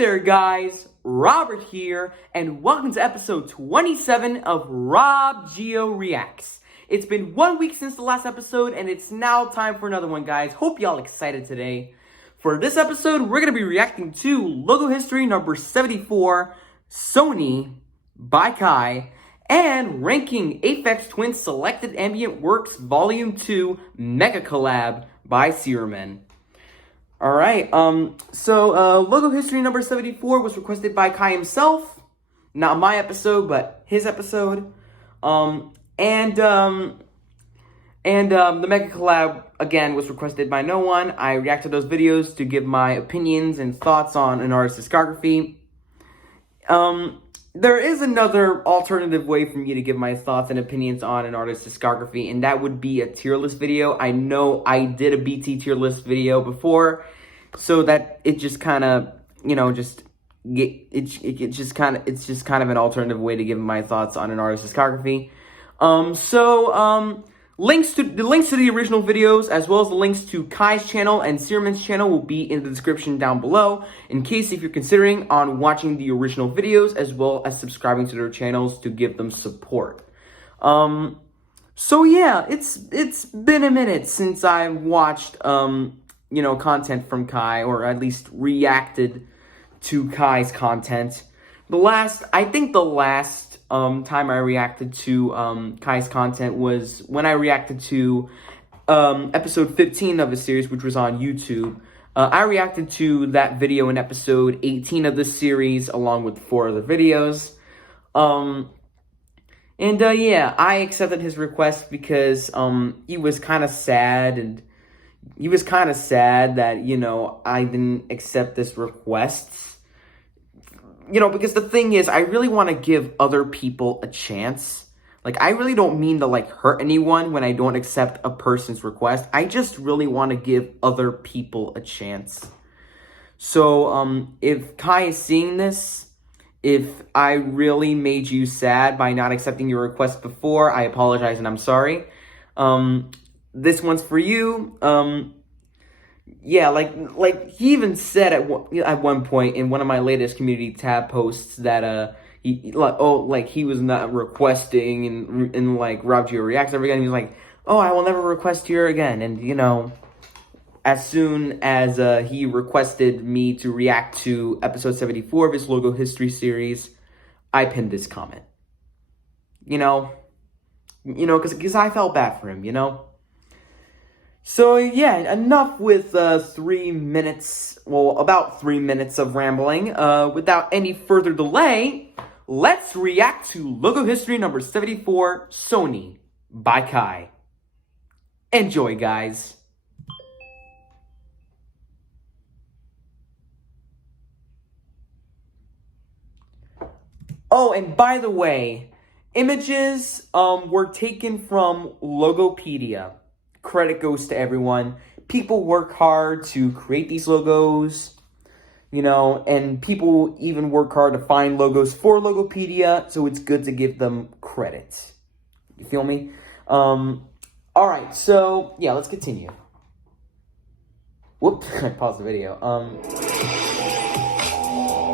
there guys, Robert here, and welcome to episode 27 of RobGioReacts. It's been 1 week since the last episode, and it's now time for another one, guys. Hope y'all excited today. For this episode, we're going to be reacting to Logo History number 74, Sony, by Kai, and ranking Aphex Twin Selected Ambient Works Volume 2 Mega Collab by Searman. Alright, Logo History number 74 was requested by Kai himself. Not my episode, but his episode. The Mega Collab, again, was requested by no one. I reacted to those videos to give my opinions and thoughts on an artist's discography. There is another alternative way for me to give my thoughts and opinions on an artist's discography, and that would be a tier list video. I know I did a BT tier list video before, so that it just kind of, it's just kind of an alternative way to give my thoughts on an artist's discography. Links to the original videos, as well as the links to Kai's channel and Searman's channel, will be in the description down below, in case if you're considering on watching the original videos, as well as subscribing to their channels to give them support. So yeah, it's been a minute since I watched, content from Kai, or at least reacted to Kai's content. I think the last time I reacted to Kai's content was when I reacted to episode 15 of the series, which was on YouTube. I reacted to that video in episode 18 of the series, along with 4 other videos. Yeah, I accepted his request because he was kind of sad, and he was kind of sad that, I didn't accept this request. Because the thing is, I really want to give other people a chance. Like, I really don't mean to, hurt anyone when I don't accept a person's request. I just really want to give other people a chance. So, if Kai is seeing this, if I really made you sad by not accepting your request before, I apologize and I'm sorry. This one's for you. Yeah, like he even said at one point in one of my latest community tab posts that he was not requesting in RobGioReacts ever again. He was like, "Oh, I will never request here again." And as soon as he requested me to react to episode 74 of his Logo History series, I pinned this comment. Because I felt bad for him. So, yeah, enough with 3 minutes, well, about 3 minutes of rambling. Without any further delay, let's react to Logo History number 74, Sony, by Kai. Enjoy, guys. Oh, and by the way, images were taken from Logopedia. Credit goes to everyone. People work hard to create these logos, and people even work hard to find logos for Logopedia, so it's good to give them credit. You feel me? Alright, so, yeah, let's continue. Whoop, I paused the video.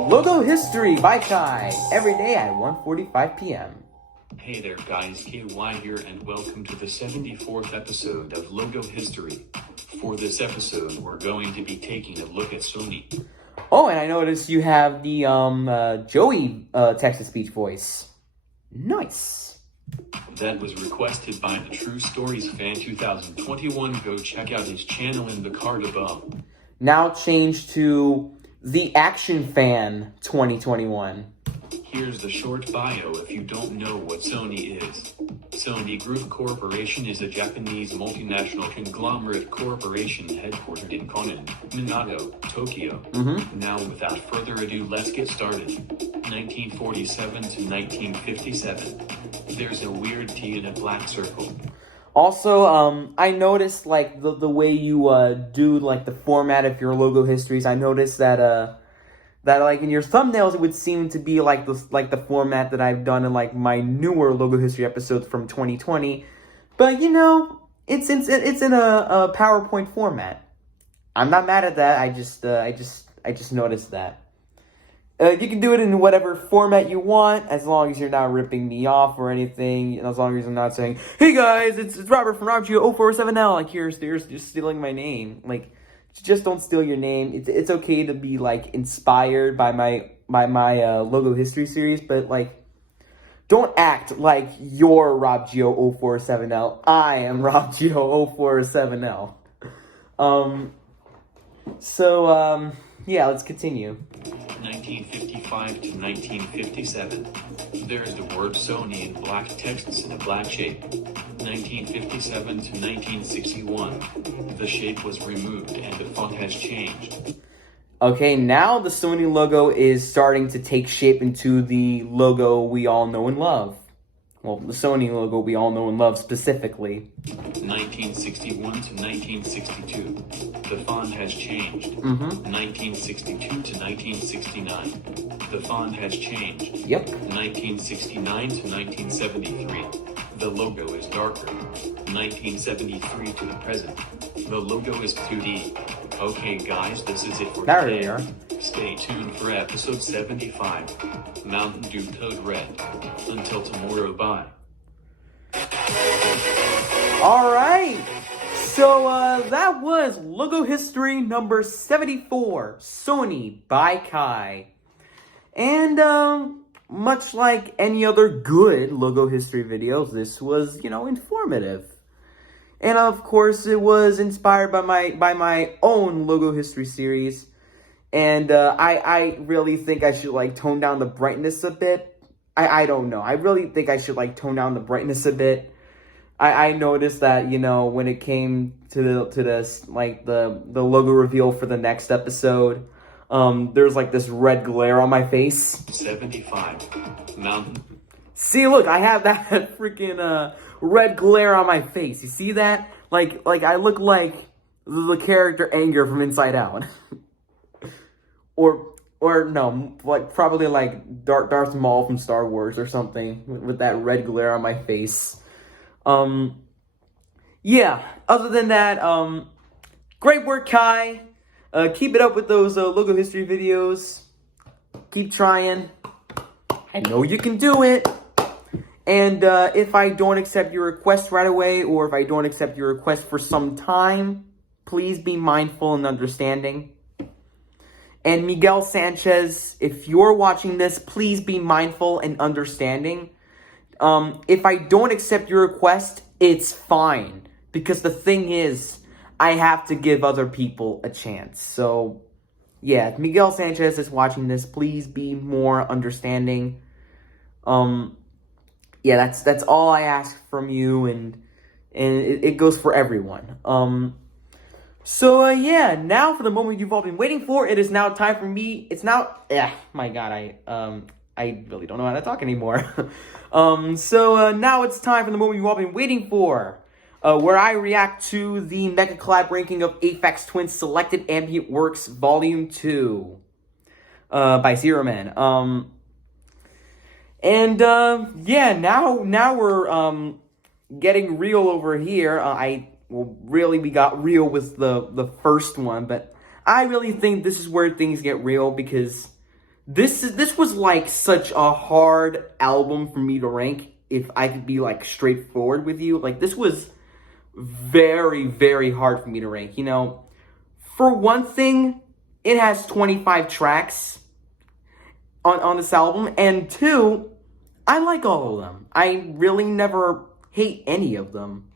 Logo History by Kai, every day at 1:45 p.m. Hey there guys, KY here and welcome to the 74th episode of Logo History. For this episode, we're going to be taking a look at Sony. Oh, and I noticed you have the Joey text-to-speech voice. Nice. That was requested by the True Stories Fan 2021. Go check out his channel in the card above. Now changed to the Action Fan 2021. Here's the short bio if you don't know what Sony is. Sony Group Corporation is a Japanese multinational conglomerate corporation headquartered in Konan, Minato, Tokyo. Now without further ado, let's get started. 1947 to 1957. There's a weird T in a black circle. Also, I noticed, the way you, do, the format of your logo histories. I noticed that in your thumbnails, it would seem to be the format that I've done in, my newer logo history episodes from 2020. But, it's in a PowerPoint format. I'm not mad at that. I just noticed that. You can do it in whatever format you want, as long as you're not ripping me off or anything, and as long as I'm not saying, "Hey guys, it's Robert from RobGioReacts, like you're just stealing my name." Like, just don't steal your name. It's okay to be like inspired by my logo history series, but like, don't act like you're RobGio047L. I am RobGio047L. Yeah, let's continue. 1955 to 1957. There's the word Sony in black texts in a black shape. 1957 to 1961. The shape was removed and the font has changed. Okay, now the Sony logo is starting to take shape into the logo we all know and love. Well, the Sony logo we all know and love specifically. 1961 to 1962. The font has changed. 1962 to 1969. The font has changed. Yep. 1969 to 1973. The logo is darker. 1973 to the present. The logo is 2D. Okay guys, this is it for today. There we are. Stay tuned for episode 75. Mountain Dew Code Red. Until tomorrow, bye. Alright, so that was logo history number 74, Sony by Kai. And much like any other good logo history videos, this was, informative. And of course, it was inspired by my own logo history series. And I really think I should like tone down the brightness a bit. I don't know. I really think I should like tone down the brightness a bit. I noticed that, when it came to this like the logo reveal for the next episode, there's like this red glare on my face. 75. Mountain. See, look, I have that freaking red glare on my face. You see that? Like I look like the character Anger from Inside Out. or no, like probably like Darth Maul from Star Wars or something with that red glare on my face. Yeah, other than that, great work, Kai. Keep it up with those logo history videos. Keep trying. I know you can do it. And if I don't accept your request right away, or if I don't accept your request for some time, please be mindful and understanding. And Miguel Sanchez, if you're watching this, please be mindful and understanding. If I don't accept your request, it's fine. Because the thing is, I have to give other people a chance. So, yeah, if Miguel Sanchez is watching this, please be more understanding. Yeah, that's all I ask from you, and it goes for everyone. Yeah, now for the moment you've all been waiting for. It is now time for me. It's now, my God, I really don't know how to talk anymore. Now it's time for the moment you've all been waiting for, where I react to the Mega Collab ranking of Aphex Twin's Selected Ambient Works Volume 2, by Zero Man. Yeah, now we're, getting real over here. We got real with the first one, but I really think this is where things get real, because this was like such a hard album for me to rank, if I could be like straightforward with you. Like, this was very, very hard for me to rank. For one thing, it has 25 tracks on this album, and two, I like all of them. I really never hate any of them.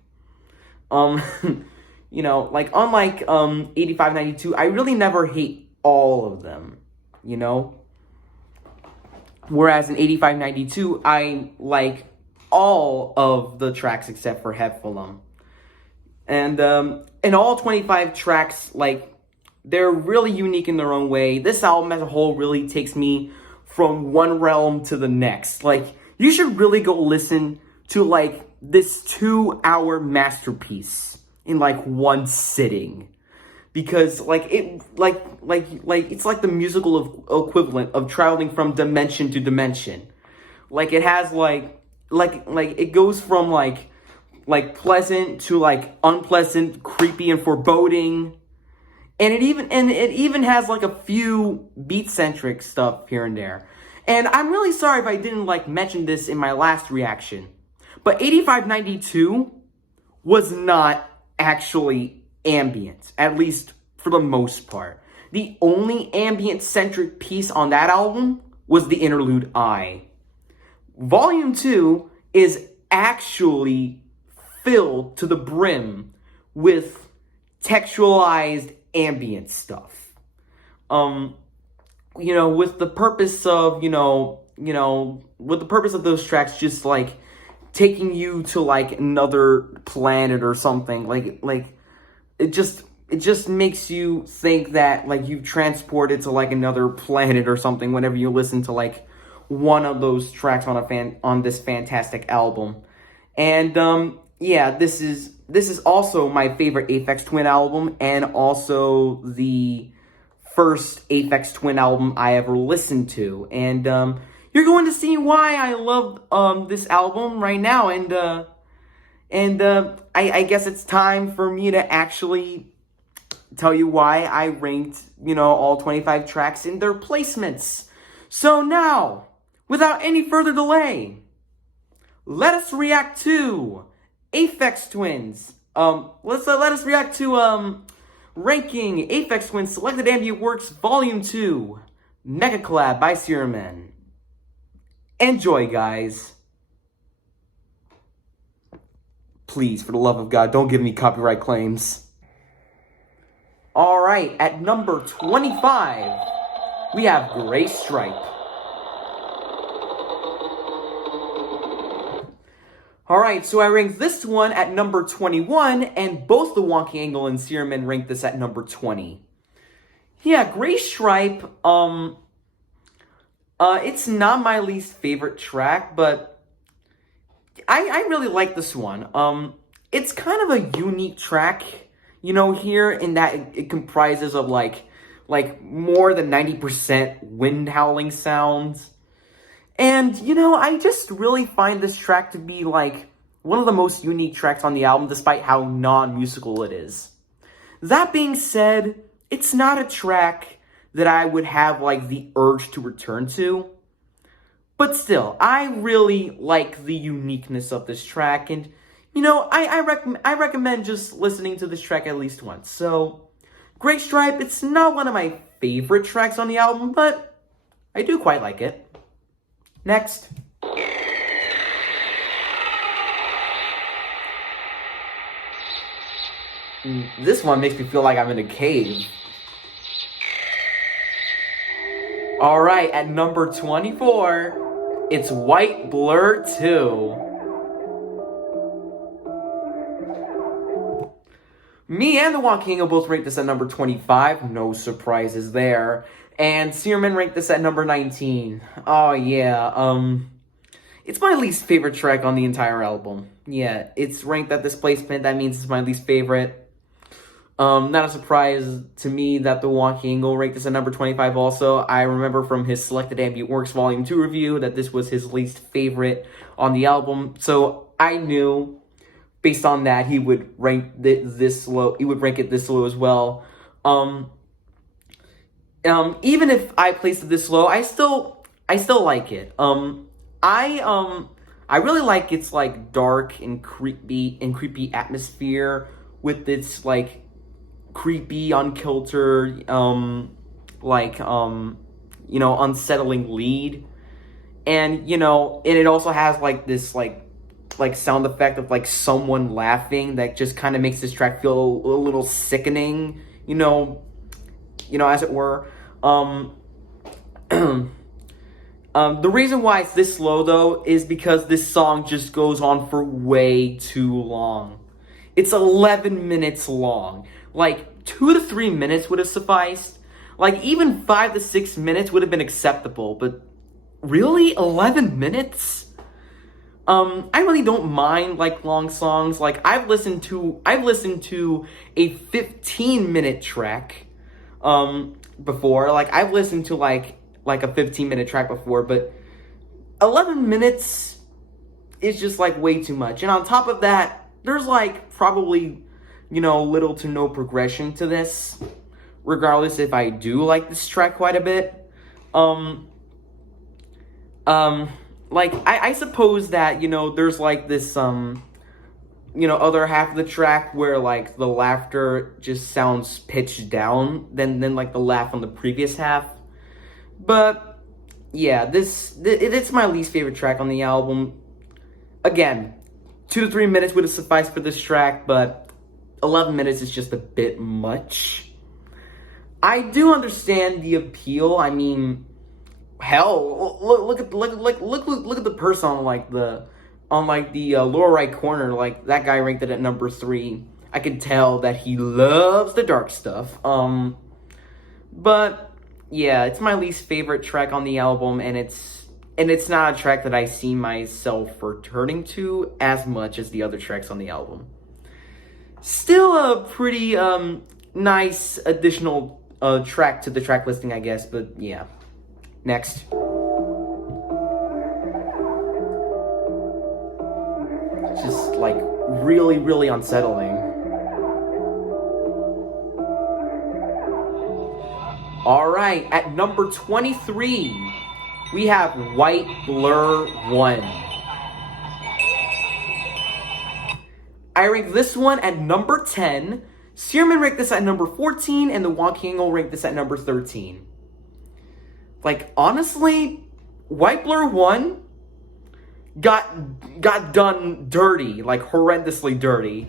Like, unlike 8592, I really never hate all of them, Whereas in 8592, I like all of the tracks except for Hephalum. And all 25 tracks, like, they're really unique in their own way. This album as a whole really takes me from one realm to the next. Like, you should really go listen to, like, this 2-hour masterpiece in, like, one sitting. Because, like, it's like the musical equivalent of traveling from dimension to dimension. Like, it has, like, it goes from, like pleasant to, like, unpleasant, creepy, and foreboding. And it even has like a few beat-centric stuff here and there. And I'm really sorry if I didn't like mention this in my last reaction, but 8592 was not actually ambient, at least for the most part. The only ambient-centric piece on that album was the interlude I. Volume 2 is actually filled to the brim with textualized ambient stuff. With the purpose of, with the purpose of those tracks just like taking you to like another planet or something. Like it just makes you think that like you've transported to like another planet or something whenever you listen to like one of those tracks on this fantastic album. And yeah, this is also my favorite Aphex Twin album, and also the first Aphex Twin album I ever listened to. And you're going to see why I love this album right now. And I guess it's time for me to actually tell you why I ranked, all 25 tracks in their placements. So now, without any further delay, let us react to Aphex Twin's. Let us react to ranking Aphex Twin's Selected Ambient Works Volume 2, Mega Collab by Searman. Enjoy, guys. Please, for the love of God, don't give me copyright claims. Alright, at number 25, we have Gray Stripe. Alright, so I ranked this one at number 21, and both the Wonky Angle and Searman ranked this at number 20. Yeah, Gray Stripe, it's not my least favorite track, but I really like this one. It's kind of a unique track, here in that it comprises of like more than 90% wind howling sounds. And, I just really find this track to be like one of the most unique tracks on the album, despite how non-musical it is. That being said, it's not a track that I would have like the urge to return to. But still, I really like the uniqueness of this track, and I recommend just listening to this track at least once. So, Gray Stripe, it's not one of my favorite tracks on the album, but I do quite like it. Next. This one makes me feel like I'm in a cave. Alright, at number 24, it's White Blur 2. Me and the Wonky Angle both ranked this at number 25, no surprises there. And Searman ranked this at number 19. Oh yeah, it's my least favorite track on the entire album. Yeah, it's ranked at this placement, that means it's my least favorite. Not a surprise to me that the Wonky Angle ranked this at number 25 also. I remember from his Selected Ambient Works Volume 2 review that this was his least favorite on the album. So I knew, based on that, he would rank this low. He would rank it this low as well. Even if I placed it this low, I still like it. I really like its like dark and creepy atmosphere with its like creepy, unkiltered, unsettling lead. And, and it also has like this like sound effect of like someone laughing that just kind of makes this track feel a little sickening, as it were. The reason why it's this low though is because this song just goes on for way too long. It's 11 minutes long. Like 2 to 3 minutes would have sufficed. Like even 5 to 6 minutes would have been acceptable, but really 11 minutes? I really don't mind like long songs. Like I've listened to a 15-minute track before. Like I've listened to like a 15-minute track before, but 11 minutes is just like way too much. And on top of that, there's like probably little to no progression to this. regardless if I do like this track quite a bit. Like, I suppose that, you know, there's like this, you know, other half of the track where like the laughter just sounds pitched down than like the laugh on the previous half. But yeah, it's my least favorite track on the album. Again, 2 to 3 minutes would have sufficed for this track, but 11 minutes is just a bit much. I do understand the appeal. I mean, hell, look at the person on the lower right corner. Like, that guy ranked it at number 3. I can tell that he loves the dark stuff. But yeah, it's my least favorite track on the album, and it's not a track that I see myself returning to as much as the other tracks on the album. Still a pretty nice additional track to the track listing, I guess, but yeah. Next. Just like really, really unsettling. Alright, at number 23, we have White Blur 1. I rank this one at number 10. Searman ranked this at number 14, and the Wonky Angle ranked this at number 13. Like, honestly, White Blur 1 got done dirty, like horrendously dirty.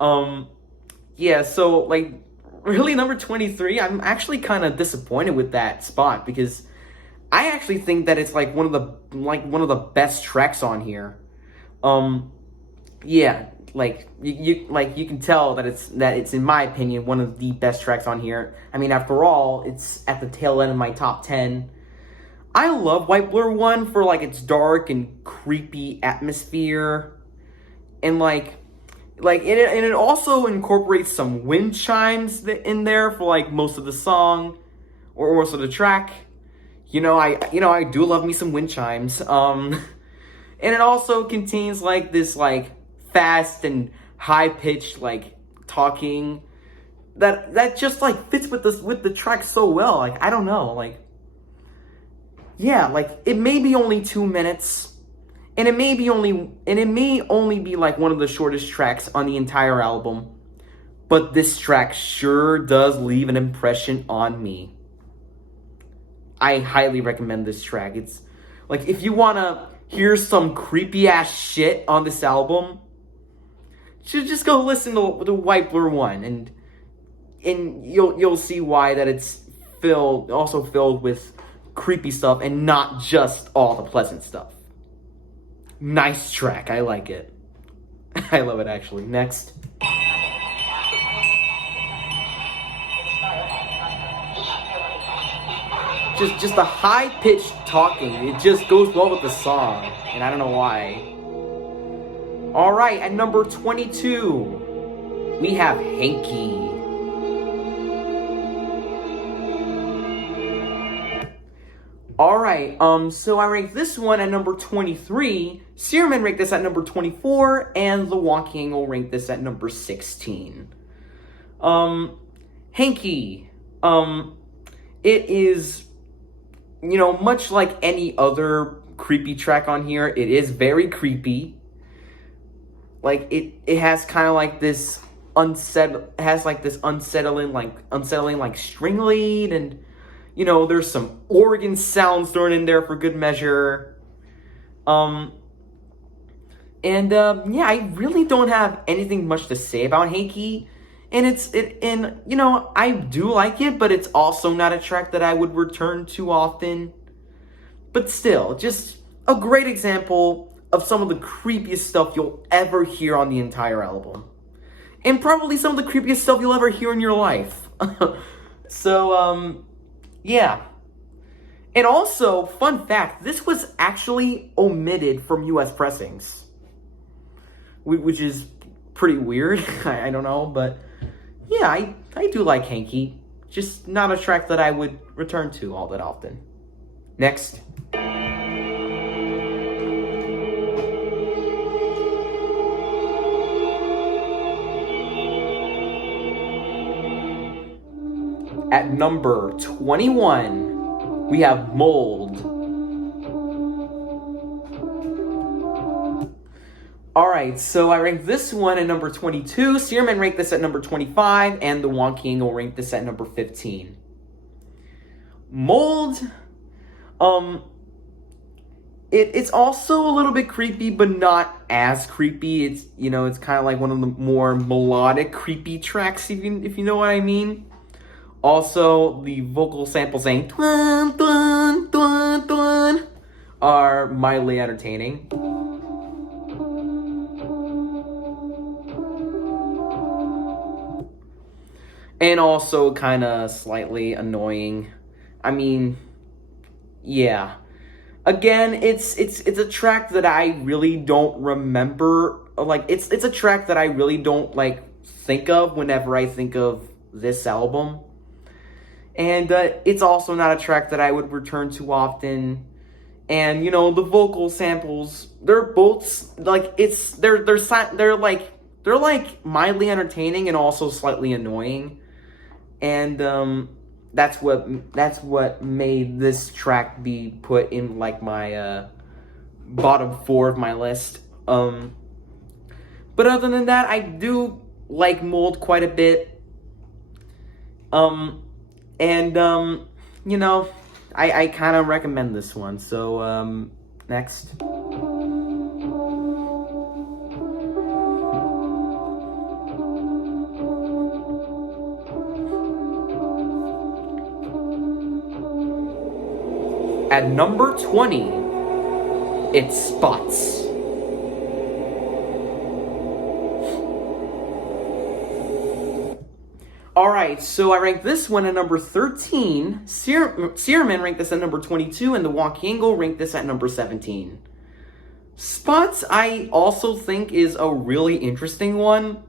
Yeah, so like really number 23, I'm actually kind of disappointed with that spot because I actually think that it's like one of the best tracks on here. Yeah, like you can tell that it's in my opinion one of the best tracks on here. I mean, after all, it's at the tail end of my top 10. I love White Blur 1 for like its dark and creepy atmosphere, and it also incorporates some wind chimes in there for like most of the song or most of the track. I do love me some wind chimes. And it also contains like this like fast and high pitched like talking that just like fits with the track so well. Like, I don't know, like, yeah, like it may be only 2 minutes, and it may only be like one of the shortest tracks on the entire album, but this track sure does leave an impression on me. I highly recommend this track. It's like, if you wanna hear some creepy ass shit on this album, just go listen to the White Blur 1, and you'll see why that it's filled with creepy stuff and not just all the pleasant stuff. Nice track. I like it. I love it, actually. Next. Just the high-pitched talking. It just goes well with the song, and I don't know why. Alright, at number 22, we have Hanky. Alright, so I ranked this one at number 23, Searman ranked this at number 24, and the Wonky Angle ranked this at number 16. Hanky, it is, much like any other creepy track on here, it is very creepy. Like, it has kind of like this unsettling string lead, and there's some organ sounds thrown in there for good measure. Yeah, I really don't have anything much to say about Hanky. And I do like it, but it's also not a track that I would return to often. But still, just a great example of some of the creepiest stuff you'll ever hear on the entire album. And probably some of the creepiest stuff you'll ever hear in your life. So, yeah. And also, fun fact, this was actually omitted from US pressings. Which is pretty weird. I don't know, but yeah, I do like Hanky. Just not a track that I would return to all that often. Next. At number 21, we have Mold. Alright, so I ranked this one at number 22, Searman ranked this at number 25, and the Wonky Angle ranked this at number 15. Mold, it's also a little bit creepy, but not as creepy. It's, you know, it's kind of like one of the more melodic, creepy tracks, if you know what I mean. Also, the vocal samples saying "dun dun dun dun" are mildly entertaining. And also kind of slightly annoying. I mean, yeah. Again, it's a track that I really don't remember. Like, it's a track that I really don't, like, think of whenever I think of this album. And it's also not a track that I would return to often. And, you know, the vocal samples, they're both, like, they're like mildly entertaining and also slightly annoying. And that's what made this track be put in like my bottom 4 of my list. But other than that, I do like Mold quite a bit. You know, I kind of recommend this one. So next. At number 20, it's Spots. Alright, so I ranked this one at number 13. Searman ranked this at number 22, and the Wonky Angle ranked this at number 17. Spots, I also think, is a really interesting one.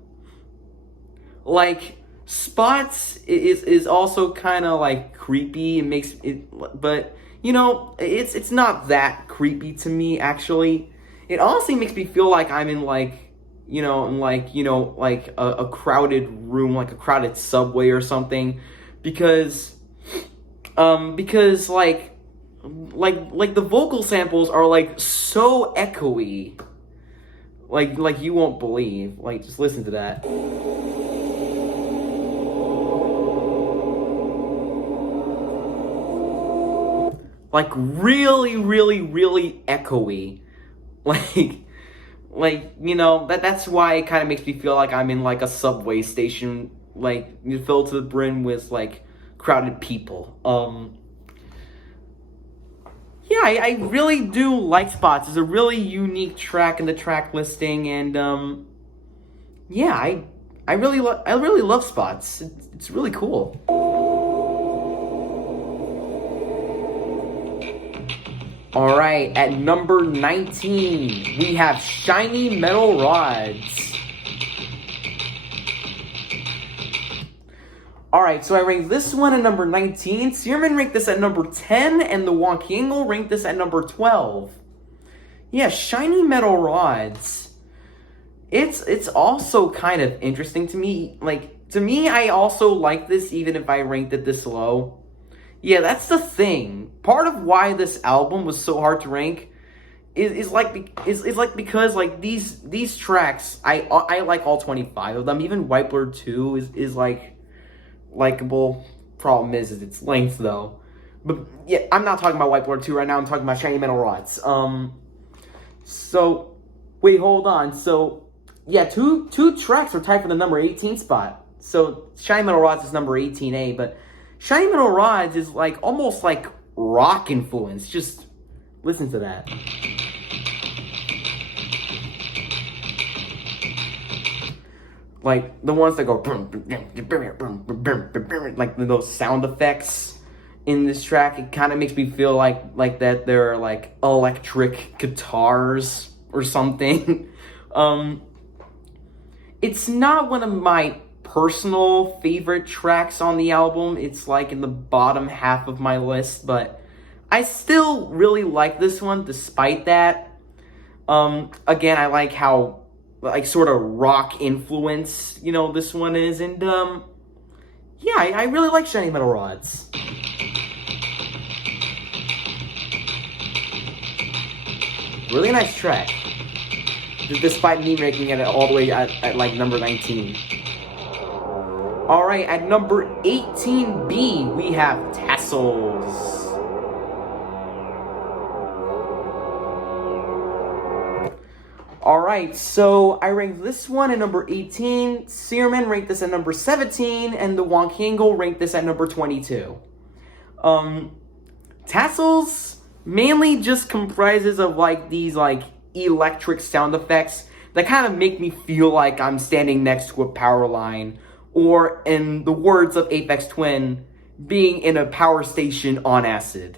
Like, Spots is also kind of like creepy. It makes it, but you know, it's not that creepy to me, actually. It honestly makes me feel like I'm in like, a crowded room, like a crowded subway or something, because like the vocal samples are like so echoey, like you won't believe. Like, just listen to that. Like, really, really, really echoey. Like, you know, that's why it kind of makes me feel like I'm in, like, a subway station, like, filled to the brim with, like, crowded people. Yeah, I really do like Spots. It's a really unique track in the track listing, and, yeah, I really love Spots. It's really cool. Alright, at number 19, we have Shiny Metal Rods. Alright, so I ranked this one at number 19. Searman ranked this at number 10, and the Wonky Angle ranked this at number 12. Yeah, Shiny Metal Rods. It's also kind of interesting to me. Like, to me, I also like this even if I ranked it this low. Yeah, that's the thing. Part of why this album was so hard to rank is because like these tracks, I like all 25 of them. Even White Blur 2 is like likable. Problem is its length though. But yeah, I'm not talking about White Blur 2 right now. I'm talking about Shiny Metal Rods. So wait, hold on. So yeah, two tracks are tied for the number 18 spot. So Shiny Metal Rods is number 18A, but Shiny Metal Rods is like almost like rock influence. Just listen to that. Like the ones that go like those sound effects in this track, it kind of makes me feel like that they're like electric guitars or something. It's not one of my personal favorite tracks on the album. It's like in the bottom half of my list, but I still really like this one despite that. Again, I like how like sort of rock influence, you know, this one is, and yeah, I really like Shiny Metal Rods. Really nice track. Despite me making it all the way at like number 19. Alright, at number 18B, we have Tassels. Alright, so I ranked this one at number 18, Searman ranked this at number 17, and the Wonkangle ranked this at number 22. Tassels mainly just comprises of like these like electric sound effects that kind of make me feel like I'm standing next to a power line, or in the words of Aphex Twin, being in a power station on acid.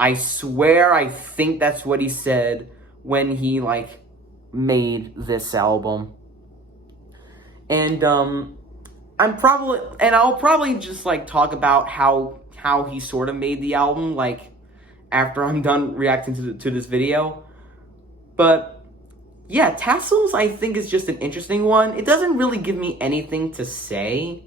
I swear I think that's what he said when he like made this album. And I'll probably just like talk about how he sort of made the album like after I'm done reacting to this video. But yeah, Tassels I think is just an interesting one. It doesn't really give me anything to say.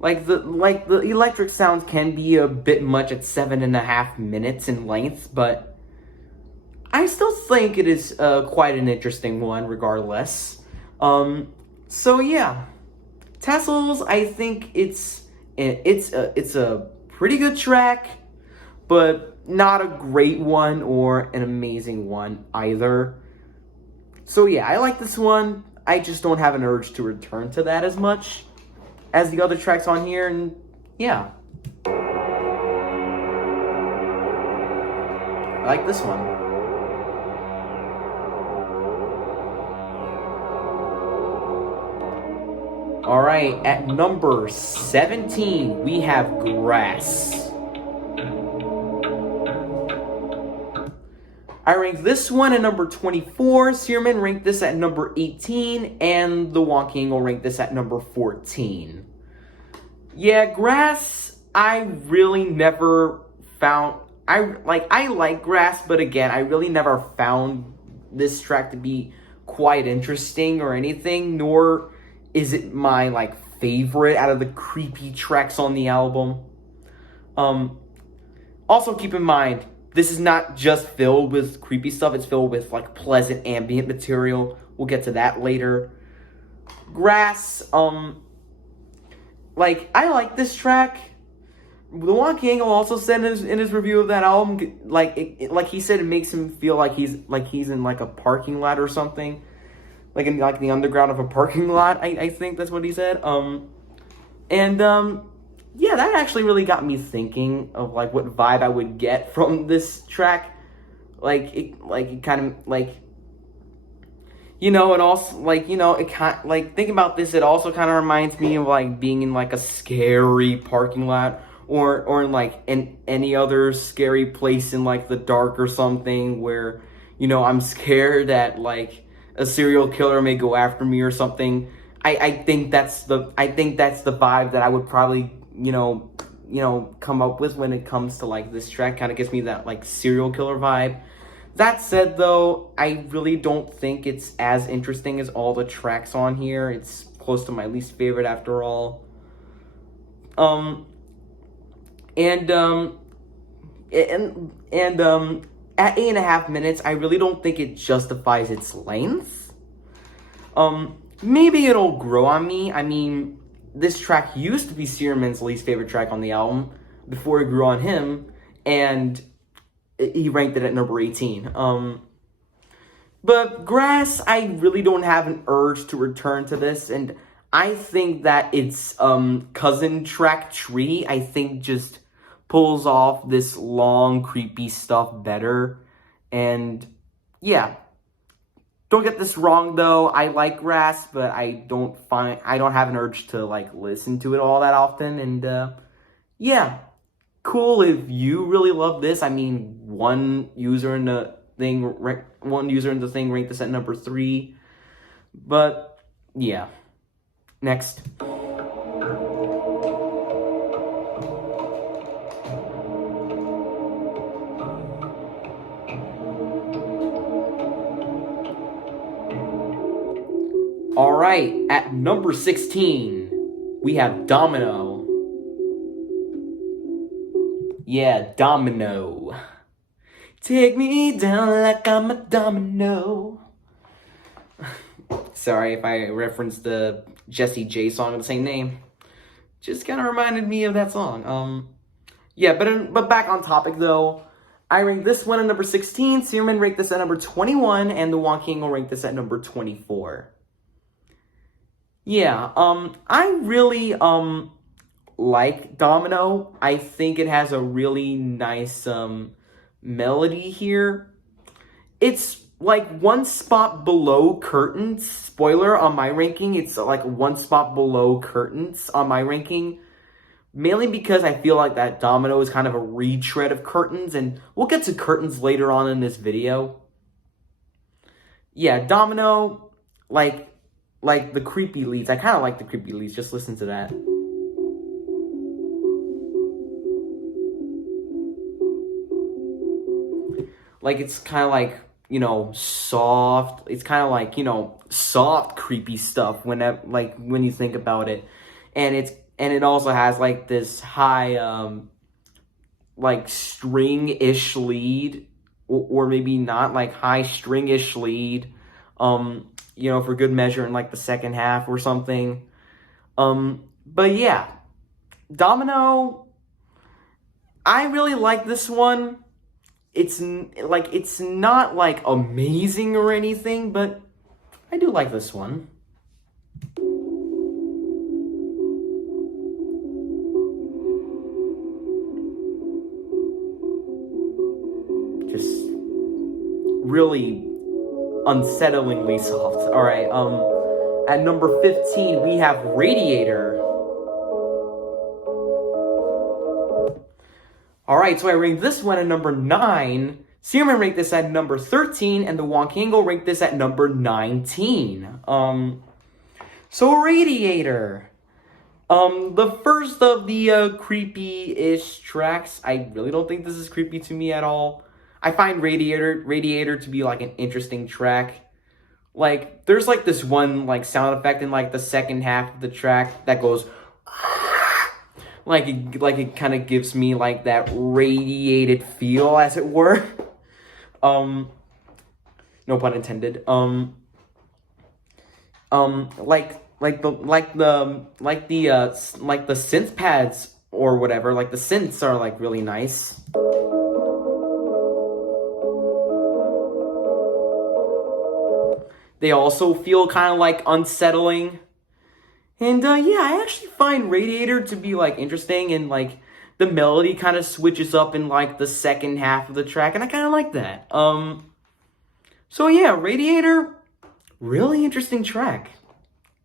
Like the electric sounds can be a bit much at 7.5 minutes in length, but I still think it is quite an interesting one regardless. So yeah, Tassels, I think it's a pretty good track, but not a great one or an amazing one either. So yeah, I like this one. I just don't have an urge to return to that as much as the other tracks on here, and yeah. I like this one. Alright, at number 17, we have Grass. I ranked this one at number 24, Searman ranked this at number 18, and the Wonkangle ranked this at number 14. Yeah, Grass, I really never found... I like Grass, but again, I really never found this track to be quite interesting or anything, nor is it my, like, favorite out of the creepy tracks on the album. Also keep in mind, this is not just filled with creepy stuff, it's filled with, like, pleasant ambient material. We'll get to that later. Grass, like, I like this track. The Wonkangle also said in his review of that album, like, he said it makes him feel like he's in, like, a parking lot or something. Like, in, like, the underground of a parking lot, I think that's what he said. Yeah, that actually really got me thinking of, like, what vibe I would get from this track. It kind of, like, you know, it also, like, you know, it kind, like, think about this, it also kind of reminds me of, like, being in, like, a scary parking lot, or in, like, any other scary place in, like, the dark or something, where, you know, I'm scared that, like, a serial killer may go after me or something. I think that's the vibe that I would probably, you know, come up with when it comes to, like, this track. Kind of gives me that, like, serial killer vibe. That said, though, I really don't think it's as interesting as all the tracks on here. It's close to my least favorite after all. At 8.5 minutes, I really don't think it justifies its length. Maybe it'll grow on me. I mean, this track used to be Searman's least favorite track on the album before it grew on him, and he ranked it at number 18. But Grass, I really don't have an urge to return to this, and I think that its cousin track Tree, I think, just pulls off this long, creepy stuff better. And yeah, don't get this wrong though, I like Grass, but I don't have an urge to, like, listen to it all that often. And yeah, cool if you really love this. I mean, one user in the thing ranked this at number 3. But yeah, next. All right, at number 16, we have Domino. Yeah, Domino. Take me down like I'm a domino. Sorry if I referenced the Jessie J song of the same name. Just kind of reminded me of that song. Yeah, but back on topic though. I rank this one at number 16, Searman ranked this at number 21, and the Wonking will rank this at number 24. Yeah, I really, like Domino. I think it has a really nice, melody here. It's like one spot below Curtains. Spoiler on my ranking, it's like one spot below Curtains on my ranking. Mainly because I feel like that Domino is kind of a retread of Curtains, and we'll get to Curtains later on in this video. Yeah, Domino, like the creepy leads. I kind of like the creepy leads. Just listen to that. Like, it's kind of like, you know, soft. It's kind of like, you know, soft, creepy stuff when you think about it. And it also has like this high, like string-ish lead, or maybe not, like high string-ish lead, you know, for good measure in like the second half or something. But yeah, Domino, I really like this one. It's not like amazing or anything, but I do like this one. Just really unsettlingly soft. All right, at number 15 we have Radiator. All right, so I ranked this one at number 9. Searman ranked this at number 13, and the Wonkango ranked this at number 19. So Radiator. The first of the creepy-ish tracks. I really don't think this is creepy to me at all. I find Radiator to be like an interesting track. Like, there's like this one like sound effect in like the second half of the track that goes like it kind of gives me like that radiated feel, as it were. No pun intended. Like the synth pads or whatever, like the synths are like really nice. They also feel kind of like unsettling. And yeah, I actually find Radiator to be like interesting, and like the melody kind of switches up in like the second half of the track, and I kind of like that. So yeah, Radiator, really interesting track.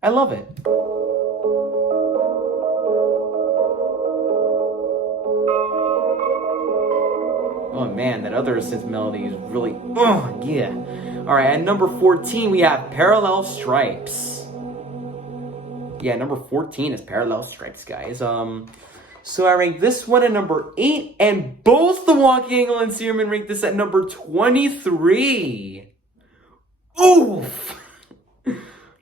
I love it. Oh man, that other synth melody is really, oh yeah. All right, at number 14 we have Parallel Stripes. Yeah, number 14 is Parallel Stripes, guys. So I ranked this one at number 8, and both the Wonky Angle and Searman ranked this at number 23. Oof!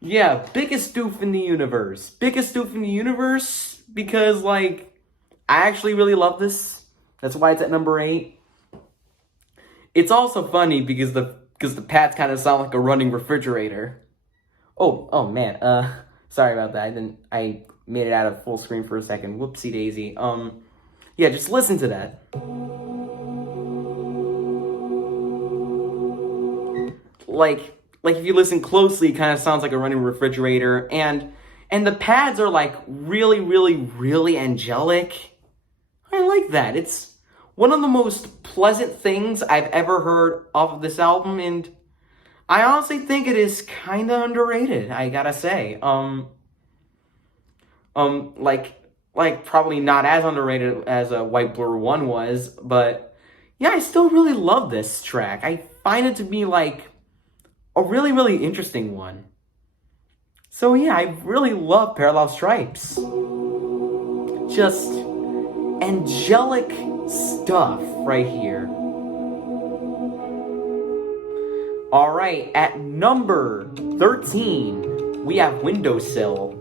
Yeah, biggest doof in the universe. Biggest doof in the universe because, like, I actually really love this. That's why it's at number 8. It's also funny because the pads kind of sound like a running refrigerator. Oh man, sorry about that. I made it out of full screen for a second. Whoopsie daisy. Yeah, just listen to that. Like if you listen closely, it kind of sounds like a running refrigerator, and the pads are like really, really, really angelic. I like that. It's one of the most pleasant things I've ever heard off of this album, and I honestly think it is kind of underrated, I gotta say. Like probably not as underrated as White Blur 1 was, but yeah, I still really love this track. I find it to be like a really, really interesting one. So yeah, I really love Parallel Stripes. Just angelic stuff right here. All right, at number 13, we have Windowsill.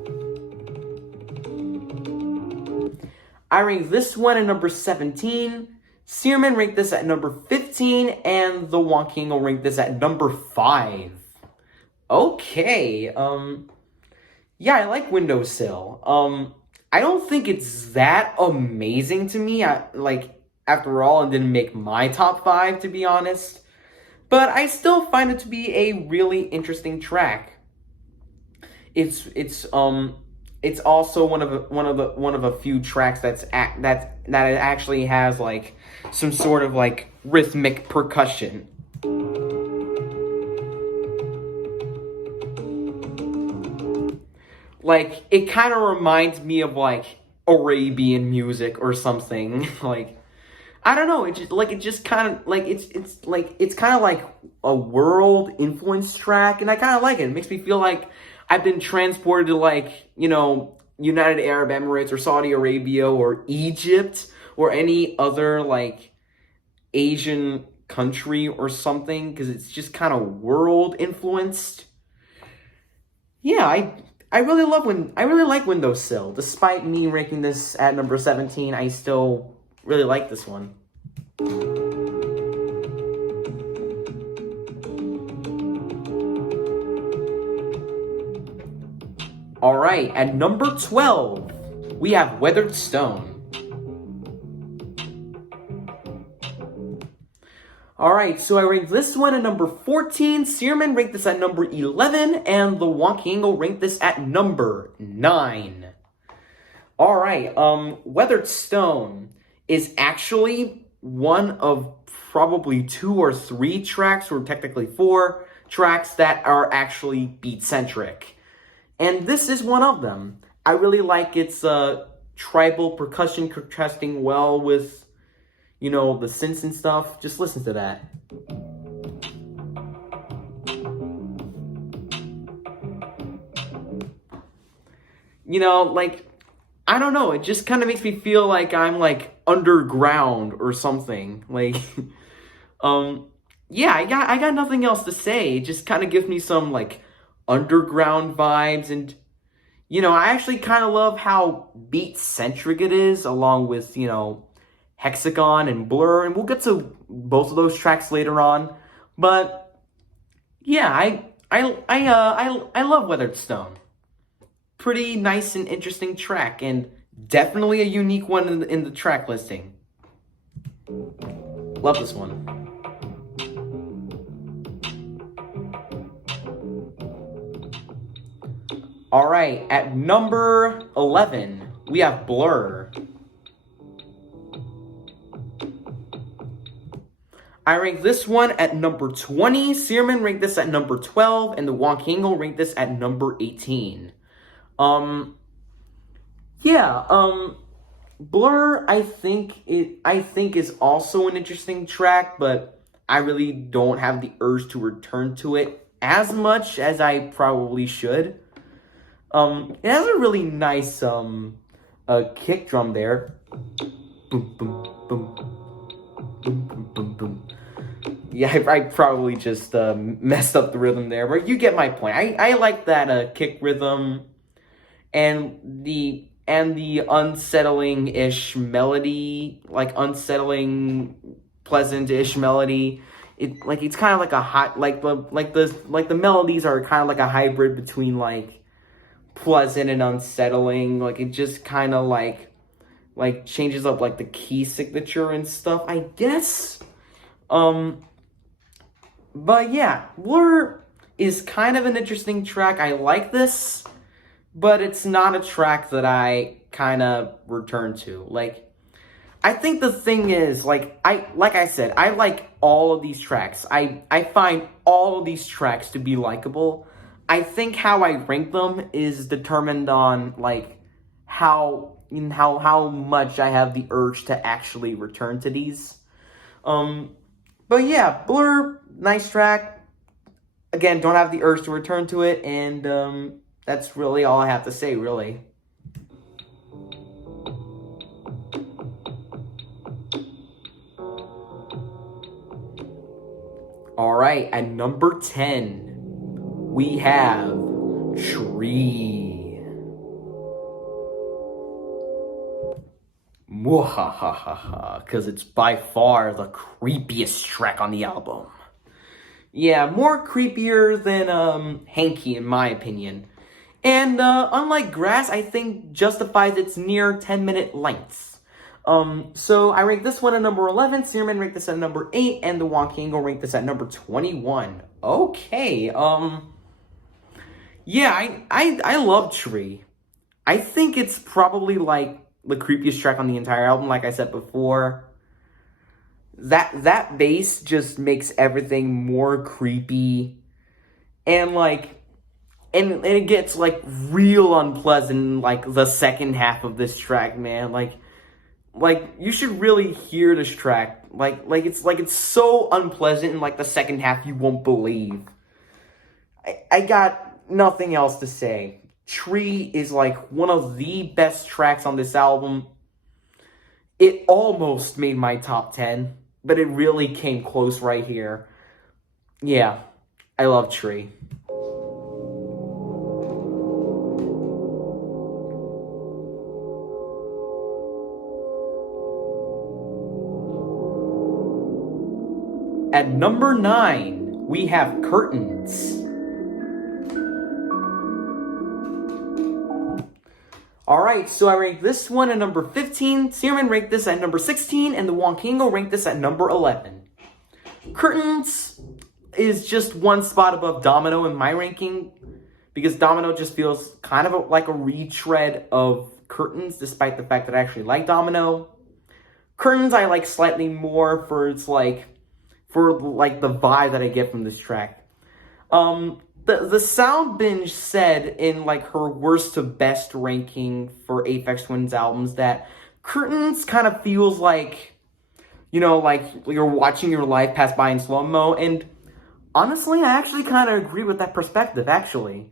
I rank this one at number 17. Searman ranked this at number 15, and the Wonking will rank this at number 5. Okay, yeah, I like Windowsill. I don't think it's that amazing to me. After all, it didn't make my top 5, to be honest. But I still find it to be a really interesting track. It's also one of a few tracks that it actually has like some sort of like rhythmic percussion. Like, it kind of reminds me of like Arabian music or something. Like, I don't know, it's kind of like a world influence track, and I kind of like it. It makes me feel like I've been transported to, like, you know, United Arab Emirates or Saudi Arabia or Egypt or any other, like, Asian country or something, because it's just kind of world influenced. Yeah, I really like Windowsill. Despite me ranking this at number 17, I still really like this one. Alright, at number 12, we have Weathered Stone. Alright, so I ranked this one at number 14, Searman ranked this at number 11, and the Wonky Angle ranked this at number 9. Alright, Weathered Stone is actually one of probably 2 or 3 tracks, or technically 4 tracks, that are actually beat-centric. And this is one of them. I really like its tribal percussion contrasting well with, you know, the synths and stuff. Just listen to that. You know, like, I don't know, it just kind of makes me feel like I'm, like, underground or something. Like, yeah, I got nothing else to say. It just kind of gives me some, like, underground vibes, and, you know, I actually kind of love how beat-centric it is, along with, you know, Hexagon and Blur, and we'll get to both of those tracks later on. But yeah, I love Weathered Stone. Pretty nice and interesting track, and definitely a unique one in the track listing. Love this one. Alright, at number 11, we have Blur. I ranked this one at number 20, Searman ranked this at number 12, and the Wonky Angle ranked this at number 18. Blur, I think is also an interesting track, but I really don't have the urge to return to it as much as I probably should. It has a really nice kick drum there. Boom, boom, boom. Boom, boom, boom, boom. Yeah, I probably just messed up the rhythm there, but you get my point. I like that kick rhythm and the unsettling-ish melody, like unsettling, pleasant-ish melody. It's kind of like a hot, the melodies are kind of like a hybrid between like pleasant and unsettling. Like, it just kind of like changes up like the key signature and stuff, I guess. But yeah, Blur is kind of an interesting track. I like this, but it's not a track that I kind of return to. Like, I think the thing is, like I said, I like all of these tracks. I find all of these tracks to be likable. I think how I rank them is determined on like how much I have the urge to actually return to these. But yeah, Blur, nice track. Again, don't have the urge to return to it, and that's really all I have to say, really. Alright, at number 10, we have Tree. Mwahahaha, because it's by far the creepiest track on the album. Yeah, more creepier than Hanky in my opinion. And unlike Grass, I think justifies its near 10-minute lengths. So I rank this one at number 11, Searman ranked this at number 8, and the Wonky Angle ranked this at number 21. Okay, yeah, I love Tree. I think it's probably like the creepiest track on the entire album, like I said before. That bass just makes everything more creepy. And like and it gets like real unpleasant in like the second half of this track, man. Like you should really hear this track. Like it's so unpleasant in like the second half you won't believe. I got nothing else to say. Tree is like one of the best tracks on this album. It almost made my top 10, but it really came close right here. Yeah, I love Tree. At number 9, we have Curtains. Alright, so I ranked this one at number 15, Searman ranked this at number 16, and the Wonkingo ranked this at number 11. Curtains is just one spot above Domino in my ranking, because Domino just feels kind of like a retread of Curtains, despite the fact that I actually like Domino. Curtains I like slightly more for its the vibe that I get from this track. The Sound Binge said in like her worst to best ranking for Aphex Twin's albums that Curtains kind of feels like, like you're watching your life pass by in slow-mo, and honestly, I actually kind of agree with that perspective, actually.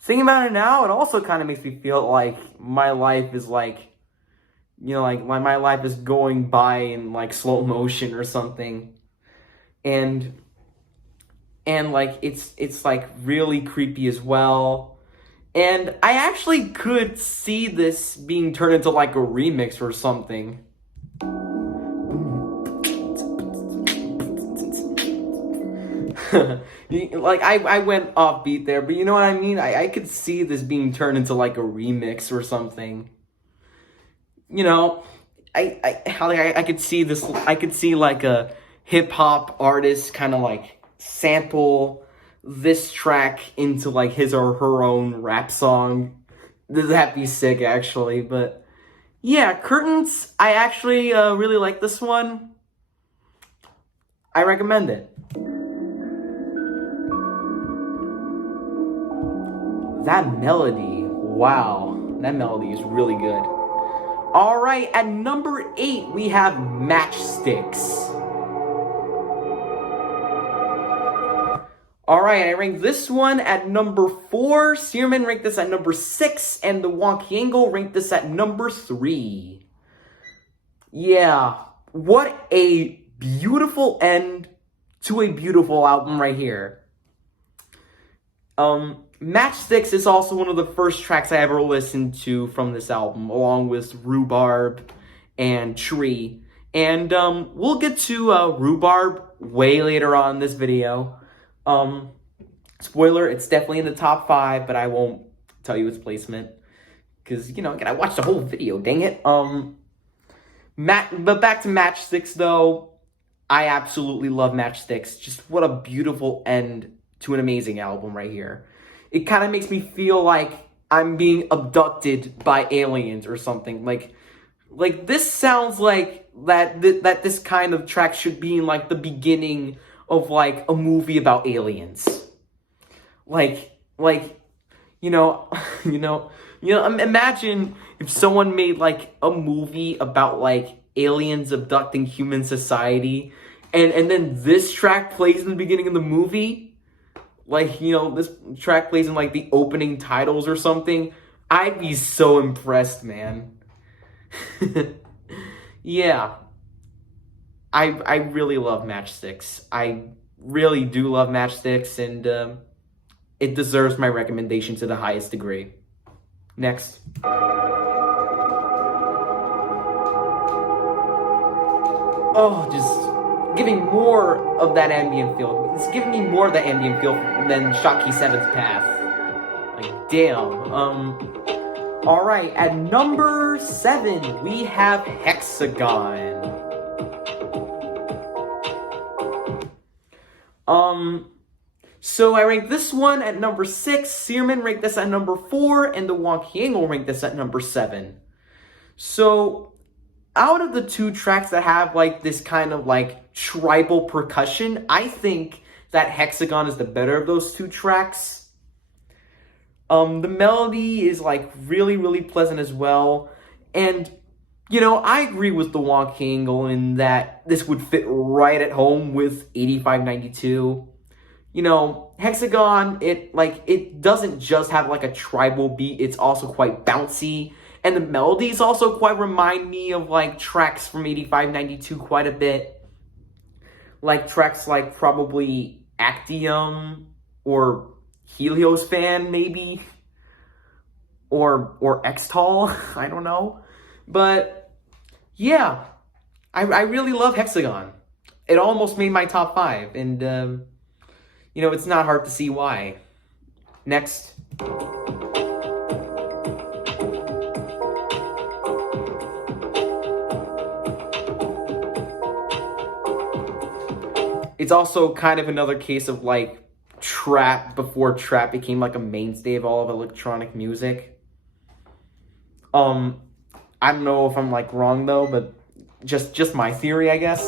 Thinking about it now, it also kind of makes me feel like my life is like, my life is going by in like slow motion or something. And like it's like really creepy as well. And I actually could see this being turned into like a remix or something. Like I went offbeat there, but you know what I mean? I could see this being turned into like a remix or something. I could see this. I could see like a hip-hop artist kind of like sample this track into like his or her own rap song. That'd be sick, actually. But yeah, Curtains, I actually really like this one. I recommend it. That melody, wow, that melody is really good. Alright, at number 8 we have Matchsticks. Alright, I ranked this one at number 4, Searman ranked this at number 6, and the Wonkiangle ranked this at number 3. Yeah, what a beautiful end to a beautiful album right here. Matchsticks is also one of the first tracks I ever listened to from this album, along with Rhubarb and Tree. And we'll get to Rhubarb way later on in this video. Spoiler, it's definitely in the top 5, but I won't tell you its placement. Because, I gotta watch the whole video, dang it. But back to Matchsticks, though. I absolutely love Matchsticks. Just what a beautiful end to an amazing album right here. It kind of makes me feel like I'm being abducted by aliens or something. Like this sounds like that this kind of track should be in like the beginning of like a movie about aliens. Imagine if someone made like a movie about like aliens abducting human society, and then this track plays in the beginning of the movie. This track plays in like the opening titles or something. I'd be so impressed, man. Yeah. I really love Matchsticks. I really do love Matchsticks, and it deserves my recommendation to the highest degree. Next. Oh, just giving more of that ambient feel. It's giving me more of that ambient feel than Shocky 7th Path. Like, damn. Alright, at number 7, we have Hexagon. So I ranked this one at number 6, Searman ranked this at number 4, and the Wonky Angle ranked this at number 7. So, out of the two tracks that have, like, this kind of, like, tribal percussion, I think that Hexagon is the better of those two tracks. The melody is, like, really, really pleasant as well. And, you know, I agree with the Wonky Angle in that this would fit right at home with 8592. You know, Hexagon, it doesn't just have, like, a tribal beat. It's also quite bouncy. And the melodies also quite remind me of, like, tracks from 8592 quite a bit. Like, tracks like probably Actium or Helios Fan, maybe. Or Xtol, I don't know. But, yeah, I really love Hexagon. It almost made my top 5, and, you know, it's not hard to see why. Next. It's also kind of another case of, like, trap before trap became, like, a mainstay of all of electronic music. I don't know if I'm, like, wrong, though, but just my theory, I guess.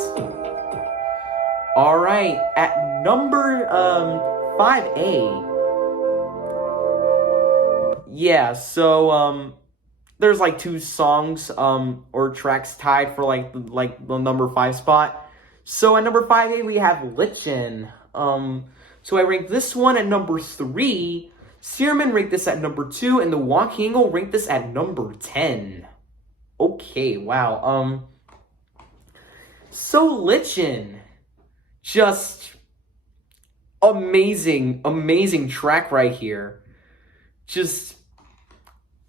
Alright, at number, 5A. Yeah, so, there's, like, two songs, or tracks tied for, like the number 5 spot. So at number 5A, we have Lichen. So I ranked this one at number 3. Searman ranked this at number 2, and the Wonky Angle ranked this at number 10. Okay, wow. So Lichen, just amazing track right here. Just,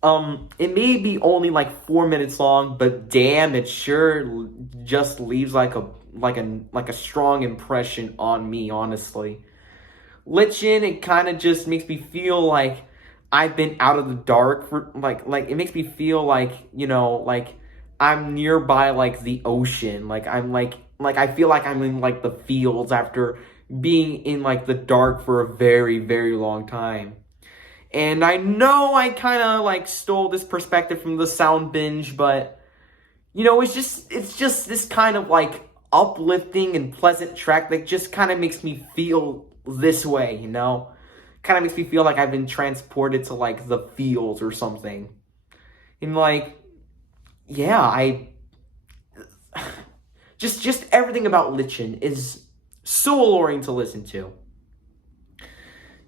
it may be only like 4 minutes long, but damn, it sure just leaves like a strong impression on me, honestly. Lichen, it kind of just makes me feel like I've been out of the dark for, like, it makes me feel like, you know, like, I'm nearby, like, the ocean. Like, I'm, like, I feel like I'm in, like, the fields after being in, like, the dark for a very, very long time. And I know I kind of, like, stole this perspective from the Sound Binge, but, you know, it's just this kind of, like, uplifting and pleasant track that just kind of makes me feel this way, you know? Kind of makes me feel like I've been transported to, like, the fields or something. And, like, yeah, just everything about Lichen is so alluring to listen to.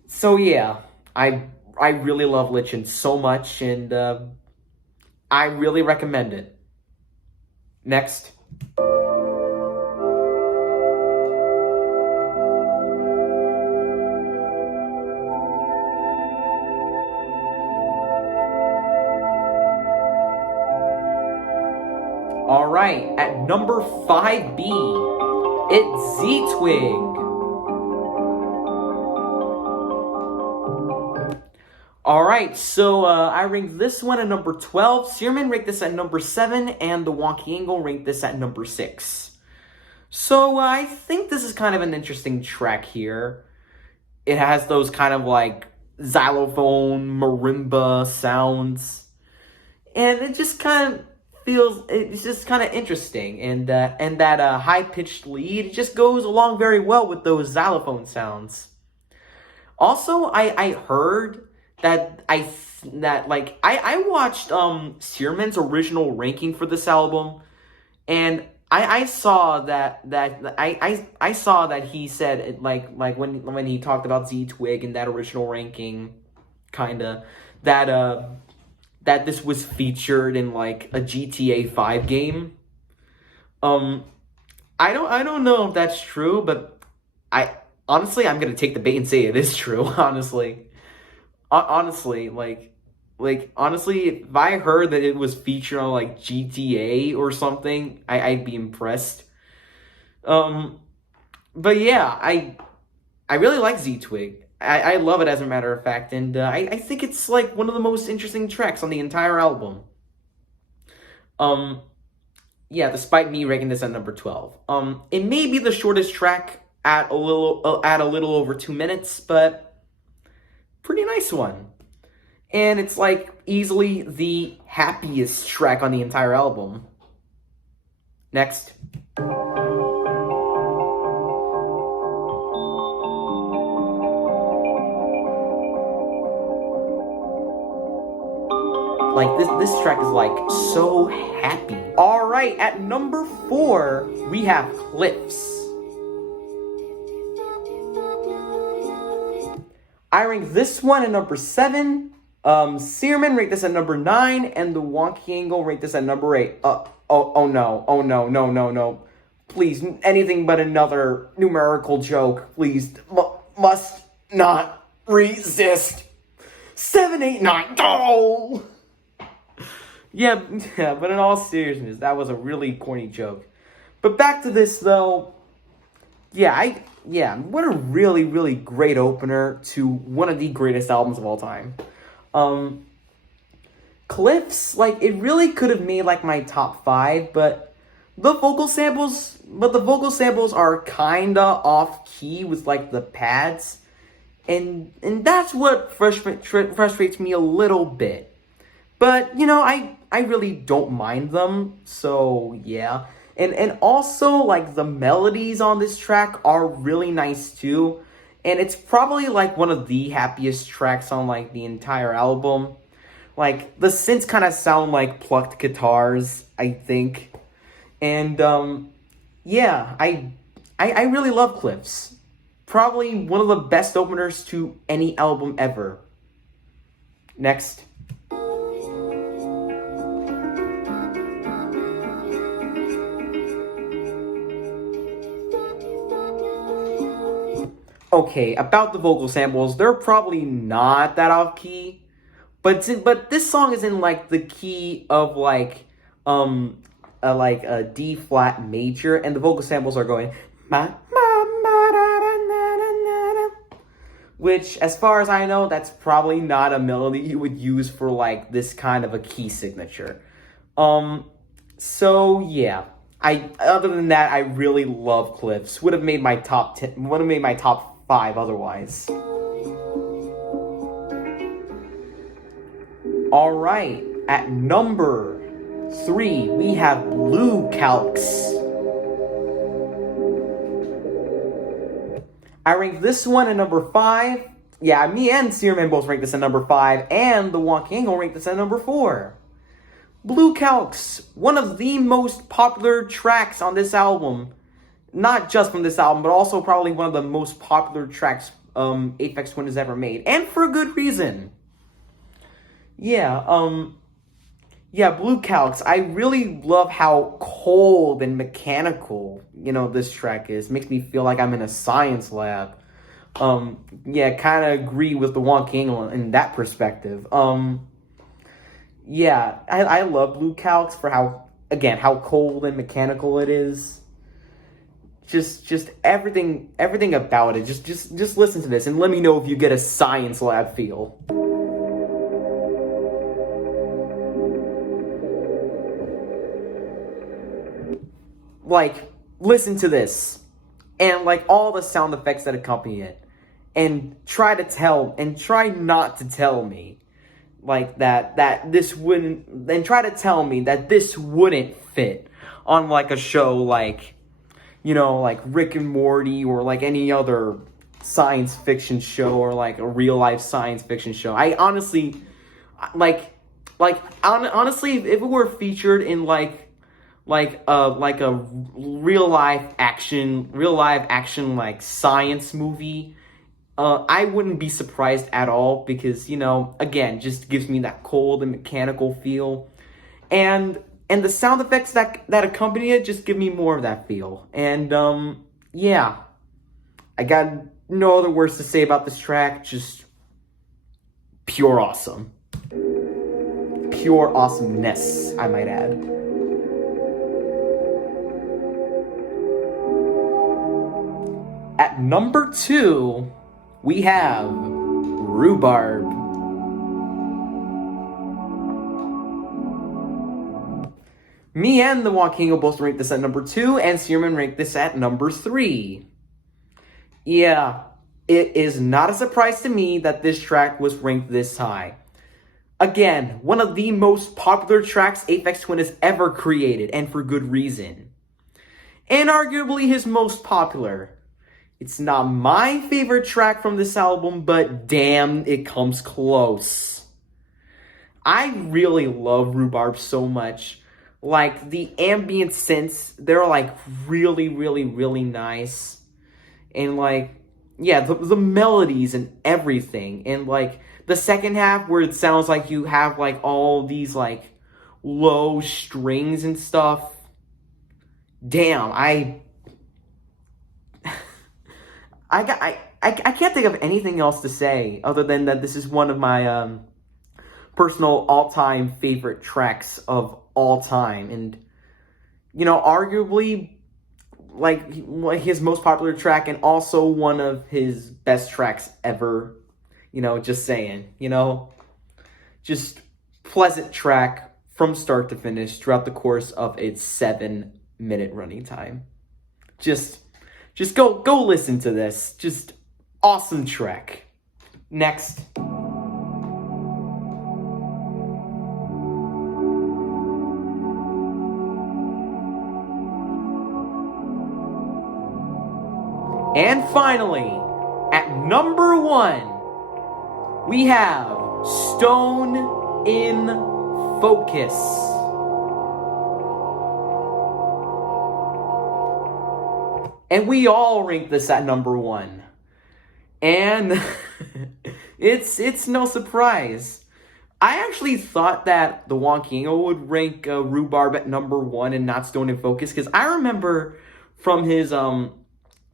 So, yeah, I really love Lichen so much, and I really recommend it. Next. Alright, at number 5B, it's Z-Twig. Alright, so I ranked this one at number 12, Searman ranked this at number 7, and the Wonky Angle ranked this at number 6. So I think this is kind of an interesting track here. It has those kind of like xylophone, marimba sounds, and it just kind of it's just kind of interesting, and that high-pitched lead just goes along very well with those xylophone sounds. Also, I heard that I watched Searman's original ranking for this album, and I saw that I saw that he said it, like when he talked about Z-Twig in that original ranking, kinda that this was featured in like a GTA 5 game. I don't know if that's true, but honestly, I'm gonna take the bait and say it is true. Honestly, honestly, honestly, if I heard that it was featured on like GTA or something, I'd be impressed. But yeah, I really like Z-Twig. I love it as a matter of fact, and I think it's like one of the most interesting tracks on the entire album. Yeah, despite me ranking this at number 12. It may be the shortest track at a little over 2 minutes, but pretty nice one. And it's like easily the happiest track on the entire album. Next. Like, this track is, like, so happy. Alright, at number 4, we have Cliffs. I rank this one at number 7. Searman rate this at number 9. And the Wonky Angle rate this at number 8. Oh no. Please, anything but another numerical joke. Please, must not resist. 7, 8, 9. Oh! Yeah, but in all seriousness, that was a really corny joke. But back to this, though. Yeah, what a really, really great opener to one of the greatest albums of all time. Cliffs, like, it really could have made, like, my top 5, but the vocal samples are kinda off-key with, like, the pads. And that's what frustrates me a little bit. But, you know, I really don't mind them, so yeah. And also, like, the melodies on this track are really nice, too. And it's probably, like, one of the happiest tracks on, like, the entire album. Like, the synths kind of sound like plucked guitars, I think. And, yeah, I really love Cliffs. Probably one of the best openers to any album ever. Next. Okay, about the vocal samples, they're probably not that off key, but this song is in like the key of like a D flat major, and the vocal samples are going which, as far as I know, that's probably not a melody you would use for like this kind of a key signature. So yeah, other than that, I really love Cliffs. Would have made my top 10. Would have made my top 5 otherwise. Alright, at number 3, we have Blue Calx. I rank this one at number 5. Yeah, me and Searman both rank this at number 5, and the Wonky Angle rank this at number 4. Blue Calx, one of the most popular tracks on this album. Not just from this album, but also probably one of the most popular tracks Aphex Twin has ever made. And for a good reason. Yeah, Blue Calx. I really love how cold and mechanical, you know, this track is. Makes me feel like I'm in a science lab. Yeah, kind of agree with the Wonky Angle in that perspective. Yeah, I love Blue Calx for how cold and mechanical it is. Just everything about it. Just listen to this and let me know if you get a science lab feel. Like, listen to this and like all the sound effects that accompany it, and try not to tell me like that this wouldn't, and try to tell me that this wouldn't fit on like a show like, you know, like Rick and Morty, or like any other science fiction show, or like a real life science fiction show. I honestly, honestly, if it were featured in like a real life action like science movie, I wouldn't be surprised at all, because, you know, again, just gives me that cold and mechanical feel, and the sound effects that accompany it just give me more of that feel. And yeah, I got no other words to say about this track, just pure awesome. Pure awesomeness, I might add. At number 2, we have Rhubarb. Me and the Wonkingo both ranked this at number 2, and Searman ranked this at number 3. Yeah, it is not a surprise to me that this track was ranked this high. Again, one of the most popular tracks Aphex Twin has ever created, and for good reason. And arguably his most popular. It's not my favorite track from this album, but damn, it comes close. I really love Rhubarb so much. Like, the ambient synths, they're like really, really, really nice. And like, yeah, the melodies and everything. And like, the second half where it sounds like you have like all these like low strings and stuff. Damn, I can't think of anything else to say other than that this is one of my personal all-time favorite tracks of all time. And, you know, arguably, like, his most popular track and also one of his best tracks ever. You know, just saying, you know. Just pleasant track from start to finish throughout the course of its 7-minute running time. Just go listen to this. Just awesome track. Next. And finally, at number 1, we have Stone in Focus. And we all rank this at number 1. And it's no surprise. I actually thought that the Wonkingo would rank Rhubarb at number 1 and not Stone in Focus, because I remember from his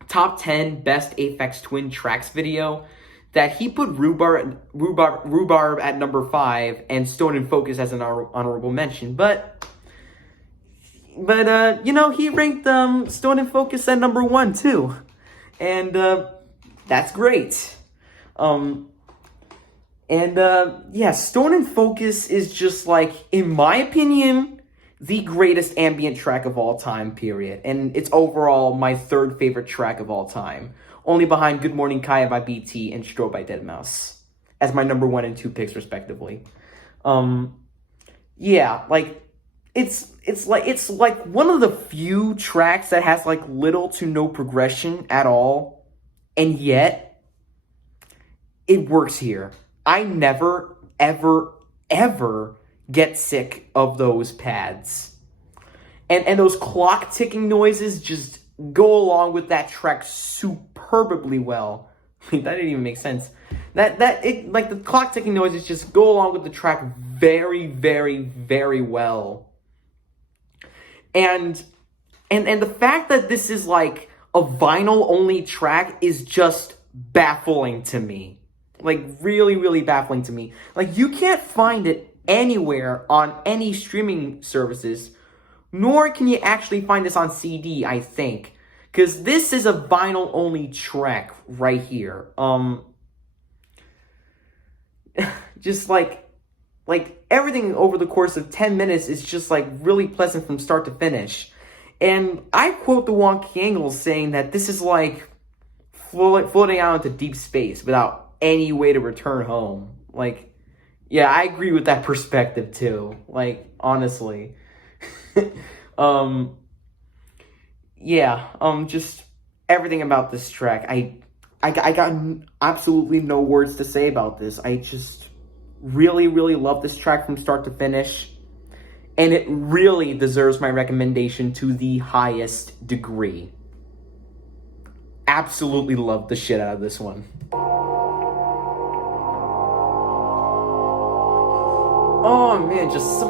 top 10 best Aphex Twin tracks video that he put Rhubarb at number 5 and Stone in Focus as an honorable mention. But you know, he ranked Stone in Focus at number 1 too. And that's great. Yeah, Stone in Focus is just like, in my opinion, the greatest ambient track of all time, period. And it's overall my 3rd favorite track of all time. Only behind Good Morning Kaya by BT and Strobe by deadmau5 as my number 1 and 2 picks, respectively. Yeah, like, it's like one of the few tracks that has like little to no progression at all, and yet it works here. I never, ever, ever get sick of those pads. And those clock ticking noises just go along with that track superbly well. I mean, that didn't even make sense. Like the clock ticking noises just go along with the track very, very, very well. And the fact that this is like a vinyl only track is just baffling to me. Like, really, really baffling to me. Like, you can't find it anywhere on any streaming services, nor can you actually find this on CD, I think. Because this is a vinyl only track right here. Just like everything over the course of 10 minutes is just like really pleasant from start to finish. And I quote the Wonkingo saying that this is like floating out into deep space without any way to return home. Like, yeah, I agree with that perspective too. Like, honestly. Just everything about this track. I got absolutely no words to say about this. I just really, really love this track from start to finish. And it really deserves my recommendation to the highest degree. Absolutely love the shit out of this one. Oh man, just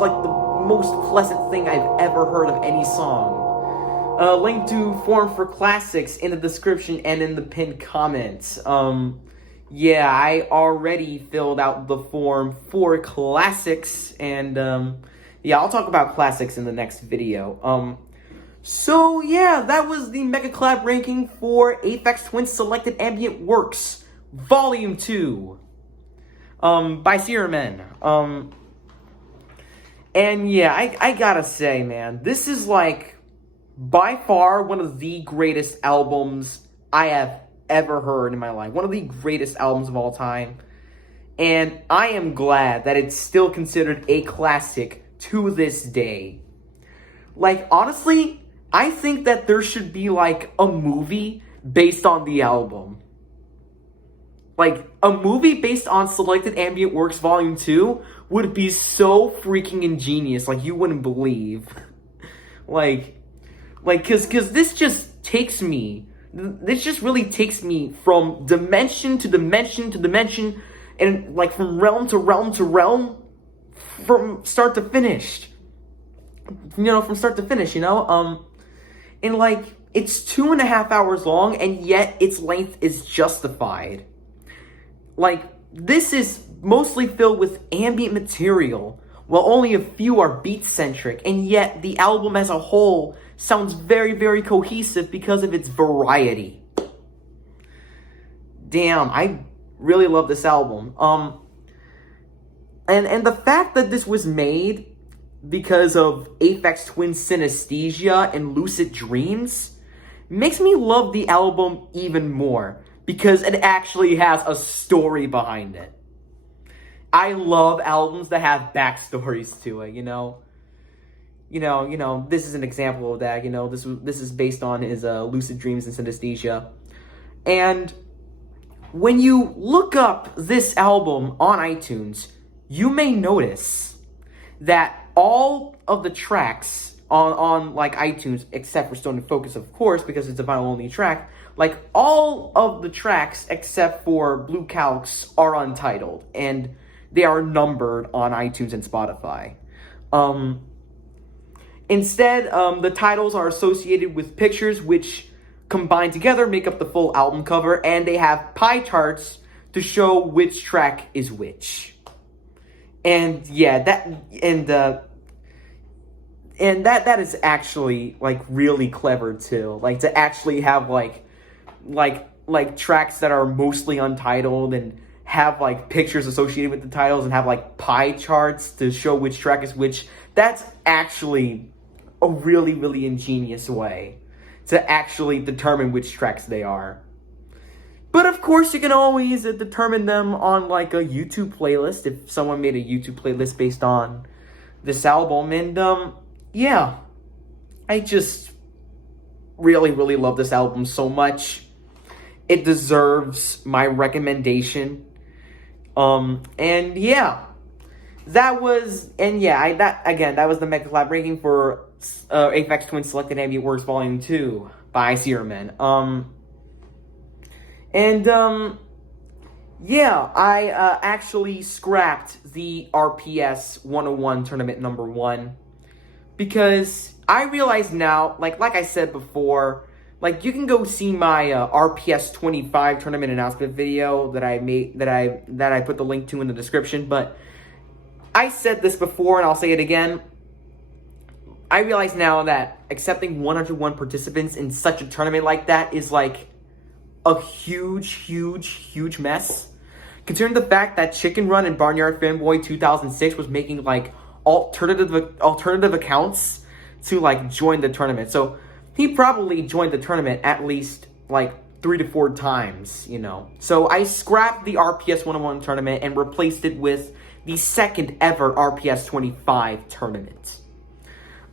like the most pleasant thing I've ever heard of any song. Link to form for classics in the description and in the pinned comments. Yeah, I already filled out the form for classics, and yeah, I'll talk about classics in the next video. So yeah, that was the Mega Collab ranking for Aphex Twin Selected Ambient Works, Volume 2, by Sierra Men. And yeah, I gotta say, man, this is like, by far, one of the greatest albums I have ever heard in my life. One of the greatest albums of all time. And I am glad that it's still considered a classic to this day. Like, honestly, I think that there should be, like, a movie based on the album. Like, a movie based on Selected Ambient Works Volume 2 would be so freaking ingenious. Like, you wouldn't believe. Cause this just takes me, this just really takes me from dimension to dimension to dimension, and like from realm to realm to realm, from start to finish. From start to finish, and like, it's 2.5 hours long, and yet its length is justified. Like, this is mostly filled with ambient material, while only a few are beat-centric, and yet the album as a whole sounds very, very cohesive because of its variety. Damn, I really love this album. And the fact that this was made because of Aphex Twin synesthesia and lucid dreams makes me love the album even more, because it actually has a story behind it. I love albums that have backstories to it, this is an example of that. This is based on his lucid dreams and synesthesia. And when you look up this album on iTunes, you may notice that all of the tracks on like iTunes, except for Stone and Focus, of course, because it's a vinyl only track, like all of the tracks except for Blue Calx are untitled, and they are numbered on iTunes and Spotify. Instead, the titles are associated with pictures which combined together make up the full album cover, and they have pie charts to show which track is which. And yeah, that is actually like really clever too. Like, to actually have like tracks that are mostly untitled and have like pictures associated with the titles and have like pie charts to show which track is which. That's actually a really, really ingenious way to actually determine which tracks they are. But of course, you can always determine them on like a YouTube playlist, if someone made a YouTube playlist based on this album. And yeah, I just really, really love this album so much. It deserves my recommendation. And yeah, that was the Mega Collab ranking for Aphex Twin Selected Ambient Works Volume 2 by Sierra Men. Yeah, I actually scrapped the RPS 101 tournament number 1, because I realize now, like I said before, like, you can go see my RPS 25 tournament announcement video that I made, that I put the link to in the description. But I said this before, and I'll say it again. I realize now that accepting 101 participants in such a tournament like that is like a huge, huge, huge mess. Considering the fact that Chicken Run and Barnyard Fanboy 2006 was making like alternative accounts to like join the tournament. So he probably joined the tournament at least like 3 to 4 times, So I scrapped the RPS 101 tournament and replaced it with the second ever RPS 25 tournament.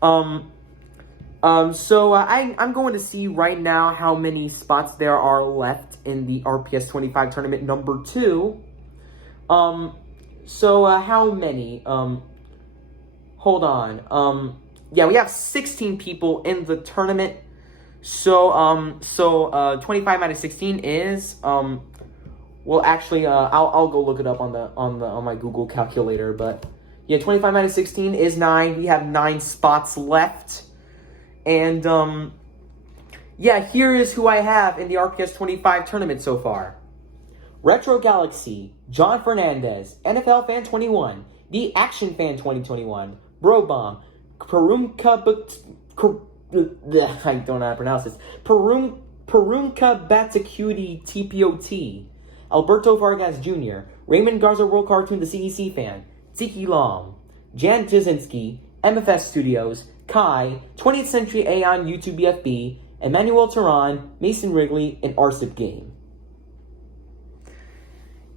I'm going to see right now how many spots there are left in the RPS 25 tournament number 2. How many? Hold on. Yeah, we have 16 people in the tournament. So 25 minus 16 is, well, actually, I'll go look it up on my Google calculator, but yeah, 25 minus 16 is 9. We have 9 spots left. And yeah, here is who I have in the RPS 25 tournament so far. retroGALAXY, John Fernandez, NFL Fan 21, The Action Fan 2021, Brobomb, I don't know how to pronounce this. Perunka Batacuti TPOT, Alberto Vargas Jr., Raymond Garza World Cartoon, the CEC Fan, Tszki Lam, Jan Jasinski, MFS Studios, Kai, 20th Century Aeon YouTube BFB, Emmanuel Tehran, Mason Wrigley, and Arsip Game.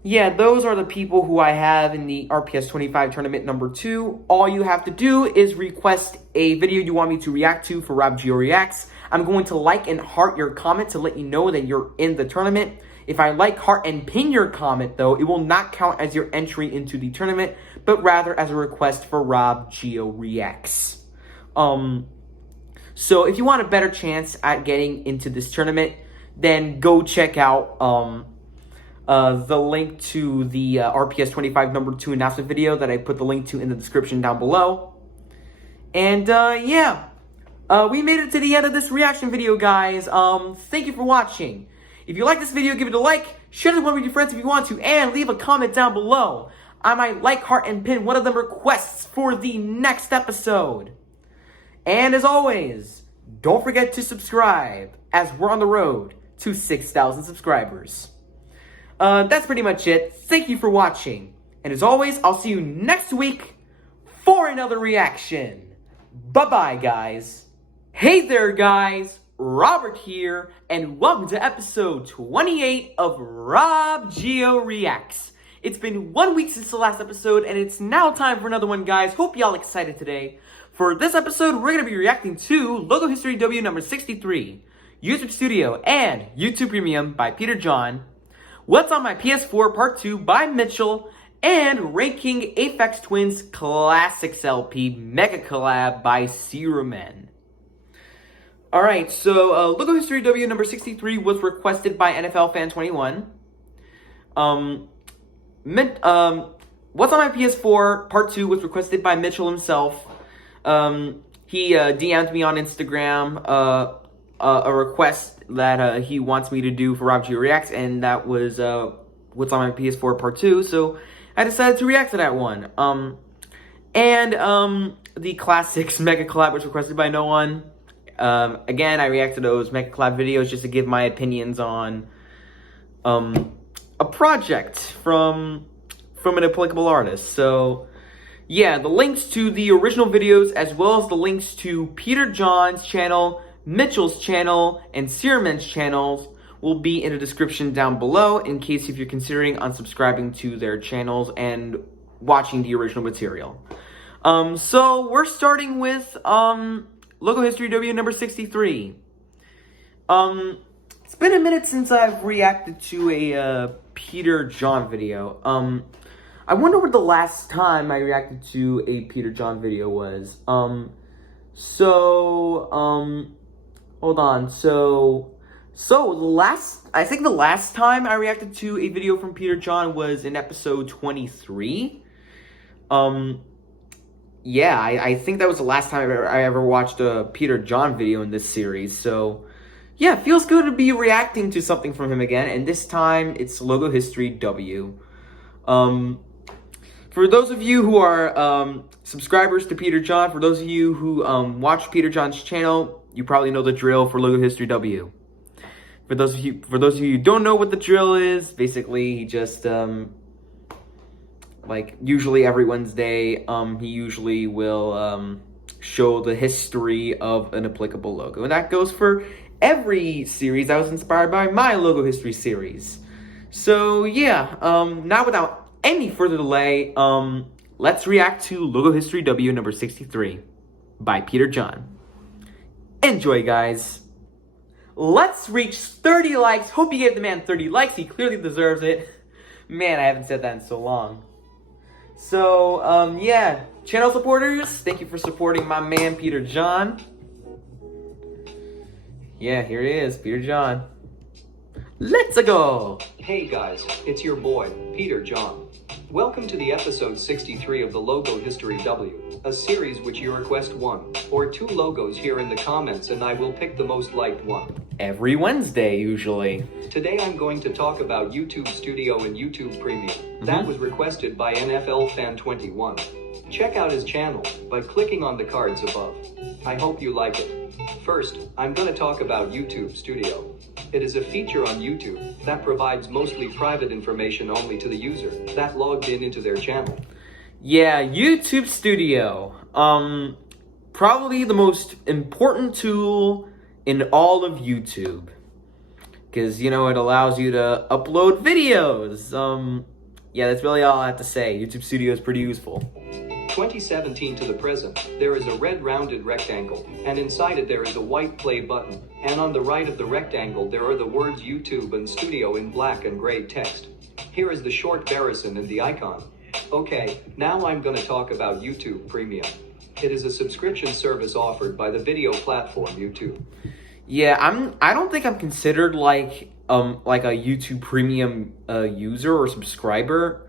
Yeah, those are the people who I have in the RPS 25 tournament number 2. All you have to do is request a video you want me to react to for RobGioReacts. I'm going to like and heart your comment to let you know that you're in the tournament. If I like, heart, and pin your comment, though, it will not count as your entry into the tournament, but rather as a request for RobGioReacts. So if you want a better chance at getting into this tournament, then go check out the link to the RPS 25 number 2 announcement video that I put the link to in the description down below. And yeah, we made it to the end of this reaction video, guys. Thank you for watching. If you like this video, give it a like, share this one with your friends if you want to, and leave a comment down below. I might like, heart, and pin one of them requests for the next episode. And as always, don't forget to subscribe, as we're on the road to 6,000 subscribers. That's pretty much it. Thank you for watching. And as always, I'll see you next week for another reaction. Bye-bye, guys. Hey there, guys. Robert here, and welcome to episode 28 of RobGioReacts. It's been 1 week since the last episode, and it's now time for another one, guys. Hope y'all excited today. For this episode, we're going to be reacting to Logo History W number 63, YouTube Studio, and YouTube Premium by Peter John, What's on My PS4 Part 2 by Mitchell, and Ranking Aphex Twins Classics LP Mega Collab by Serumen. Alright, so Logo History W number 63 was requested by NFL Fan 21. What's on My PS4 Part 2 was requested by Mitchell himself. He DM'd me on Instagram a request that he wants me to do for RobGioReacts, and that was What's on My PS4 Part 2, so I decided to react to that one. The Classics Mega Collab was requested by no one. Again, I react to those Mega Collab videos just to give my opinions on a project from an applicable artist. So, yeah, the links to the original videos as well as the links to Peter John's channel, Mitchell's channel, and Serumen's channels will be in the description down below in case if you're considering unsubscribing to their channels and watching the original material. So, we're starting with Logo History W number 63. It's been a minute since I've reacted to a Peter John video. I wonder what the last time I reacted to a Peter John video was. Hold on. I think the last time I reacted to a video from Peter John was in episode 23. Yeah, I think that was the last time I ever watched a Peter John video in this series. So, yeah, it feels good to be reacting to something from him again. And this time, it's Logo History W. For those of you who are subscribers to Peter John, for those of you who watch Peter John's channel, you probably know the drill for Logo History W. For those of you who don't know what the drill is, basically he just like usually every Wednesday, he usually will show the history of an applicable logo, and that goes for every series that was inspired by my Logo History series. So yeah, now without any further delay, let's react to Logo History W number 63 by Peter John. Enjoy, guys. Let's reach 30 likes. Hope you gave the man 30 likes. He clearly deserves it. Man, I haven't said that in so long. So, yeah, channel supporters, thank you for supporting my man, Peter John. Yeah, here it is, Peter John. Let's go! Hey guys, it's your boy, Peter John. Welcome to the episode 63 of the Logo History W, a series which you request 1 or 2 logos here in the comments and I will pick the most liked one. every Wednesday, usually. Today I'm going to talk about YouTube Studio and YouTube Premium. That was requested by NFL Fan 21. Check out his channel by clicking on the cards above. I hope you like it. First, I'm going to talk about YouTube Studio. It is a feature on YouTube that provides mostly private information only to the user that logged in into their channel. Yeah, YouTube Studio. Probably the most important tool in all of YouTube. Because, you know, it allows you to upload videos. Yeah, that's really all I have to say. YouTube Studio is pretty useful. 2017 to the present, there is a red rounded rectangle, and inside it there is a white play button, and on the right of the rectangle there are the words YouTube and Studio in black and gray text. Here is the short version and the icon. Okay, now I'm gonna talk about YouTube Premium. It is a subscription service offered by the video platform YouTube. Yeah, I don't think I'm considered like a YouTube Premium user or subscriber.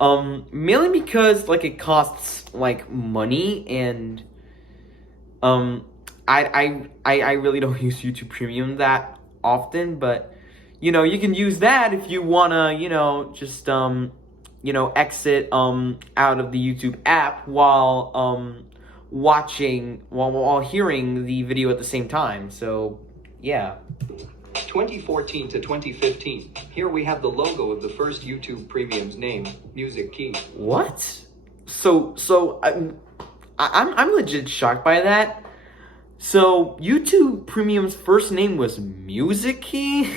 Mainly because like it costs like money, and I really don't use YouTube Premium that often, but you know, you can use that if you wanna, you know, just you know, exit out of the YouTube app while while hearing the video at the same time. So yeah. 2014 to 2015. Here we have the logo of the first YouTube Premium's name, Music Key. What? So I'm legit shocked by that. So YouTube Premium's first name was Music Key?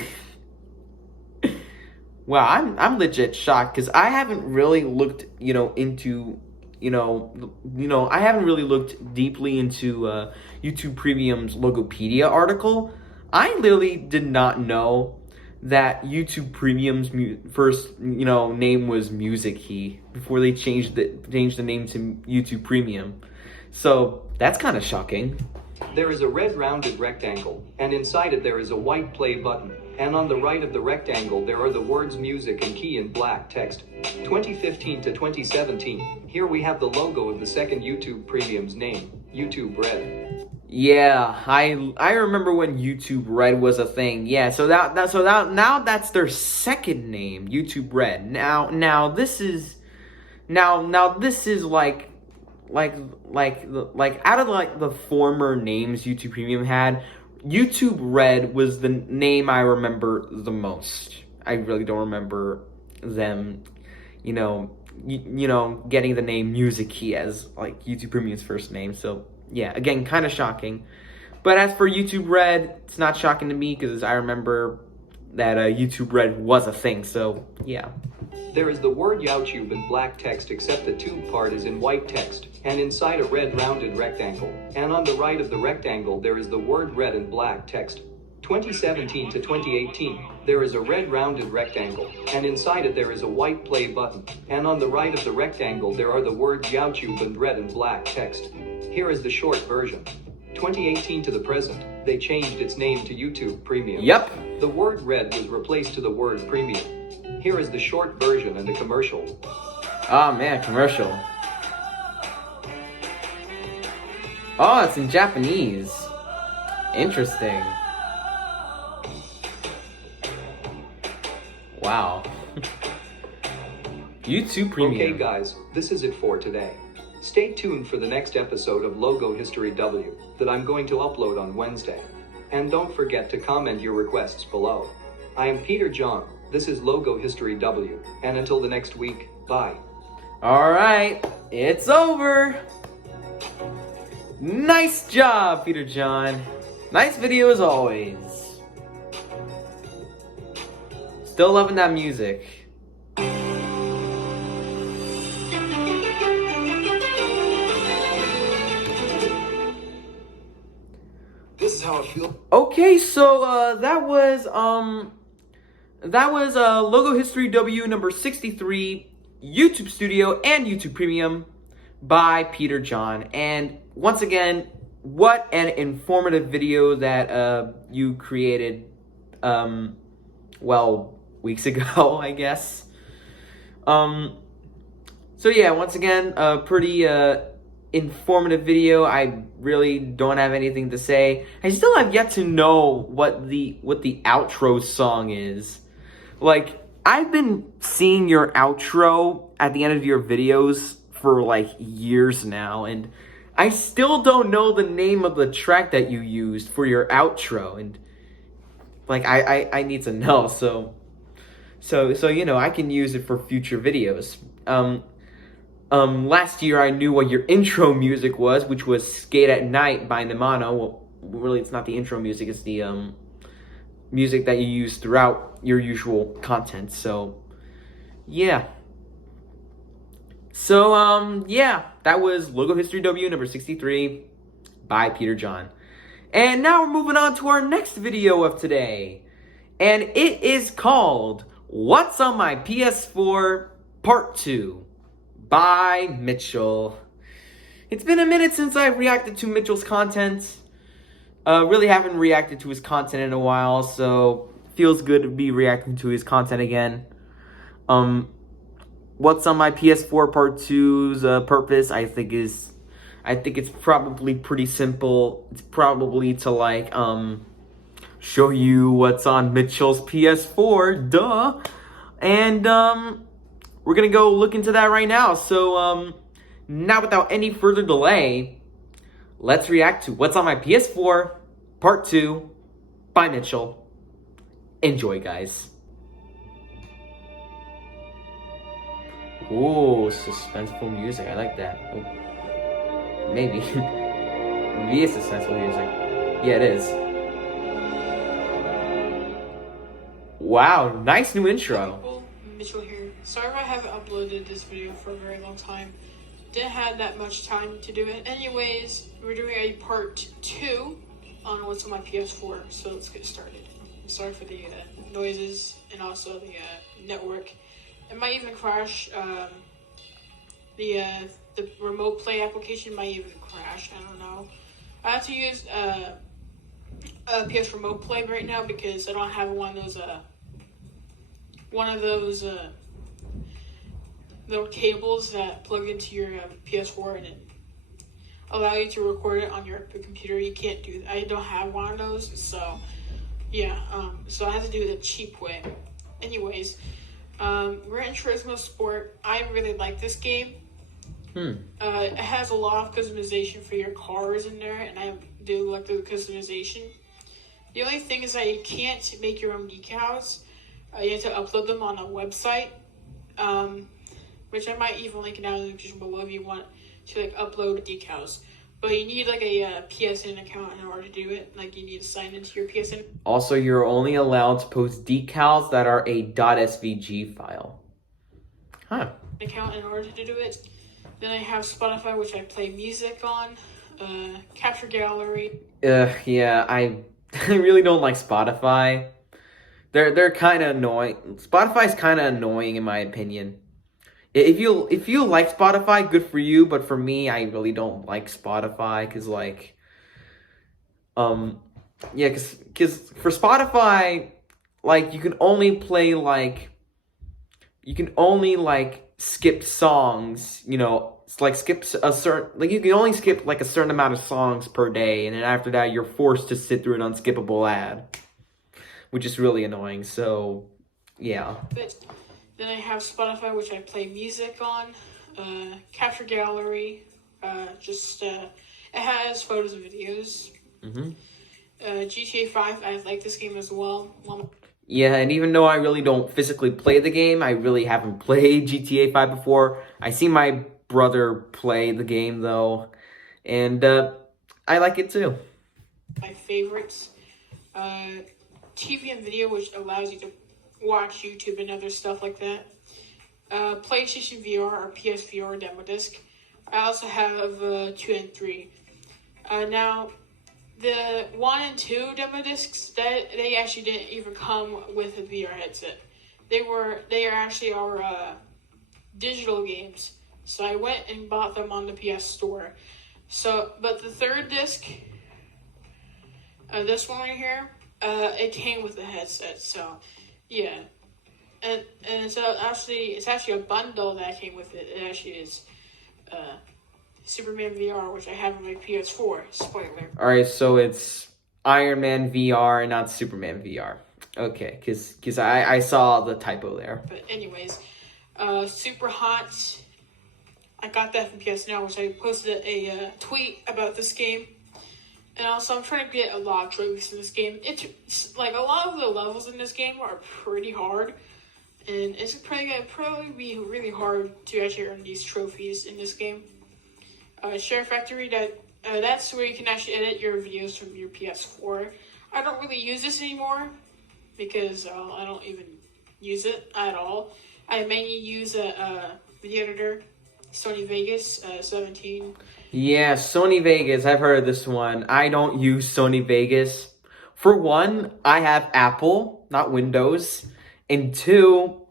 Wow, I'm legit shocked because I haven't really looked, you know, into, I haven't really looked deeply into YouTube Premium's Logopedia article. I literally did not know that YouTube Premium's first, you know, name was Music Key before they changed the name to YouTube Premium. So that's kind of shocking. There is a red rounded rectangle, and inside it there is a white play button, and on the right of the rectangle there are the words music and key in black text. 2015 to 2017. Here we have the logo of the second YouTube Premium's name, YouTube Red. Yeah, I remember when YouTube Red was a thing. Yeah, so now that's their second name, YouTube Red. Now this is like out of like the former names YouTube Premium had, YouTube Red was the name I remember the most. I really don't remember them, you know, getting the name Music Key as like YouTube Premium's first name. So yeah, again, kind of shocking. But as for YouTube Red, it's not shocking to me because I remember that YouTube Red was a thing. So yeah. There is the word YouTube in black text, except the tube part is in white text, and inside a red rounded rectangle. And on the right of the rectangle there is the word red in black text. 2017 to 2018, there is a red rounded rectangle, and inside it there is a white play button. And on the right of the rectangle there are the words YouTube in red and black text. Here is the short version. 2018 to the present, they changed its name to YouTube Premium. Yep. The word red was replaced to the word premium. Here is the short version and the commercial. Oh man, commercial. Oh, it's in Japanese. Interesting. Wow. YouTube Premium. Okay guys, this is it for today. Stay tuned for the next episode of Logo History W that I'm going to upload on Wednesday. And don't forget to comment your requests below. I am Peter John, this is Logo History W, and until the next week, bye. Alright, it's over. Nice job, Peter John. Nice video as always. Still loving that music. This is how I feel. Okay, so that was Logo History W number 63, YouTube Studio and YouTube Premium by Peter John. And once again, what an informative video that you created well, weeks ago, I guess. So yeah, once again, pretty informative video. I really don't have anything to say. I still have yet to know what the outro song is. Like, I've been seeing your outro at the end of your videos for like years now, and I still don't know the name of the track that you used for your outro, and like I need to know, so you know, I can use it for future videos. Last year I knew what your intro music was, which was Skate at Night by Domino. Well, really, it's not the intro music, it's the music that you use throughout your usual content. So yeah. So yeah, that was Logo History W number 63 by Peter John. And now we're moving on to our next video of today. And it is called What's on My PS4 Part 2 by Mitchell. It's been a minute since I reacted to Mitchell's content. Really haven't reacted to his content in a while, so feels good to be reacting to his content again. What's on My PS4 Part 2's purpose, I think it's probably pretty simple. It's probably to like show you what's on Mitchell's PS4, duh. And we're gonna go look into that right now. So now without any further delay, let's react to What's on My PS4 Part 2 by Mitchell. Enjoy, guys. Ooh, suspenseful music. I like that. Oh, maybe. Maybe it's suspenseful music. Yeah, it is. Wow, nice new intro. People, Mitchell here. Sorry if I haven't uploaded this video for a very long time. Didn't have that much time to do it. Anyways, we're doing a part 2 on What's on My PS4, so let's get started. Sorry for the noises and also the network. It might even crash. The remote play application might even crash. I don't know. I have to use PS Remote Play right now because I don't have one of those little cables that plug into your PS4 and it allow you to record it on your computer. You can't do that. I don't have one of those, so yeah. So I have to do it the cheap way. Anyways, we're in Turismo Sport. I really like this game. It has a lot of customization for your cars in there, and I do like the customization. The only thing is that you can't make your own decals. You have to upload them on a website, which I might even link down in the description below if you want to like upload decals. But you need like a PSN account in order to do it. Like you need to sign into your PSN. Also, you're only allowed to post decals that are a .svg file. Huh. Account in order to do it. Then I have Spotify, which I play music on. Capture Gallery. Yeah, I really don't like Spotify. They're kind of annoying. Spotify's kind of annoying in my opinion. If you like Spotify, good for you. But for me, I really don't like Spotify because like, yeah, because for Spotify, like you can only play like, you can only like skip songs, you know, it's like skip a certain, like you can only skip like a certain amount of songs per day, and then after that you're forced to sit through an unskippable ad, which is really annoying. So yeah. But then I have Spotify, which I play music on. Capture Gallery, it has photos and videos. GTA 5, I like this game as well. Yeah, and even though I really don't physically play the game, I really haven't played GTA 5 before. I see my brother play the game, though, and I like it, too. My favorites. TV and video, which allows you to watch YouTube and other stuff like that. PlayStation VR or PSVR demo disc. I also have 2 and 3. Now, the 1 and 2 demo discs, that they actually didn't even come with a VR headset. They are actually our digital games. So I went and bought them on the PS Store. So, but the third disc, this one right here, it came with a headset. So, yeah, and it's actually a bundle that came with it. It actually is Superman VR, which I have on my PS4. Spoiler. All right, so it's Iron Man VR and not Superman VR. Okay, because I saw the typo there. But anyways, Super Hot. I got that from PS Now, which I posted a tweet about this game. And also, I'm trying to get a lot of trophies in this game. It's like a lot of the levels in this game are pretty hard, and it's probably be really hard to actually earn these trophies in this game. Share Factory, that's where you can actually edit your videos from your PS4. I don't really use this anymore because I don't even use it at all. I mainly use a video editor, Sony Vegas 17. Yeah, Sony Vegas. I've heard of this one. I don't use Sony Vegas. For one, I have Apple, not Windows. And two,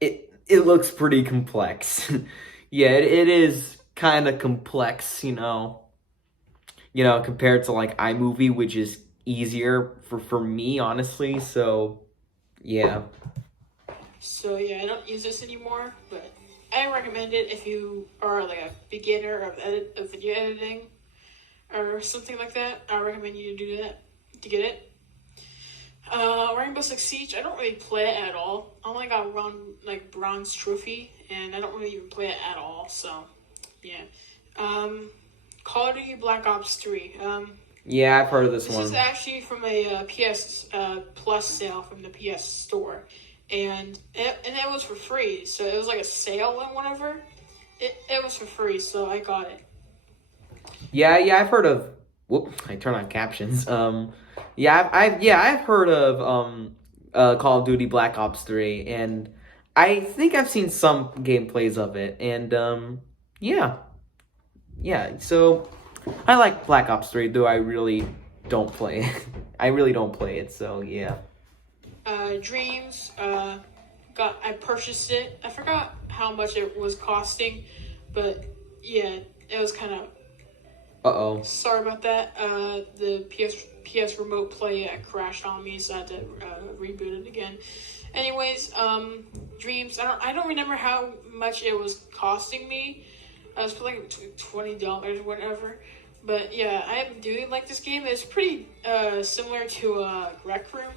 it looks pretty complex. Yeah, it is kind of complex, you know, compared to like iMovie, which is easier for me, honestly. So, yeah. So yeah, I don't use this anymore, but I recommend it if you are like a beginner of video editing or something like that. I recommend you to do that to get it. Rainbow Six Siege, I don't really play it at all. I only got one like bronze trophy, and I don't really even play it at all. So yeah. Call of Duty Black Ops 3. Yeah, I've heard of this one. This is actually from a PS Plus sale from the PS Store. And it was for free, so it was like a sale and whatever. It was for free, so I got it. Yeah, I've heard of. Whoop! I turn on captions. I've heard of Call of Duty Black Ops 3, and I think I've seen some gameplays of it, and yeah. So I like Black Ops 3, though I really don't play it. I really don't play it, so yeah. Dreams, I purchased it. I forgot how much it was costing, but yeah, it was kind of. Sorry about that. The PS Remote Play crashed on me, so I had to reboot it again. Anyways, Dreams. I don't remember how much it was costing me. I was paying like $20 or whatever. But yeah, I do like this game. It's pretty similar to Rec Room.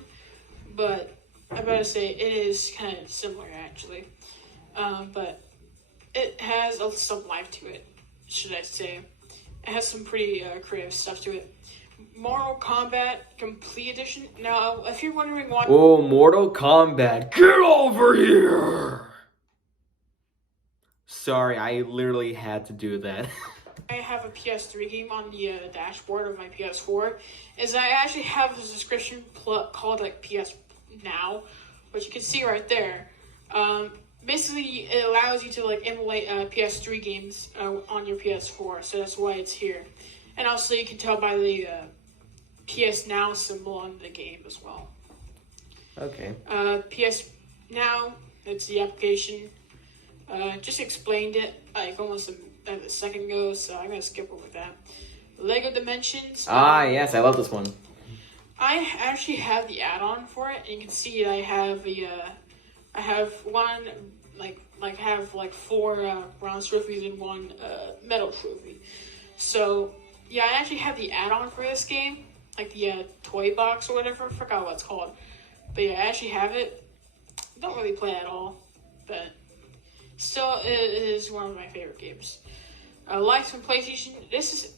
But I better say it is kind of similar actually, but it has some life to it, should I say. It has some pretty creative stuff to it. Mortal Kombat Complete Edition. Now, if you're wondering why... Oh, Mortal Kombat, get over here! Sorry, I literally had to do that. I have a PS3 game on the dashboard of my PS4, is I actually have a subscription called like PS Now, which you can see right there. Basically, it allows you to like emulate PS3 games on your PS4, so that's why it's here. And also, you can tell by the PS Now symbol on the game as well. Okay. PS Now, it's the application. Just explained it like almost a second ago, so I'm gonna skip over that. Lego Dimensions. Yes, I love this one. I actually have the add-on for it, and you can see I have I have one have four bronze trophies and one metal trophy. So yeah, I actually have the add-on for this game, like the toy box or whatever. I forgot what it's called, but yeah, I actually have it. Don't really play at all, but still, it is one of my favorite games. Live from PlayStation.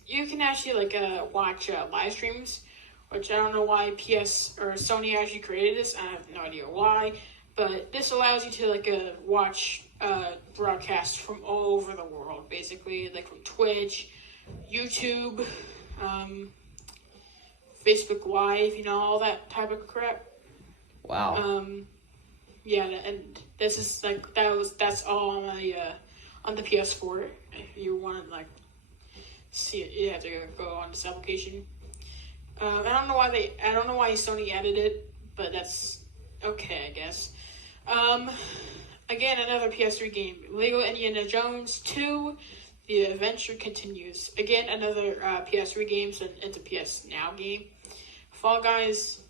You can actually watch live streams, which I don't know why PS or Sony actually created this. I have no idea why, but this allows you to watch broadcasts from all over the world, basically, like from Twitch, YouTube, Facebook Live, all that type of crap. Wow. Yeah, and this is that's all on the PS4. If you want to see it, you have to go on this application. I don't know why Sony added it, but that's okay, I guess. Again, another PS3 game, Lego Indiana Jones 2: The Adventure Continues. Again, another PS3 game, so it's a PS Now game. Fall Guys.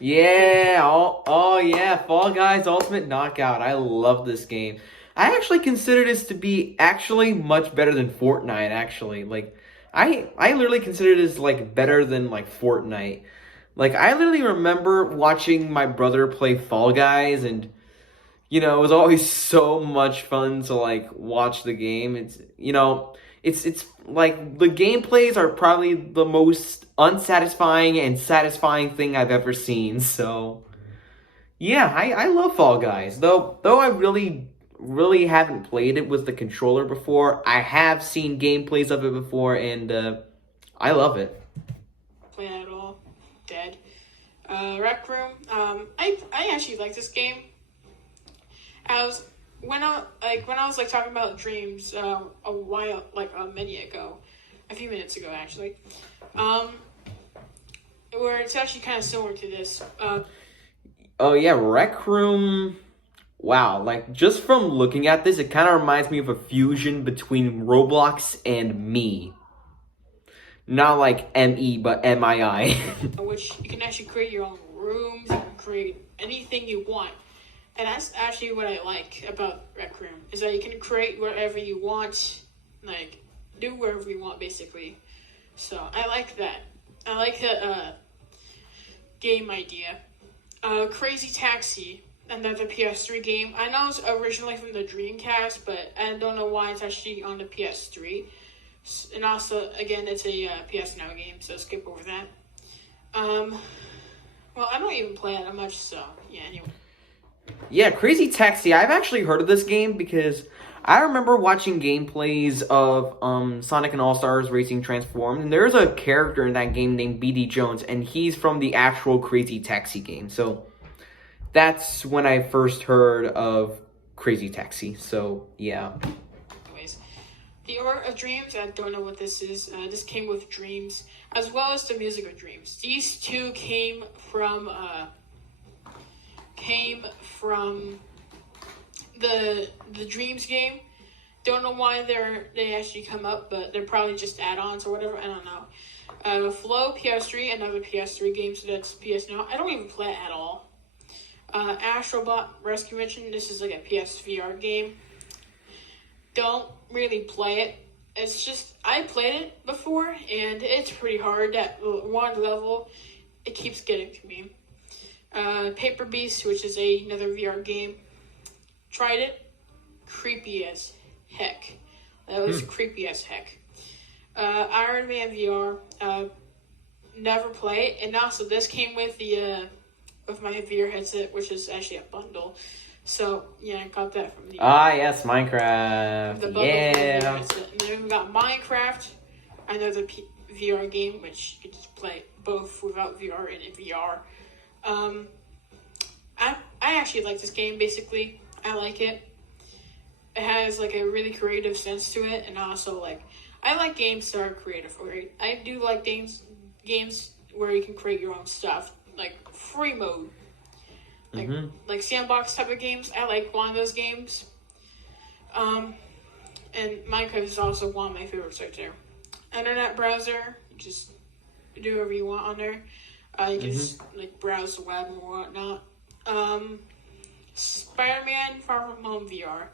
Yeah, yeah, Fall Guys Ultimate Knockout. I love this game. I actually consider this to be actually much better than Fortnite, actually. Like, I literally consider this, like, better than, like, Fortnite. Like, I literally remember watching my brother play Fall Guys, and, you know, it was always so much fun to, like, watch the game. It's, you know, it's like, the gameplays are probably the most unsatisfying and satisfying thing I've ever seen, so... Yeah, I love Fall Guys. Though I really haven't played it with the controller before. I have seen gameplays of it before, and I love it. Play it at all. Dead. Rec Room. I actually like this game. When I was like talking about Dreams a few minutes ago actually. Where it's actually kind of similar to this. Oh yeah, Rec Room. Wow, like just from looking at this, it kind of reminds me of a fusion between Roblox and Me. Not like M-E, but M-I-I. Which you can actually create your own rooms, you can create anything you want. And that's actually what I like about Rec Room, is that you can create whatever you want, like, do wherever you want, basically. So, I like that. I like the game idea. Crazy Taxi, another PS3 game. I know it's originally from the Dreamcast, but I don't know why it's actually on the PS3. And also, again, it's a PS Now game, so skip over that. Well, I don't even play it that much, so yeah, anyway. Yeah, Crazy Taxi. I've actually heard of this game because I remember watching gameplays of Sonic and All-Stars Racing Transformed, and there's a character in that game named BD Jones, and he's from the actual Crazy Taxi game. So that's when I first heard of Crazy Taxi. So yeah. Anyways, The Art of Dreams. I don't know what this is. This came with Dreams, as well as the music of Dreams. These two came from the Dreams game. Don't know why they actually come up, but they're probably just add-ons or whatever. I don't know. Flow PS3, another PS3 game, so that's PS Now. I don't even play it at all. Astrobot Rescue Mission. This is like a PSVR game. Don't really play it. It's just I played it before, and it's pretty hard. That one level, it keeps getting to me. Paper Beast, which is another VR game. Tried it. Creepy as heck. That was creepy as heck. Iron Man VR. Never play it. And also, this came with with my VR headset, which is actually a bundle. So, yeah, I got that from the... yes, Minecraft. The bundle yeah. And then we got Minecraft, another VR game, which you can just play both without VR and in VR. I actually like this game, basically. I like it. It has, like, a really creative sense to it, and also, like, I like games that are creative, right? I do like games where you can create your own stuff, like free mode. Like sandbox type of games. I like one of those games. And Minecraft is also one of my favorites right there. Internet browser, just do whatever you want on there. You can just like browse the web and whatnot. Spider-Man Far From Home VR.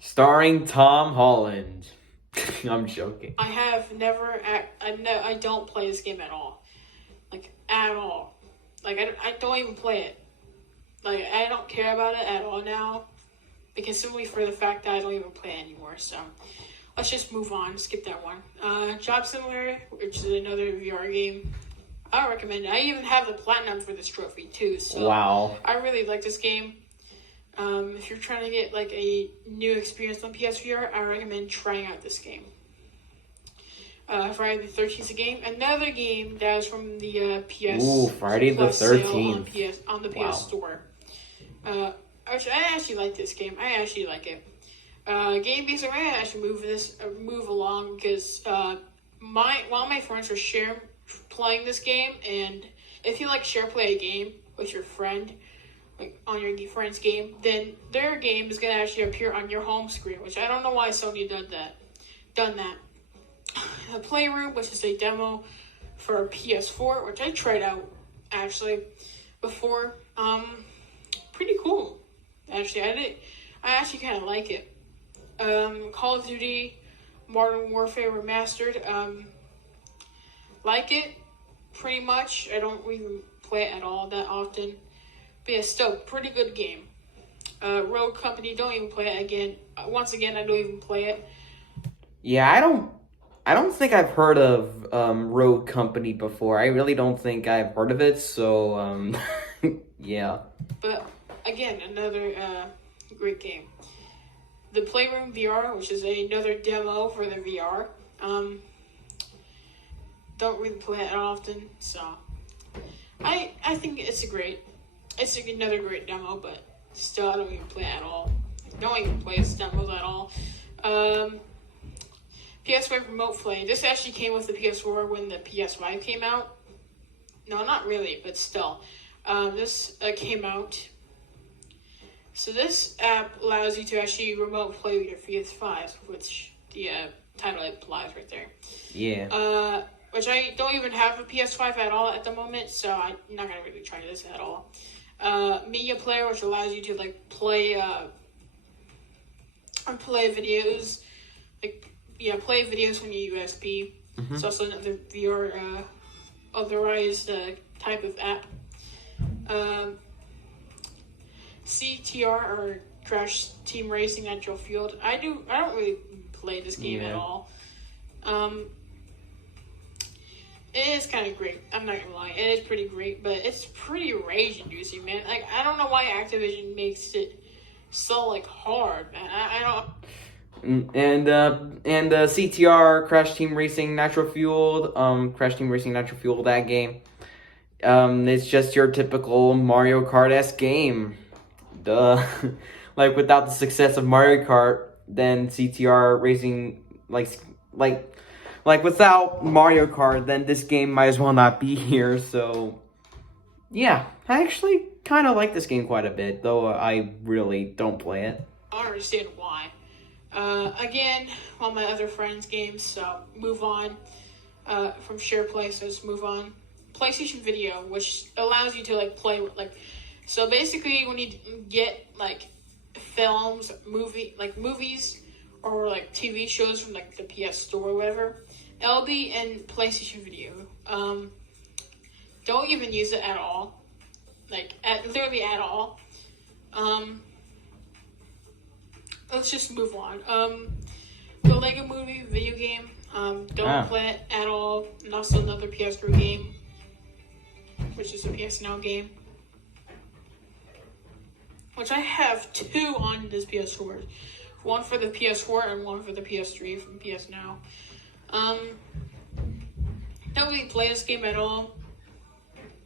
Starring Tom Holland. I'm joking. I don't play this game at all. Like, at all. Like, I don't even play it. Like, I don't care about it at all now. Because simply for the fact that I don't even play it anymore. So, let's just move on. Skip that one. Job Simulator, which is another VR game. I recommend it. I even have the platinum for this trophy, too. So, wow. I really like this game. If you're trying to get, like, a new experience on PSVR, I recommend trying out this game. Friday the 13th is a game. Another game that is from the PS. Ooh, Friday the 13th. On the PS Store. Which I actually like this game. I actually like it. Game based, I actually move along because one of my friends are playing this game, and if you like play a game with your friend, like on your friend's game, then their game is gonna actually appear on your home screen, which I don't know why Sony done that. The Playroom, which is a demo for PS4, which I tried out actually before. Pretty cool. Actually, I actually kind of like it. Call of Duty Modern Warfare Remastered. Like it pretty much. I don't even play it at all that often. But yeah, still, pretty good game. Rogue Company, don't even play it again. Once again, I don't even play it. Yeah, I don't think I've heard of Rogue Company before. I really don't think I've heard of it, so yeah. But again, another great game. The Playroom VR, which is another demo for the VR. Don't really play it often, so I think it's another great demo, but still I don't even play it at all. Don't even play its demos at all. PS5 Remote Play. This actually came with the PS4 when the PS5 came out. No, not really, but still. This came out. So this app allows you to actually remote play with your PS5, which the title implies right there. Yeah. Which I don't even have a PS5 at all at the moment, so I'm not gonna really try this at all. Media Player, which allows you to like play videos, play videos from your USB. Mm-hmm. It's also another VR authorized type of app. CTR or Crash Team Racing Natural Field. I don't really play this game at all. It is kind of great. I'm not gonna lie, it is pretty great, but it's pretty rage-inducing, man. Like, I don't know why Activision makes it so like hard, man. I don't. And CTR Crash Team Racing Natural Fueled, that game. It's just your typical Mario Kart-esque game. Duh. Like, without the success of Mario Kart, then CTR Racing, like without Mario Kart, then this game might as well not be here, so yeah. I actually kind of like this game quite a bit, though I really don't play it. I don't understand why. Again, one of my other friends' games, so move on. From SharePlay, so let's move on. PlayStation Video, which allows you to like play with so basically when you get like films, movies or like TV shows from like the PS Store or whatever, it'll be in PlayStation Video. Don't even use it at all. Literally at all. Let's just move on. The Lego Movie video game. Don't play it at all. And also another PS3 game, which is a PS Now game. Which I have two on this PS4. One for the PS4 and one for the PS3 from PS Now. Don't really play this game at all.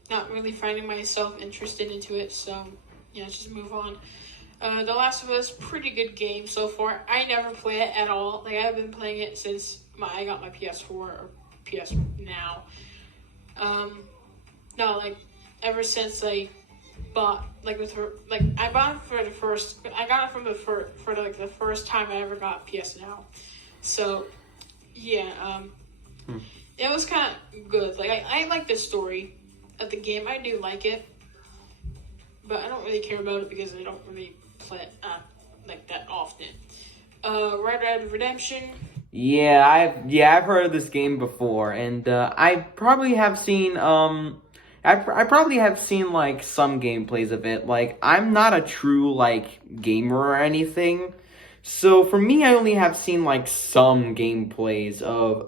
Not really finding myself interested into it, so yeah, let's just move on. The Last of Us, pretty good game so far. I never play it at all. Like, I've been playing it since I got my PS4 or PS Now. Ever since I bought, I got it for the first, I got it from the first time I ever got PS Now. So, yeah, it was kind of good. Like, I like the story of the game. I do like it, but I don't really care about it because I don't really play it that often. Red Dead Redemption. Yeah, I've heard of this game before, and I probably have seen I probably have seen like some gameplays of it. Like, I'm not a true like gamer or anything, so for me, I only have seen like some gameplays of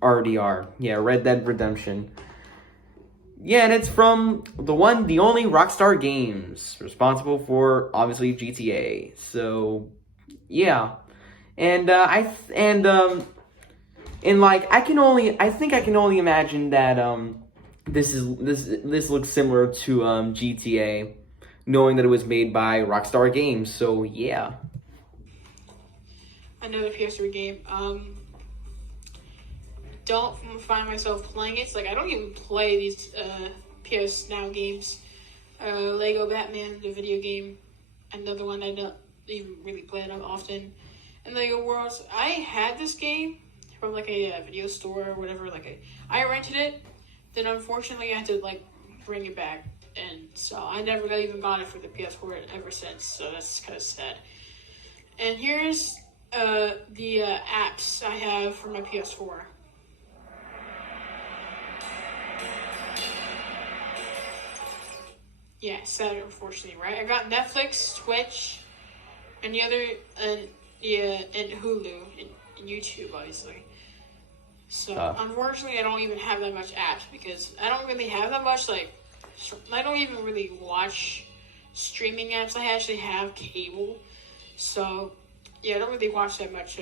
RDR. Yeah, Red Dead Redemption. Yeah, and it's from the only Rockstar Games, responsible for obviously GTA. So, yeah, and I think I can only imagine that this looks similar to GTA, knowing that it was made by Rockstar Games. So yeah. Another PS3 game. Don't find myself playing it. It's like I don't even play these PS Now games. Lego Batman, the video game, another one I don't even really play that often. And Lego Worlds, I had this game from like a video store or whatever. I rented it, then unfortunately I had to like bring it back, and so I never even got it for the PS4 ever since. So that's kind of sad. And here's the apps I have for my PS4. Yeah, sad, unfortunately, right? I got Netflix, Twitch, and the other, and Hulu, and YouTube, obviously. So, unfortunately, I don't even have that much apps because I don't really have that much, like, I don't even really watch streaming apps. I actually have cable. So, yeah, I don't really watch that much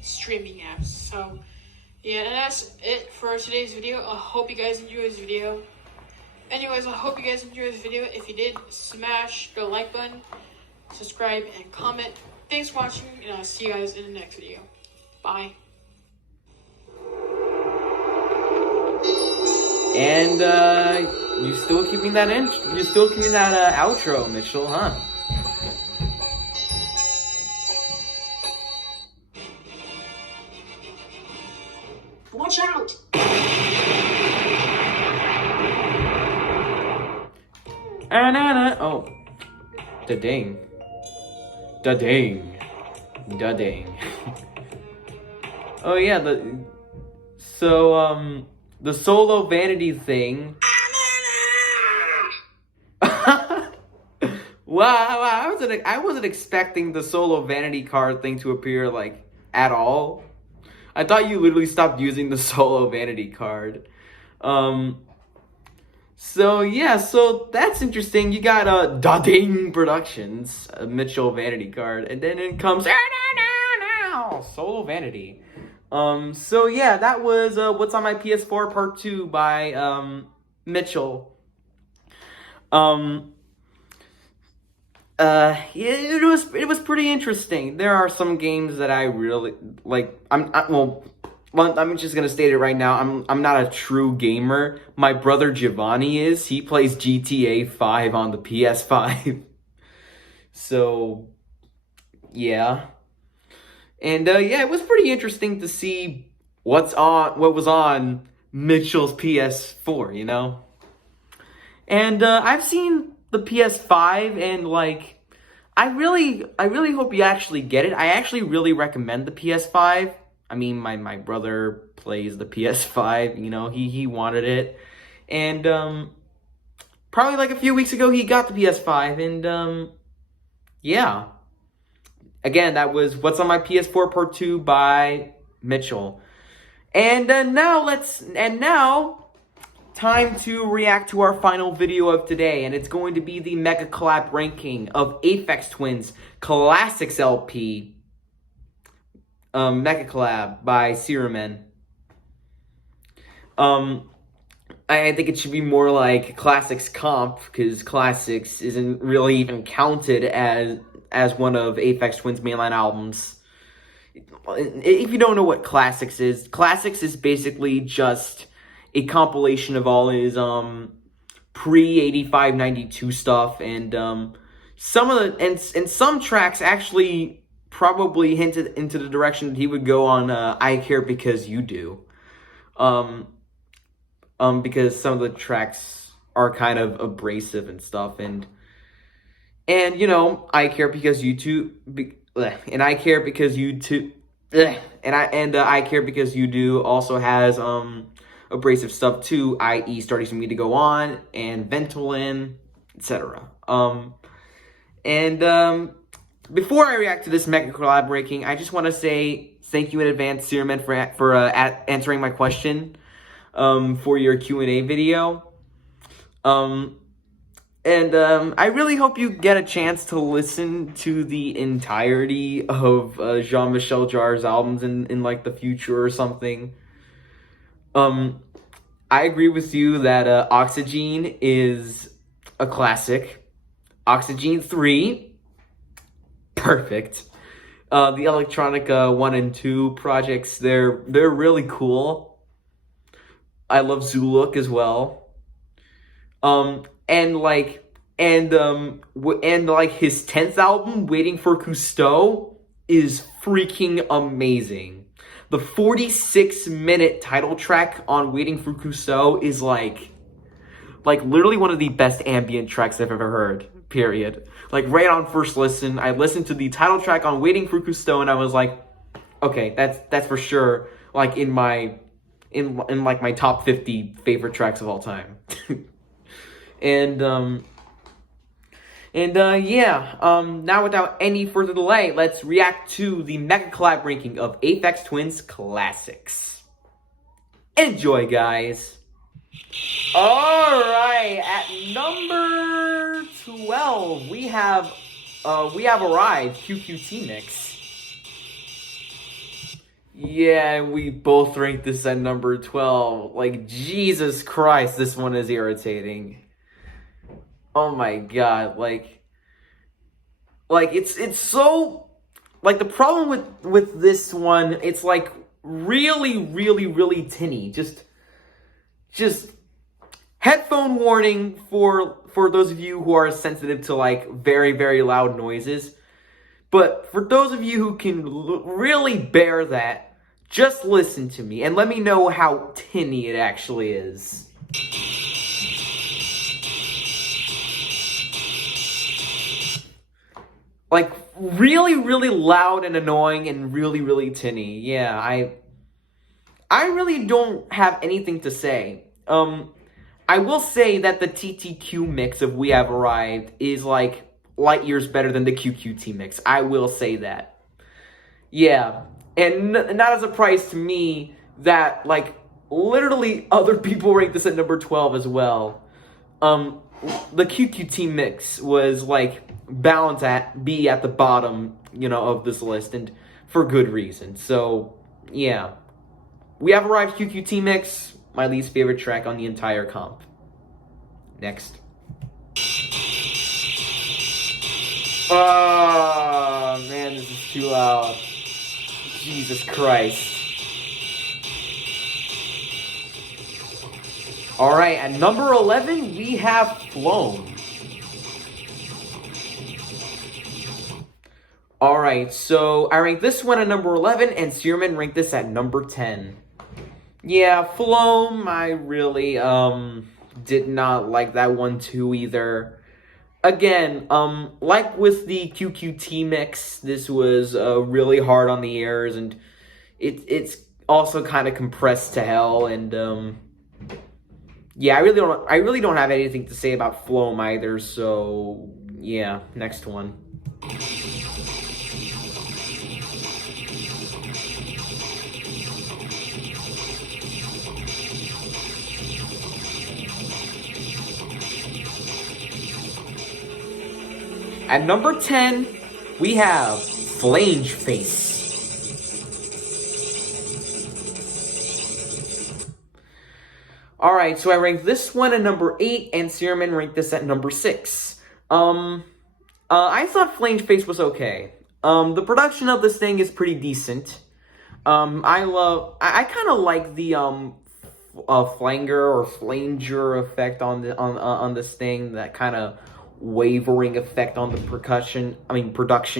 streaming apps. So, yeah, and that's it for today's video. I hope you guys enjoyed this video. Anyways, I hope you guys enjoyed this video. If you did, smash the like button, subscribe, and comment. Thanks for watching, and I'll see you guys in the next video. Bye. And you're still keeping that outro, Mitchell, huh? Watch out! Oh, da-ding. Da-ding. Da-ding. Oh yeah, the solo vanity thing. Wow, I wasn't expecting the solo vanity card thing to appear, like, at all. I thought you literally stopped using the solo vanity card. So yeah, so that's interesting. You got Da-Ding Productions, a Mitchell vanity card, and then it comes solo vanity. So yeah, that was What's on My PS4 Part 2 by Mitchell. Yeah, it was pretty interesting. There are some games that I really like. I'm just gonna state it right now. I'm not a true gamer. My brother Giovanni is. He plays GTA 5 on the PS5. So yeah. And yeah, it was pretty interesting to see what was on Mitchell's PS4, you know? And I've seen the PS5, and like I really hope you actually get it. I actually really recommend the PS5. I mean, my brother plays the PS5, you know, he wanted it. And probably like a few weeks ago he got the PS5, and yeah. Again, that was What's on My PS4 Part 2 by Mitchell. And now time to react to our final video of today, and it's going to be the Mega Collab ranking of Aphex Twins Classics LP Mega Collab by Serumen. I think it should be more like Classics Comp, because Classics isn't really even counted as one of Aphex Twins' mainline albums. If you don't know what Classics is basically just a compilation of all his pre-85-92 stuff, and some of the and some tracks actually probably hinted into the direction that he would go on I Care Because You Do. Because some of the tracks are kind of abrasive and stuff, and you know, I Care Because You Too, and I Care Because You Too, and I Care Because You Do also has abrasive stuff too, i.e. Starting For Me to Go On and Ventolin, etc. Before I react to this Mega Collab ranking, I just want to say thank you in advance, Serumen, for answering my question for your Q&A video. I really hope you get a chance to listen to the entirety of Jean-Michel Jarre's albums in like the future or something. I agree with you that Oxygen is a classic. Oxygen 3, perfect. The Electronica 1 and 2 projects, they're really cool. I love Zuluk as well. And his 10th album, Waiting for Cousteau, is freaking amazing. The 46-minute title track on Waiting for Cousteau is like literally one of the best ambient tracks I've ever heard. period. Like, right on first listen, I listened to the title track on Waiting for Cousteau, and I was like, okay, that's for sure, like, in like my top 50 favorite tracks of all time. Now without any further delay, let's react to the Mega Collab ranking of Aphex Twin's classics. Enjoy, guys. Alright, at number 12, we have arrived, QQT Mix. Yeah, we both ranked this at number 12. Like, Jesus Christ, this one is irritating. Oh my god, like it's so, like, the problem with this one, it's like really tinny. Just headphone warning for those of you who are sensitive to, like, very loud noises. But for those of you who can really bear that, just listen to me and let me know how tinny it actually is. Like, really loud and annoying and really tinny. Yeah, I really don't have anything to say. I will say that the TTQ mix of We Have Arrived is, like, light years better than the QQT mix. I will say that. Yeah, and not a surprise to me that, like, literally other people rank this at number 12 as well. The QQT mix was, like, bound to be at the bottom, you know, of this list, and for good reason. So, yeah. We Have Arrived QQT mix, my least favorite track on the entire comp. Next. Oh, man, this is too loud. Jesus Christ. Alright, at number 11, we have Flown. Alright, so I ranked this one at number 11, and Searman ranked this at number 10. Yeah, Flown, I really, did not like that one too either. Again, like with the QQT mix, this was really hard on the ears, and it's also kind of compressed to hell. And yeah, I really don't have anything to say about Floam either. So yeah, next one. At number 10, we have Flange Face. Alright, so I ranked this one at number 8, and Searman ranked this at number 6. I thought Flange Face was okay. The production of this thing is pretty decent. I kind of like the flanger or flanger effect on this thing, that kind of wavering effect on the production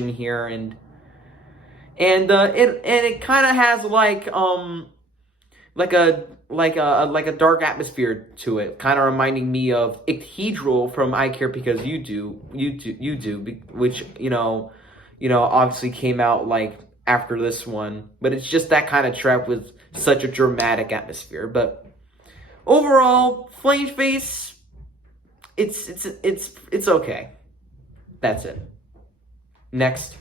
here, and it kind of has like a dark atmosphere to it, kind of reminding me of Icthedral from I Care Because You Do, which you know obviously came out like after this one, but it's just that kind of track with such a dramatic atmosphere. But overall, Flange Face, it's okay. That's it. Next.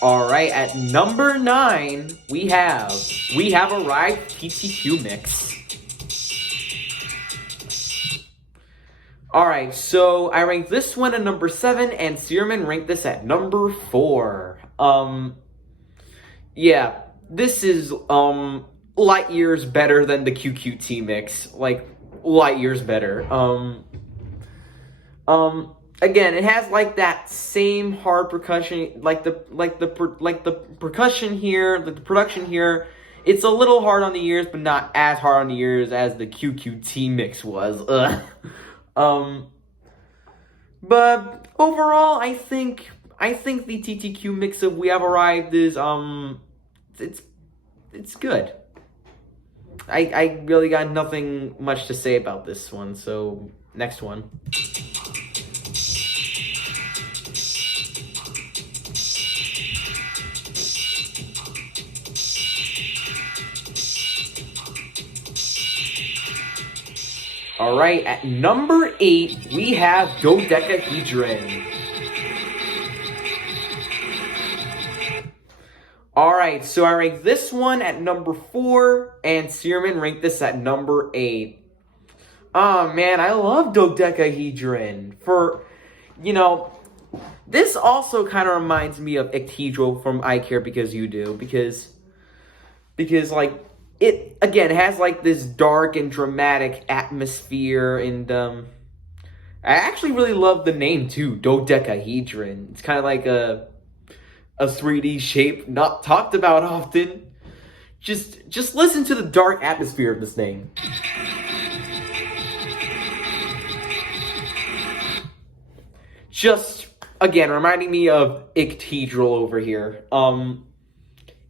Alright, at number 9, we have Arrived TTQ Mix. Alright, so I ranked this one at number 7, and Searman ranked this at number 4. Yeah, this is, light years better than the QQT mix. Like, light years better. Again, it has, like, that same hard percussion, like the percussion here, the production here. It's a little hard on the ears, but not as hard on the ears as the QQT mix was. But overall, I think I think the TTQ mix of We Have Arrived is, it's good. I really got nothing much to say about this one, so next one. Alright, at number 8, we have Dodecahedron. Alright, so I rank this one at number 4, and Searman ranked this at number 8. Oh man, I love Dodecahedron. This also kind of reminds me of Ictedral from I Care Because You Do, because like, it, again, has like this dark and dramatic atmosphere, and I actually really love the name too, Dodecahedron. It's kind of like a 3D shape not talked about often. Just listen to the dark atmosphere of this thing. Just, again, reminding me of Ictedral over here.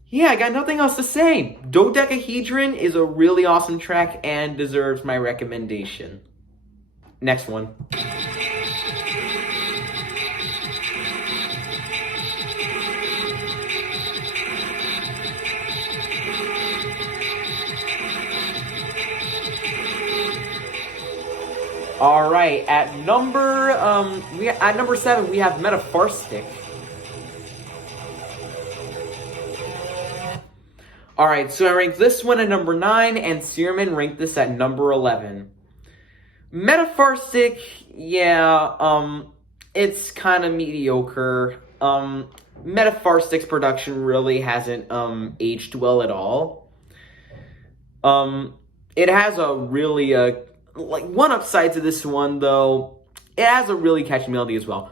Yeah, I got nothing else to say. Dodecahedron is a really awesome track and deserves my recommendation. Next one. All right, at number 7 we have Metapharstic. All right, so I ranked this one at number 9, and Searman ranked this at number 11. Metapharstic, yeah, it's kind of mediocre. Metapharstic's production really hasn't aged well at all. It has a really like, one upside to this one, though. It has a really catchy melody as well.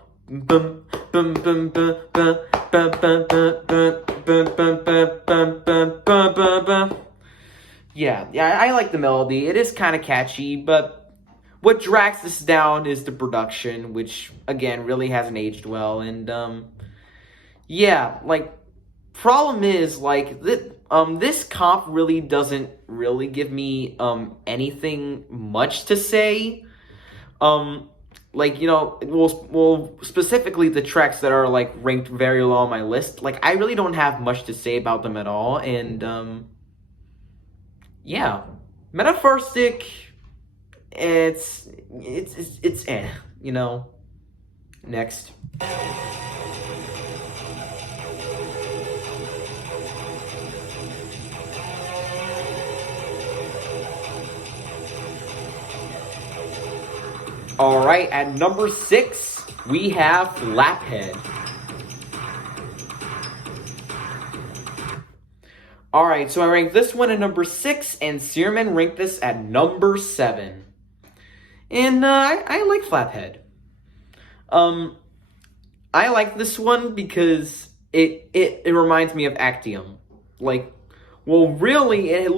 Yeah, I like the melody. It is kind of catchy, but what drags this down is the production, which, again, really hasn't aged well. And, yeah, like, problem is, like, this comp really doesn't really give me, anything much to say. Like, well, specifically the tracks that are, like, ranked very low on my list, like, I really don't have much to say about them at all, and, yeah. Metapharstic, it's Next. All right, at number 6, we have Flaphead. All right, so I ranked this one at number 6, and Searman ranked this at number 7. And I like Flaphead. I like this one because it reminds me of Actium. Like, well, really, it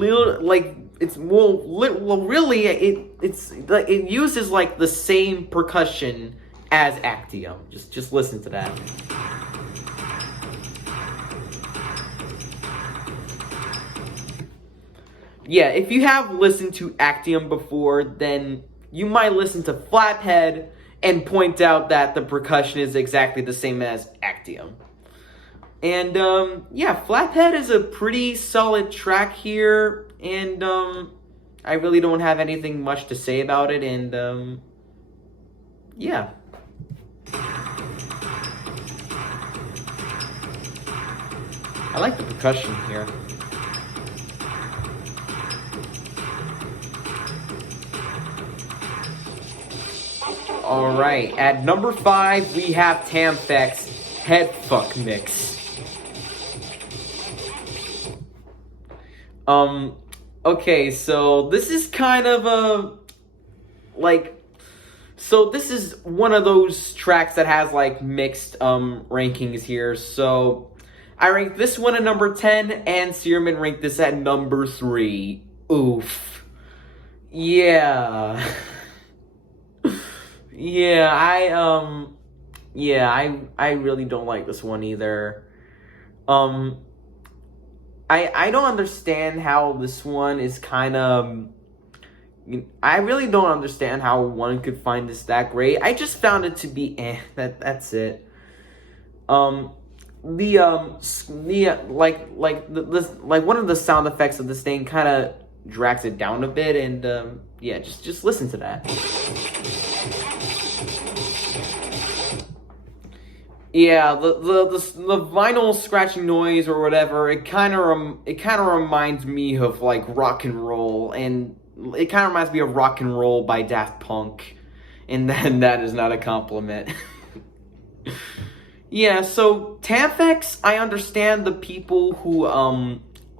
uses like the same percussion as Actium. Just listen to that. Yeah, if you have listened to Actium before, then you might listen to Flaphead and point out that the percussion is exactly the same as Actium. And, yeah, Flaphead is a pretty solid track here, and, I really don't have anything much to say about it, and, yeah. I like the percussion here. Alright, at number 5, we have Tamfex Headfuck Mix. Okay, so this is kind of so this is one of those tracks that has, like, mixed, rankings here. So, I ranked this one at number 10, and Searman ranked this at number 3. Oof. Yeah. Yeah, yeah, I really don't like this one either. I don't understand how this one is kind of. I really don't understand how one could find this that great. I just found it to be that's it. Like one of the sound effects of this thing kind of drags it down a bit, and yeah, just listen to that. Yeah, the vinyl scratching noise or whatever, it kind of reminds me of like rock and roll, and it kind of reminds me of rock and roll by Daft Punk, and then that is not a compliment. Yeah, so Tamfex, I understand the people who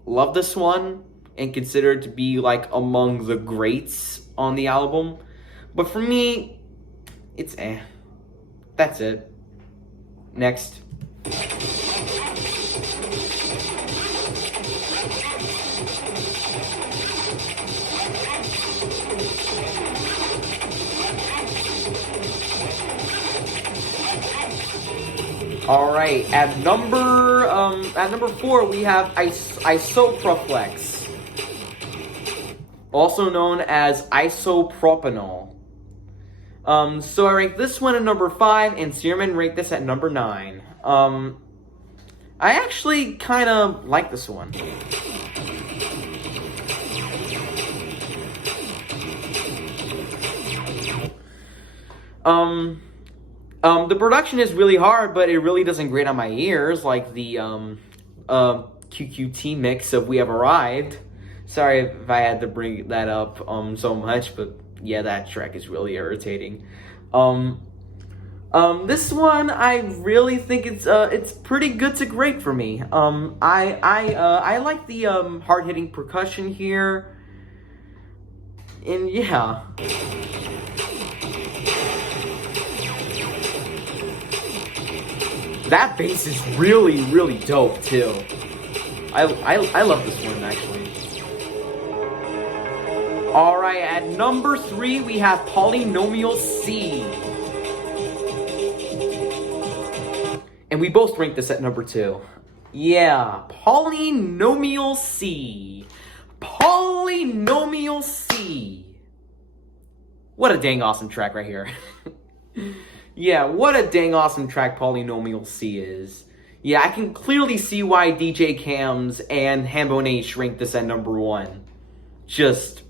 love this one and consider it to be like among the greats on the album, but for me, it's That's it. Next. All right, at number 4 we have Isoproflex, also known as isopropanol. So I rank this one at number 5, and Searman ranked this at number 9. I actually kind of like this one. The production is really hard, but it really doesn't grate on my ears like the QQT mix of We Have Arrived. Sorry if I had to bring that up so much, but yeah, that track is really irritating. This one I really think it's pretty good to great for me. I like the hard hitting percussion here, and yeah. That bass is really, really dope too. I love this one actually. Alright, at number 3 we have Polynomial C. And we both ranked this at number 2. Yeah, Polynomial C. Polynomial C. What a dang awesome track right here. Yeah, what a dang awesome track Polynomial C is. Yeah, I can clearly see why DJ Cams and Hambonage ranked this at number 1. Just,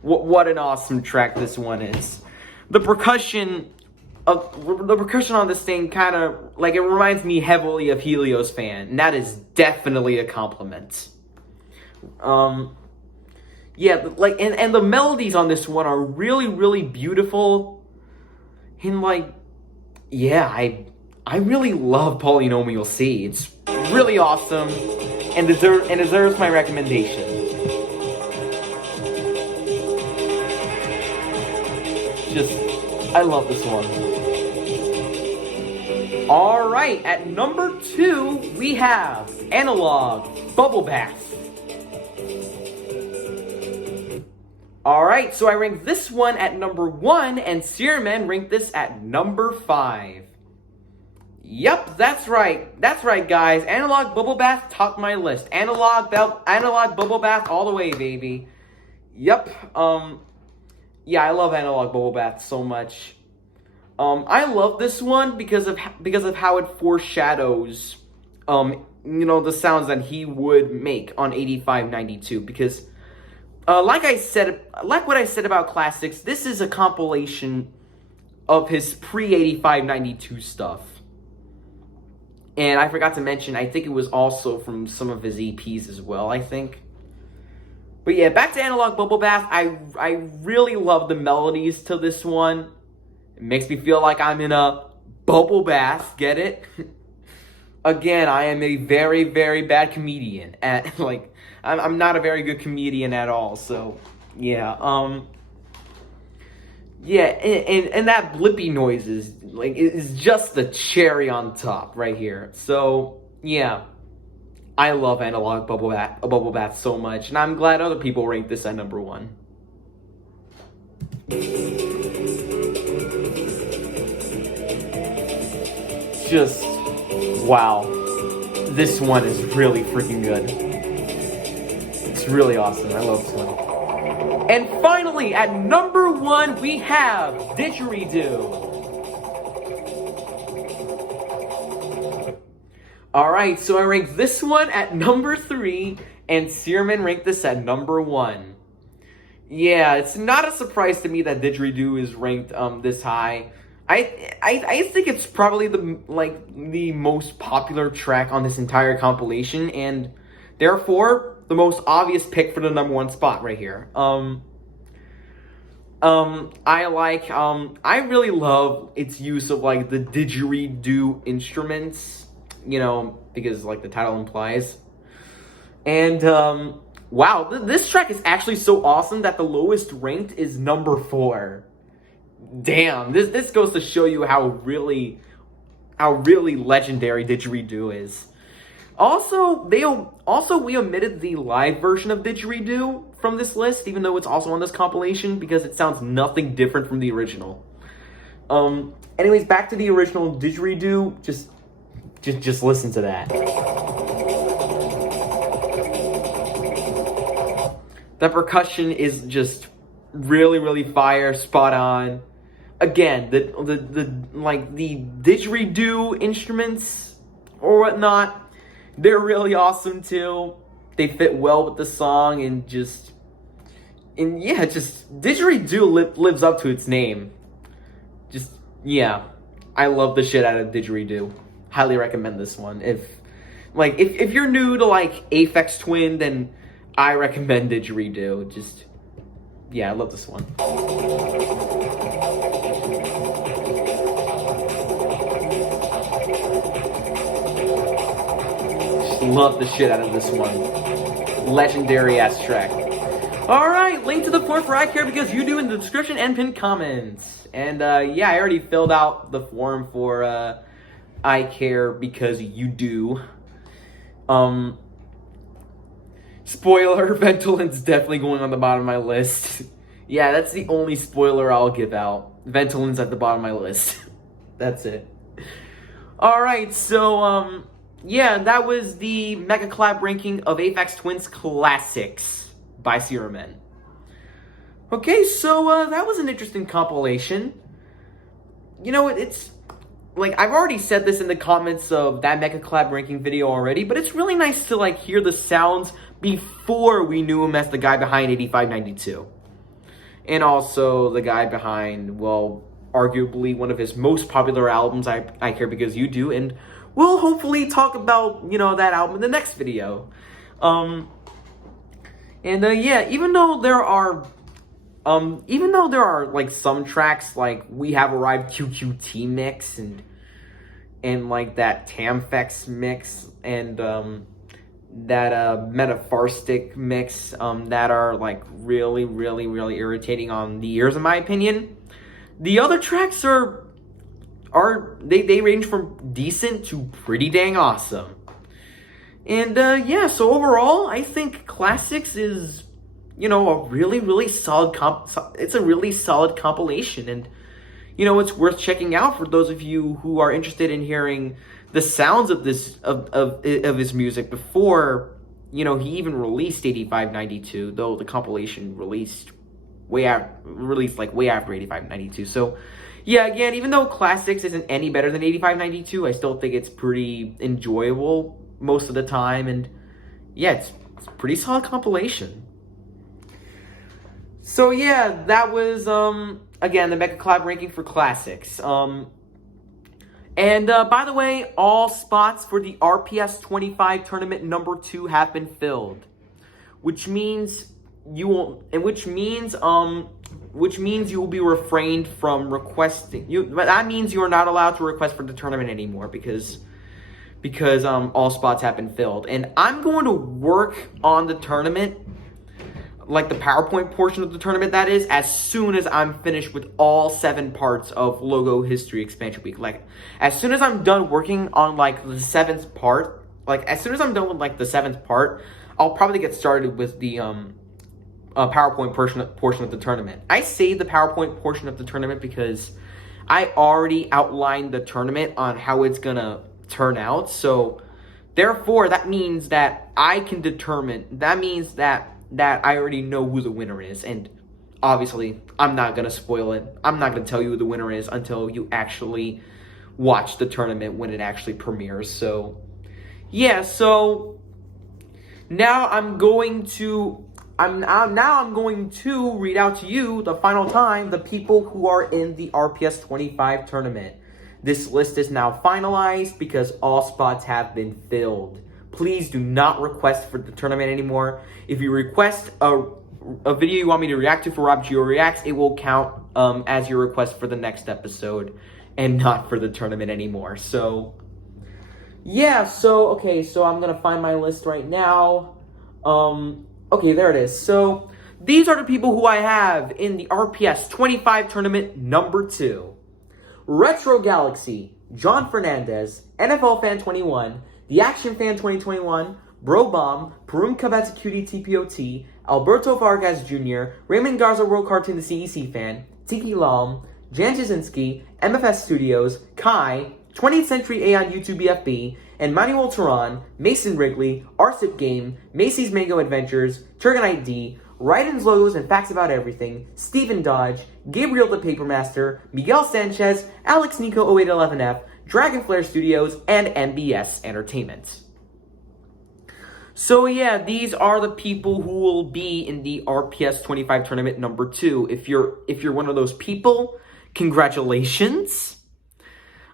what an awesome track this one is. The percussion on this thing kind of, like, it reminds me heavily of Helios Fan, and that is definitely a compliment. Yeah, like, and the melodies on this one are really, really beautiful, and, like, yeah, I really love Polynomial C. It's really awesome and deserves my recommendation. Just, I love this one. Alright, at number 2, we have Analog Bubble Bath. Alright, so I ranked this one at number 1, and Searman ranked this at number 5. Yep, that's right. That's right, guys. Analog Bubble Bath topped my list. Analog Bubble Bath all the way, baby. Yep. Yeah, I love Analog Bubble Bath so much. I love this one because of how it foreshadows, the sounds that he would make on 8592. Because, like what I said about classics, this is a compilation of his pre-8592 stuff. And I forgot to mention, I think it was also from some of his EPs as well, I think. But yeah, back to Analog Bubble Bath. I really love the melodies to this one. It makes me feel like I'm in a bubble bath, get it? Again, I am a very, very bad comedian. I'm not a very good comedian at all, so, yeah. Yeah, and that blippy noise is just the cherry on top right here. So, yeah. I love Analog Bubble Bath so much, and I'm glad other people rank this at number 1. just, wow. This one is really freaking good. It's really awesome. I love this one. And finally, at number 1, we have Didgeridoo. Alright, so I ranked this one at number 3, and Searman ranked this at number 1. Yeah, it's not a surprise to me that Didgeridoo is ranked this high. I think it's probably the most popular track on this entire compilation, and therefore the most obvious pick for the number 1 spot right here. I really love its use of like the didgeridoo instruments, you know, because like the title implies. And wow, this track is actually so awesome that the lowest ranked is number 4. Damn, this goes to show you how really legendary didgeridoo is. Also, we omitted the live version of didgeridoo from this list, even though it's also on this compilation, because it sounds nothing different from the original. Anyways, back to the original didgeridoo. Just listen to that. The percussion is just really fire, spot on. Again, the didgeridoo instruments or whatnot, they're really awesome too. They fit well with the song, and didgeridoo lives up to its name. I love the shit out of didgeridoo. Highly recommend this one. If you're new to like Aphex Twin, then I recommend didgeridoo. I love this one. Love the shit out of this one. Legendary ass track. Alright, link to the form for I Care Because You Do in the description and pinned comments. And I already filled out the form for I Care Because You Do. Spoiler, Ventulin's definitely going on the bottom of my list. Yeah, that's the only spoiler I'll give out. Ventulin's at the bottom of my list. That's it. Alright, so that was the Mega Collab ranking of Aphex Twin's Classics by Searman. Okay, so that was an interesting compilation. You know, it's like, I've already said this in the comments of that Mega Collab ranking video already, but it's really nice to like hear the sounds before we knew him as the guy behind 8592. And also the guy behind, well, arguably one of his most popular albums, I Care Because You Do, and we'll hopefully talk about, that album in the next video. Even though there are like some tracks like We Have Arrived QQT mix and like that Tamfex mix and that Metapharstic mix that are like really irritating on the ears in my opinion, the other tracks they range from decent to pretty dang awesome. And so overall I think Classics is a really solid it's a really solid compilation, and it's worth checking out for those of you who are interested in hearing the sounds of his music before he even released 8592, though the compilation released way after 8592. So again, even though Classics isn't any better than 8592, I still think it's pretty enjoyable most of the time, and it's a pretty solid compilation. So that was again the Mega Collab ranking for Classics. And by the way, all spots for the RPS 25 tournament number 2 have been filled, which means you will be refrained from requesting. That means you are not allowed to request for the tournament anymore because all spots have been filled. And I'm going to work on the tournament, like the PowerPoint portion of the tournament, that is, as soon as I'm finished with all 7 parts of Logo History Expansion Week. Like, as soon as I'm done working on, like, the 7th part, I'll probably get started with the, PowerPoint portion of the tournament. I say the PowerPoint portion of the tournament because I already outlined the tournament on how it's gonna turn out. So therefore, that means that I can determine, that means that I already know who the winner is. And obviously, I'm not gonna spoil it. I'm not gonna tell you who the winner is until you actually watch the tournament when it actually premieres. So yeah, so now I'm going to read out to you the final time the people who are in the RPS 25 tournament. This list is now finalized because all spots have been filled. Please do not request for the tournament anymore. If you request a video you want me to react to for RobGioReacts, it will count as your request for the next episode and not for the tournament anymore. So yeah, so I'm gonna find my list right now. Okay, there it is. So these are the people who I have in the RPS 25 tournament number 2. retroGALAXY, John Fernandez, NFL Fan 21, The Action Fan 2021, Bro Bomb, Parum Kabata Cutie TPOT, Alberto Vargas Jr., Raymond Garza World Cartoon The CEC Fan, Tszki Lam, Jan Jasinski, MFS Studios, Kai, 20th Century A on YouTube BFB, and Manuel Turan, Mason Wrigley, RSIP Game, Macy's Mango Adventures, Turgonite D, Write-ins, Logos, and Facts About Everything, Stephen Dodge, Gabriel the Papermaster, Miguel Sanchez, Alex Nico 0811F, Dragonflare Studios, and MBS Entertainment. So yeah, these are the people who will be in the RPS 25 tournament number 2. If you're one of those people, congratulations.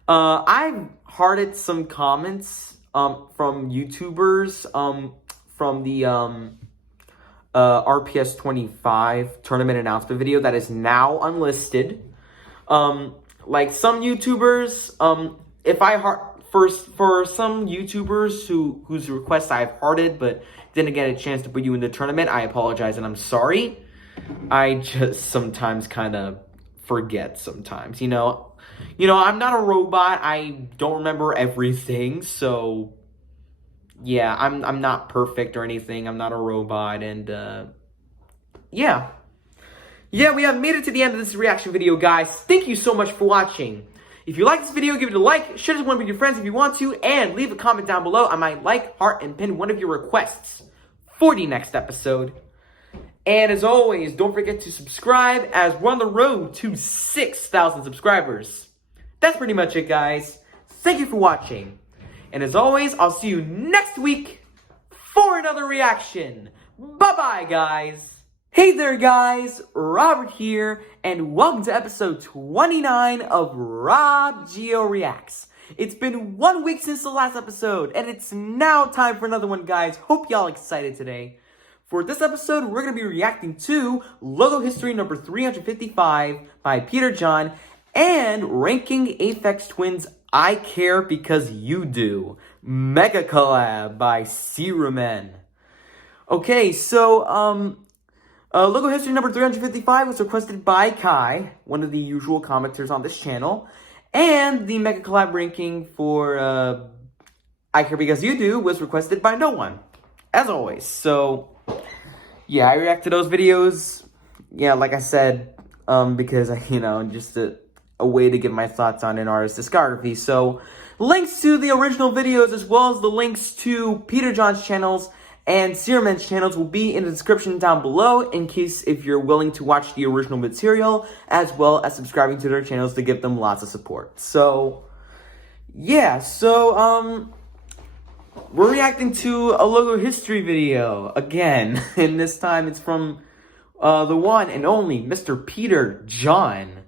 I've hearted some comments from YouTubers from the RPS 25 tournament announcement video that is now unlisted. Like some YouTubers, for some YouTubers whose requests I've hearted but didn't get a chance to put you in the tournament, I apologize and I'm sorry. I just sometimes kind of forget sometimes, you know, I'm not a robot. I don't remember everything, so yeah, I'm not perfect or anything. I'm not a robot, and yeah, we have made it to the end of this reaction video, guys. Thank you so much for watching. If you like this video, give it a like, share this one with your friends if you want to, and leave a comment down below. I might like, heart, and pin one of your requests for the next episode. And as always, don't forget to subscribe as we're on the road to 6,000 subscribers. That's pretty much it, guys. Thank you for watching. And as always, I'll see you next week for another reaction. Bye-bye, guys. Hey there, guys. Robert here, and welcome to episode 29 of RobGioReacts. It's been 1 week since the last episode, and it's now time for another one, guys. Hope y'all excited today. For this episode, we're going to be reacting to Logo History number 355 by Peter John and ranking Aphex Twins' I Care Because You Do, Mega Collab by Sirumen. Okay, so, Logo History number 355 was requested by Kai, one of the usual commenters on this channel, and the Mega Collab ranking for, I Care Because You Do was requested by no one, as always. So yeah, I react to those videos, yeah, like I said, because, just a way to get my thoughts on an artist's discography. So, links to the original videos, as well as the links to Peter John's channels and Sirumen's channels will be in the description down below, in case if you're willing to watch the original material, as well as subscribing to their channels to give them lots of support. So, yeah, we're reacting to a Logo History video again, and this time it's from the one and only Mr. Peter John.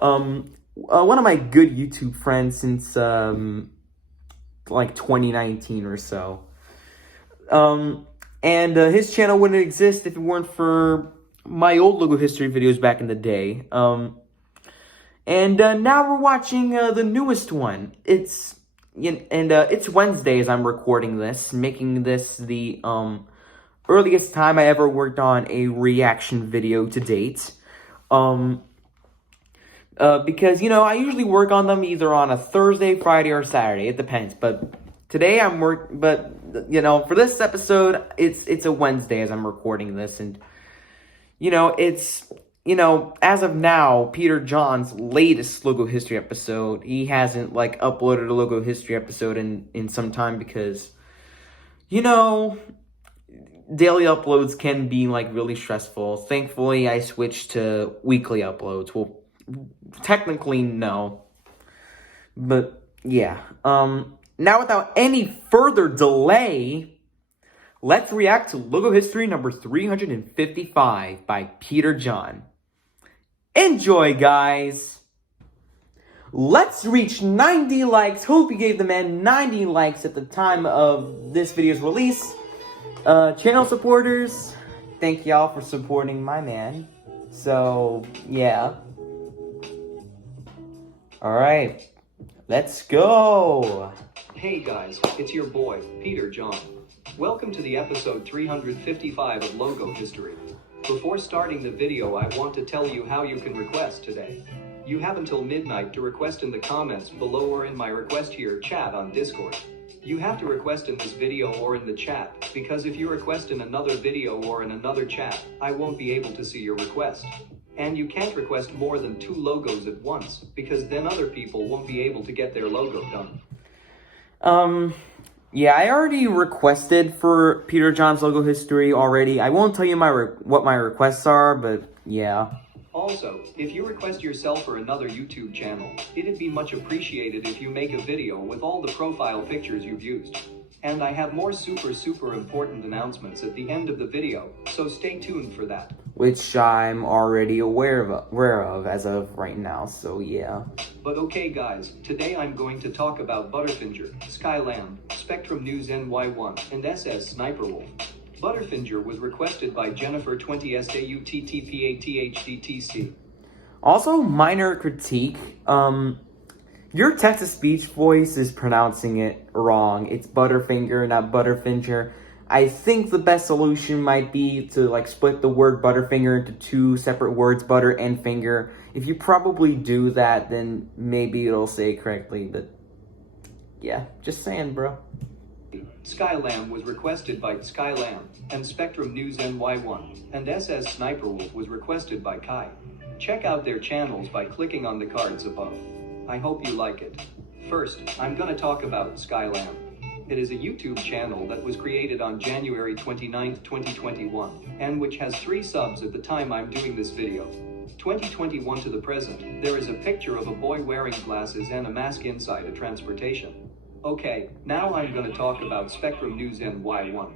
One of my good YouTube friends since like 2019 or so. And his channel wouldn't exist if it weren't for my old Logo History videos back in the day. And now we're watching the newest one. It's Wednesday as I'm recording this, making this the earliest time I ever worked on a reaction video to date. Because, I usually work on them either on a Thursday, Friday, or Saturday. It depends. But today for this episode, it's a Wednesday as I'm recording this. And, it's you know, as of now, Peter John's latest Logo History episode, he hasn't, like, uploaded a Logo History episode in some time because, you know, daily uploads can be, like, really stressful. Thankfully, I switched to weekly uploads. Well, technically, no. But, yeah. Now, without any further delay, let's react to Logo History number 355 by Peter John. Enjoy, guys! Let's reach 90 likes. Hope you gave the man 90 likes at the time of this video's release. Channel supporters, thank y'all for supporting my man. So, yeah. Alright, let's go! Hey guys, it's your boy, Peter John. Welcome to the episode 355 of Logo History. Before starting the video, I want to tell you how you can request today. You have until midnight to request in the comments below or in my request here chat on Discord. You have to request in this video or in the chat, because if you request in another video or in another chat, I won't be able to see your request. And you can't request more than 2 logos at once, because then other people won't be able to get their logo done. Yeah, I already requested for Peter John's Logo History already. I won't tell you what my requests are, but yeah. Also, if you request yourself or another YouTube channel, it'd be much appreciated if you make a video with all the profile pictures you've used. And I have more super important announcements at the end of the video, so stay tuned for that. Which I'm already aware of as of right now, so yeah. But okay guys, today I'm going to talk about Butterfinger, Tszki Lam, Spectrum News NY1, and SSSniperWolf. Butterfinger was requested by Jennifer 20 SAUTTPATHDTC. Also, minor critique, your text-to-speech voice is pronouncing it wrong. It's Butterfinger, not Butterfinger. I think the best solution might be to, like, split the word Butterfinger into 2 separate words, butter and finger. If you probably do that, then maybe it'll say it correctly, but yeah, just saying, bro. Tszki Lam was requested by Tszki Lam, and Spectrum News NY1, and SSSniperWolf was requested by Kai. Check out their channels by clicking on the cards above. I hope you like it. First, I'm gonna talk about Tszki Lam. It is a YouTube channel that was created on January 29, 2021, and which has 3 subs at the time I'm doing this video. 2021 to the present, there is a picture of a boy wearing glasses and a mask inside a transportation. Okay, now I'm gonna talk about Spectrum News NY1.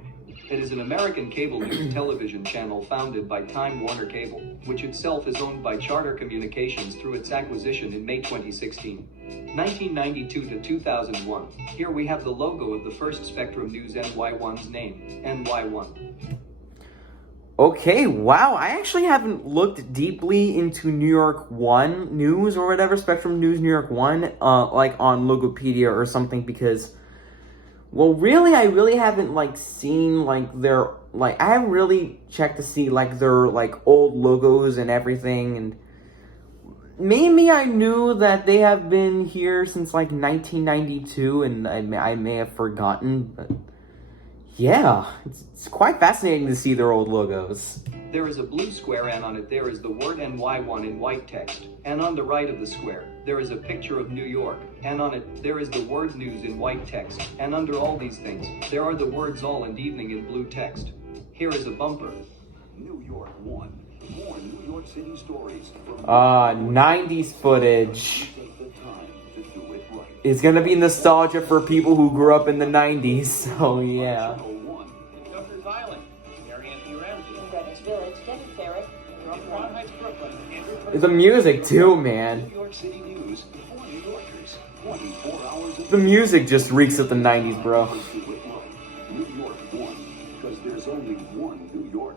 It is an American cable news television channel founded by Time Warner Cable, which itself is owned by Charter Communications through its acquisition in May 2016. 1992 to 2001, here we have the logo of the first Spectrum News NY1's name, NY1. Okay, wow, I actually haven't looked deeply into New York 1 News or whatever, Spectrum News New York 1, like on Logopedia or something, because, well, really, I really haven't, like, seen, like, their, like, I haven't really checked to see, like, their, like, old logos and everything, and maybe I knew that they have been here since, like, 1992, and I may have forgotten, but yeah, it's quite fascinating to see their old logos. There is a blue square, and on it there is the word NY1 in white text, and on the right of the square, there is a picture of New York, and on it, there is the word news in white text, and under all these things, there are the words all and evening in blue text. Here is a bumper. New York 1. More New York City stories. 90s footage. It's gonna be nostalgia for people who grew up in the 90s, so yeah. Gunther's Island, Mary Anthony Ramsey. Greenwich Village, Dennis Ferris. From Crown Heights, Brooklyn, Andrew The music too, man. New York City news for New Yorkers. 24 hours a The music just reeks of the 90s, bro. New York 1, because there's only one New York.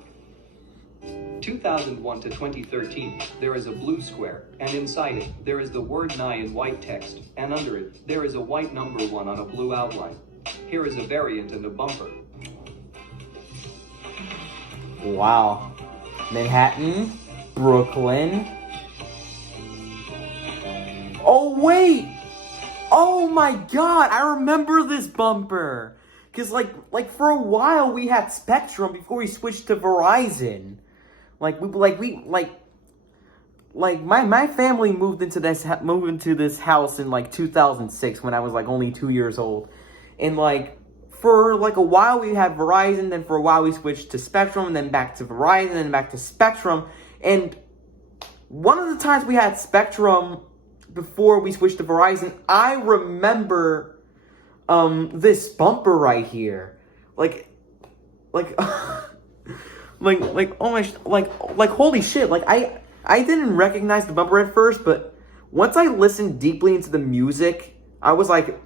2001 to 2013, there is a blue square, and inside it, there is the word NY in white text, and under it, there is a white number 1 on a blue outline. Here is a variant and a bumper. Wow. Manhattan, Brooklyn. Oh, wait! Oh my god, I remember this bumper! Cause like for a while we had Spectrum before we switched to Verizon. like my family moved into this house in like 2006 when I was like only 2 years old, and like for like a while we had Verizon, then for a while we switched to Spectrum, and then back to Verizon, and back to Spectrum. And one of the times we had Spectrum before we switched to Verizon, I remember this bumper right here, like like oh my, like holy shit, like I didn't recognize the bumper at first, but once I listened deeply into the music, I was like,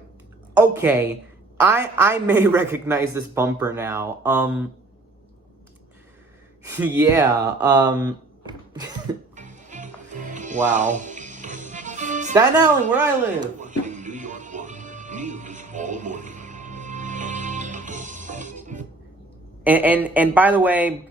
okay, I may recognize this bumper now. Yeah, wow. Staten Island, where I live. Watching New York One news all morning. And by the way,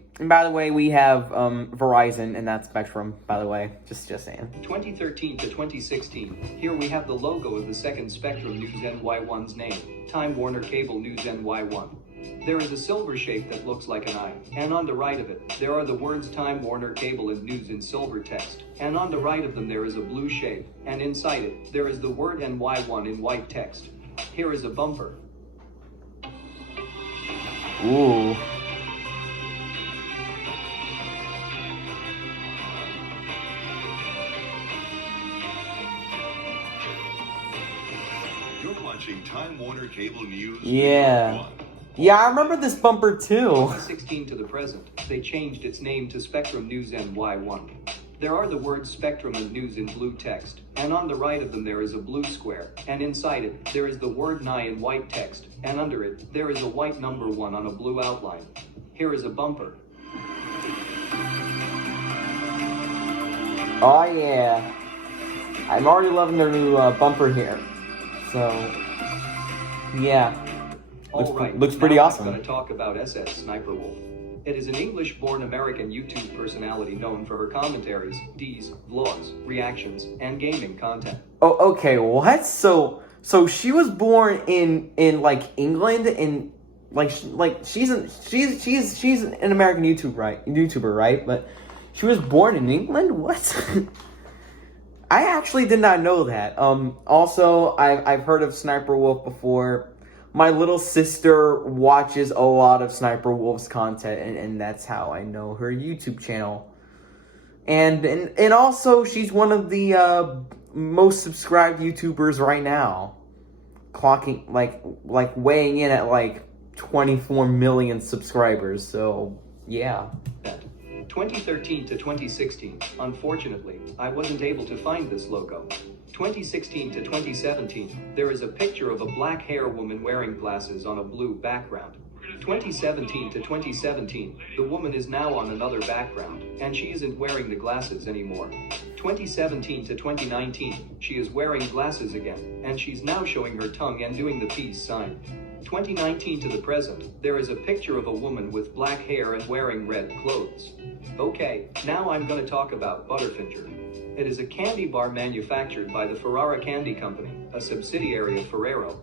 we have Verizon and not Spectrum. By the way, just saying. 2013 to 2016. Here we have the logo of the second Spectrum News NY1's name, Time Warner Cable News NY1. There is a silver shape that looks like an eye, and on the right of it, there are the words Time Warner Cable and News in silver text, and on the right of them there is a blue shape, and inside it, there is the word NY1 in white text. Here is a bumper. Ooh. You're watching Time Warner Cable News. Yeah. Yeah, I remember this bumper too. 2016 to the present, they changed its name to Spectrum News NY1. There are the words Spectrum and News in blue text, and on the right of them there is a blue square, and inside it, there is the word NY in white text, and under it, there is a white number 1 on a blue outline. Here is a bumper. Oh yeah. I'm already loving their new bumper here. So, yeah. Looks pretty awesome. I'm going to talk about SSSniperWolf. It is an English-born American YouTube personality known for her commentaries, Ds, vlogs, reactions, and gaming content. Oh, okay. What? So she was born in like England, and she's an American YouTuber, right? But she was born in England. What? I actually did not know that. Also, I've heard of Sniper Wolf before. My little sister watches a lot of Sniper Wolf's content, and that's how I know her YouTube channel. And also, she's one of the most subscribed YouTubers right now, clocking like weighing in at like 24 million subscribers. So yeah. 2013 to 2016. Unfortunately, I wasn't able to find this logo. 2016 to 2017, there is a picture of a black hair woman wearing glasses on a blue background. 2017 to 2017, the woman is now on another background, and she isn't wearing the glasses anymore. 2017 to 2019, she is wearing glasses again, and she's now showing her tongue and doing the peace sign. 2019 to the present, there is a picture of a woman with black hair and wearing red clothes. Okay, now I'm going to talk about Butterfinger. It is a candy bar manufactured by the Ferrara Candy Company, a subsidiary of Ferrero.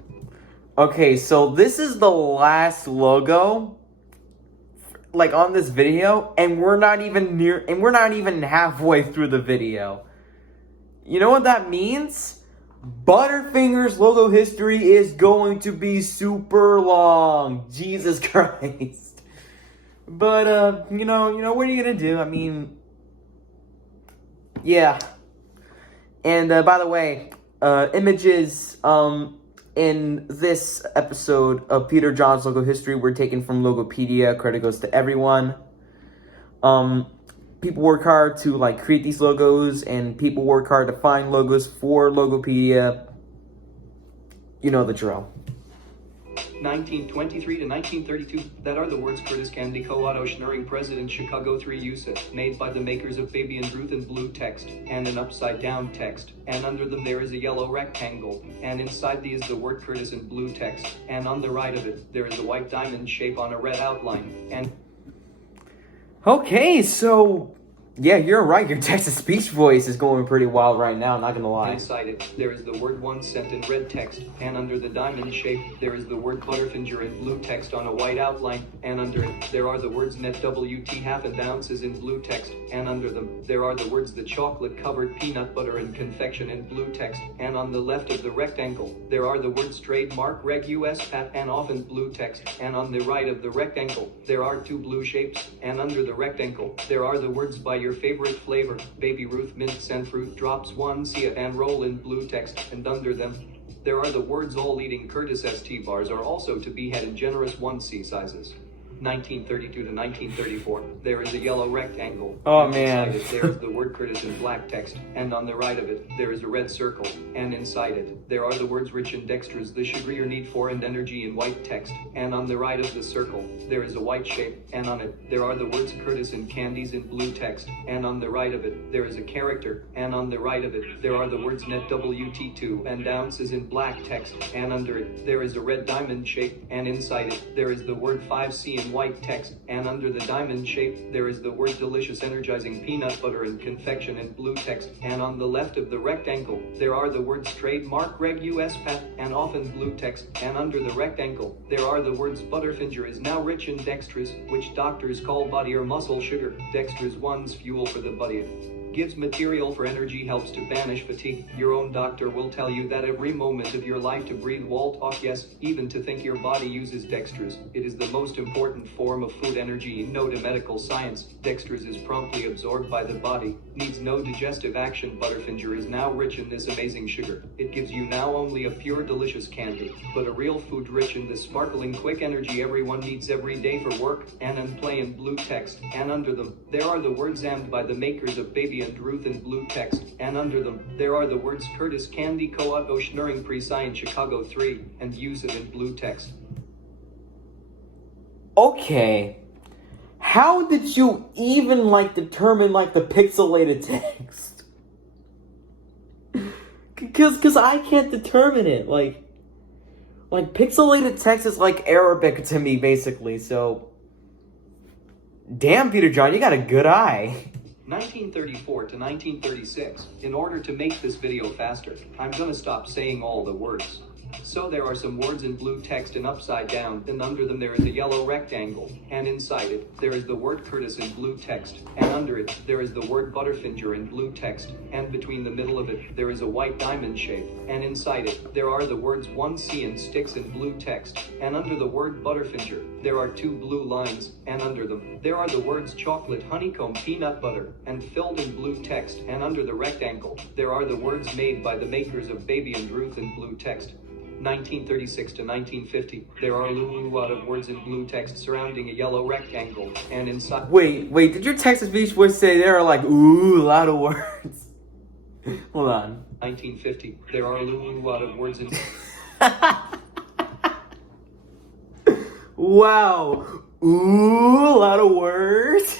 Okay, so this is the last logo, like, on this video, and we're not even halfway through the video. You know what that means? Butterfinger's logo history is going to be super long. Jesus Christ. But, you know, what are you gonna do? I mean, yeah. And, by the way, images, in this episode of Peter John's logo history were taken from Logopedia. Credit goes to everyone. People work hard to, like, create these logos, and people work hard to find logos for Logopedia. You know the drill. 1923 to 1932, that are the words Curtis Candy Co-Auto Schnurring President Chicago 3 USIP, made by the makers of Baby and Ruth in blue text, and an upside down text, and under them there is a yellow rectangle, and inside these the word Curtis in blue text, and on the right of it, there is a white diamond shape on a red outline, and... Okay, so Yeah, you're right. Your text-to-speech voice is going pretty wild right now, not gonna lie. Inside it, there is the word 1 cent in red text, and under the diamond shape, there is the word Butterfinger in blue text on a white outline, and under it, there are the words net WT half and ounces in blue text, and under them, there are the words the chocolate-covered peanut butter and confection in blue text, and on the left of the rectangle, there are the words trademark reg US pat and often blue text, and on the right of the rectangle, there are 2 blue shapes, and under the rectangle, there are the words by your favorite flavor, Baby Ruth mints and fruit drops 1 see it and roll in blue text, and under them, there are the words all eating Curtis ST bars are also to be had in generous 1C sizes. 1932 to 1934, there is a yellow rectangle. Oh, and man. Inside it, there is the word Curtis in black text, and on the right of it, there is a red circle, and inside it, there are the words rich and dextrose, the sugar you need for and energy in white text, and on the right of the circle, there is a white shape, and on it, there are the words Curtis and candies in blue text, and on the right of it, there is a character, and on the right of it, there are the words net WT2 and ounces in black text, and under it, there is a red diamond shape, and inside it, there is the word 5C in white text, and under the diamond shape, there is the word delicious energizing peanut butter and confection in blue text, and on the left of the rectangle, there are the words trademark reg US pat and often blue text, and under the rectangle, there are the words Butterfinger is now rich in dextrose, which doctors call body or muscle sugar. Dextrose one's fuel for the body. Gives material for energy, helps to banish fatigue. Your own doctor will tell you that every moment of your life to breathe, wall talk, yes, even to think your body uses dextrose. It is the most important form of food energy known to medical science. Dextrose is promptly absorbed by the body, needs no digestive action. Butterfinger is now rich in this amazing sugar. It gives you now only a pure delicious candy, but a real food rich in this sparkling quick energy everyone needs every day for work and play in blue text, and under them, there are the words ammed by the makers of Baby and Ruth in blue text, and under them, there are the words Curtis Candy Co-op Oceanuring Pre-Sci in Chicago 3, and use it in blue text. Okay. How did you even, determine, the pixelated text? Because I can't determine it. Like, pixelated text is like Arabic to me, basically, so... Damn, Peter John, you got a good eye. 1934 to 1936. In order to make this video faster, I'm gonna stop saying all the words. So there are some words in blue text and upside down, and under them there is a yellow rectangle, and inside it, there is the word Curtis in blue text, and under it, there is the word Butterfinger in blue text, and between the middle of it, there is a white diamond shape, and inside it, there are the words 1C and sticks in blue text, and under the word Butterfinger, there are 2 blue lines, and under them, there are the words chocolate honeycomb peanut butter, and filled in blue text, and under the rectangle, there are the words made by the makers of Baby and Ruth in blue text. 1936 to 1950, there are a lot of words in blue text surrounding a yellow rectangle, and inside... Wait, did your text-to-speech voice say there are a lot of words? Hold on. 1950, there are a lot of words in... Wow. Ooh, a lot of words.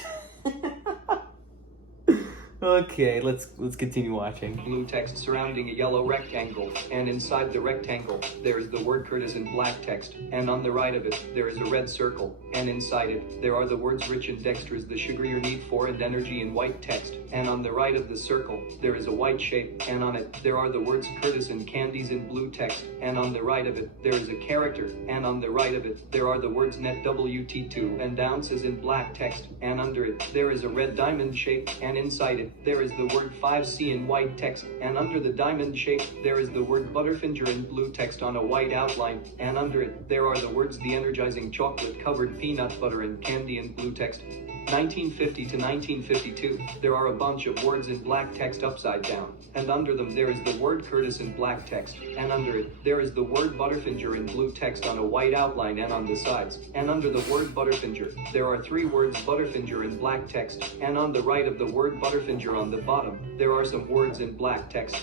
Okay, let's continue watching. Blue text surrounding a yellow rectangle, and inside the rectangle, there is the word Curtis in black text, and on the right of it, there is a red circle, and inside it, there are the words rich and dextrose, the sugar you need for and energy in white text, and on the right of the circle, there is a white shape, and on it, there are the words Curtis and candies in blue text, and on the right of it, there is a character, and on the right of it, there are the words net WT2 and ounces in black text, and under it, there is a red diamond shape, and inside it, there is the word 5C in white text, and under the diamond shape, there is the word Butterfinger in blue text on a white outline, and under it, there are the words the energizing chocolate-covered peanut butter and candy in blue text. 1950 to 1952, there are a bunch of words in black text upside down, and under them there is the word Curtis in black text, and under it, there is the word Butterfinger in blue text on a white outline and on the sides, and under the word Butterfinger, there are 3 words Butterfinger in black text, and on the right of the word Butterfinger on the bottom, there are some words in black text.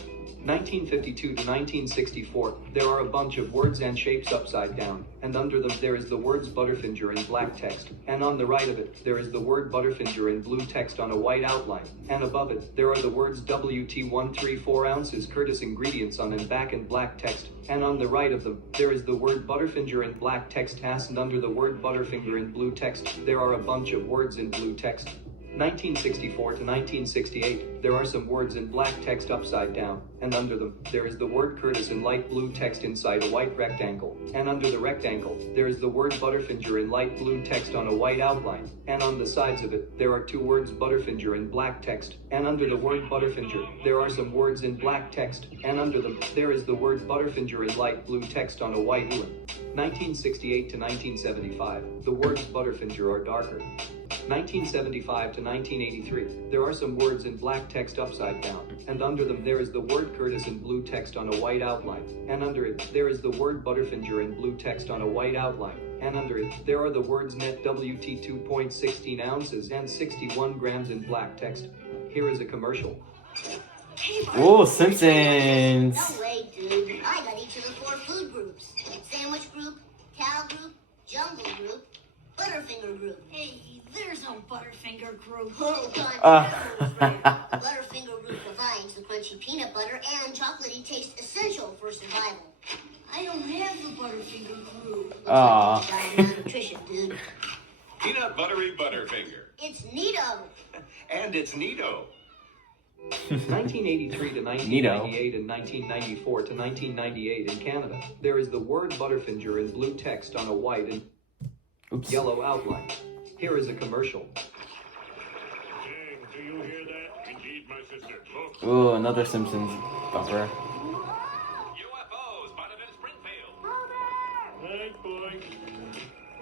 1952 to 1964, there are a bunch of words and shapes upside down, and under them there is the words Butterfinger in black text, and on the right of it, there is the word Butterfinger in blue text on a white outline, and above it, there are the words WT134 ounces Curtis ingredients on and back in black text, and on the right of them, there is the word Butterfinger in black text and under the word Butterfinger in blue text, there are a bunch of words in blue text. 1964 to 1968, there are some words in black text upside down, and under them, there is the word Curtis in light blue text inside a white rectangle, and under the rectangle, there is the word Butterfinger in light blue text on a white outline, and on the sides of it, there are two words Butterfinger in black text, and under the word Butterfinger, there are some words in black text, and under them, there is the word Butterfinger in light blue text on a white ulan. 1968 to 1975, the words Butterfinger are darker. 1975 to 1983, there are some words in black text upside down, and under them there is the word Curtis in blue text on a white outline, and under it, there is the word Butterfinger in blue text on a white outline, and under it, there are the words net WT 2.16 ounces and 61 grams in black text. Here is a commercial. Oh, Simpsons. No way, dude. I got each of the 4 food groups. Sandwich group, cow group, jungle group, Butterfinger group. Hey, there's no Butterfinger group. Oh, God. Butterfinger group provides the crunchy peanut butter and chocolatey taste essential for survival. I don't have the Butterfinger group. Aw. Like malnutrition, dude. Peanut buttery Butterfinger. It's neato. And it's neato. 1983 to 1998 and 1994 to 1998 in Canada, there is the word Butterfinger in blue text on a white and yellow outline. Here is a commercial. Do you hear that? Indeed, my sister. Look. Oh, another Simpsons bumper. UFOs spotted in Springfield. Hey, boy.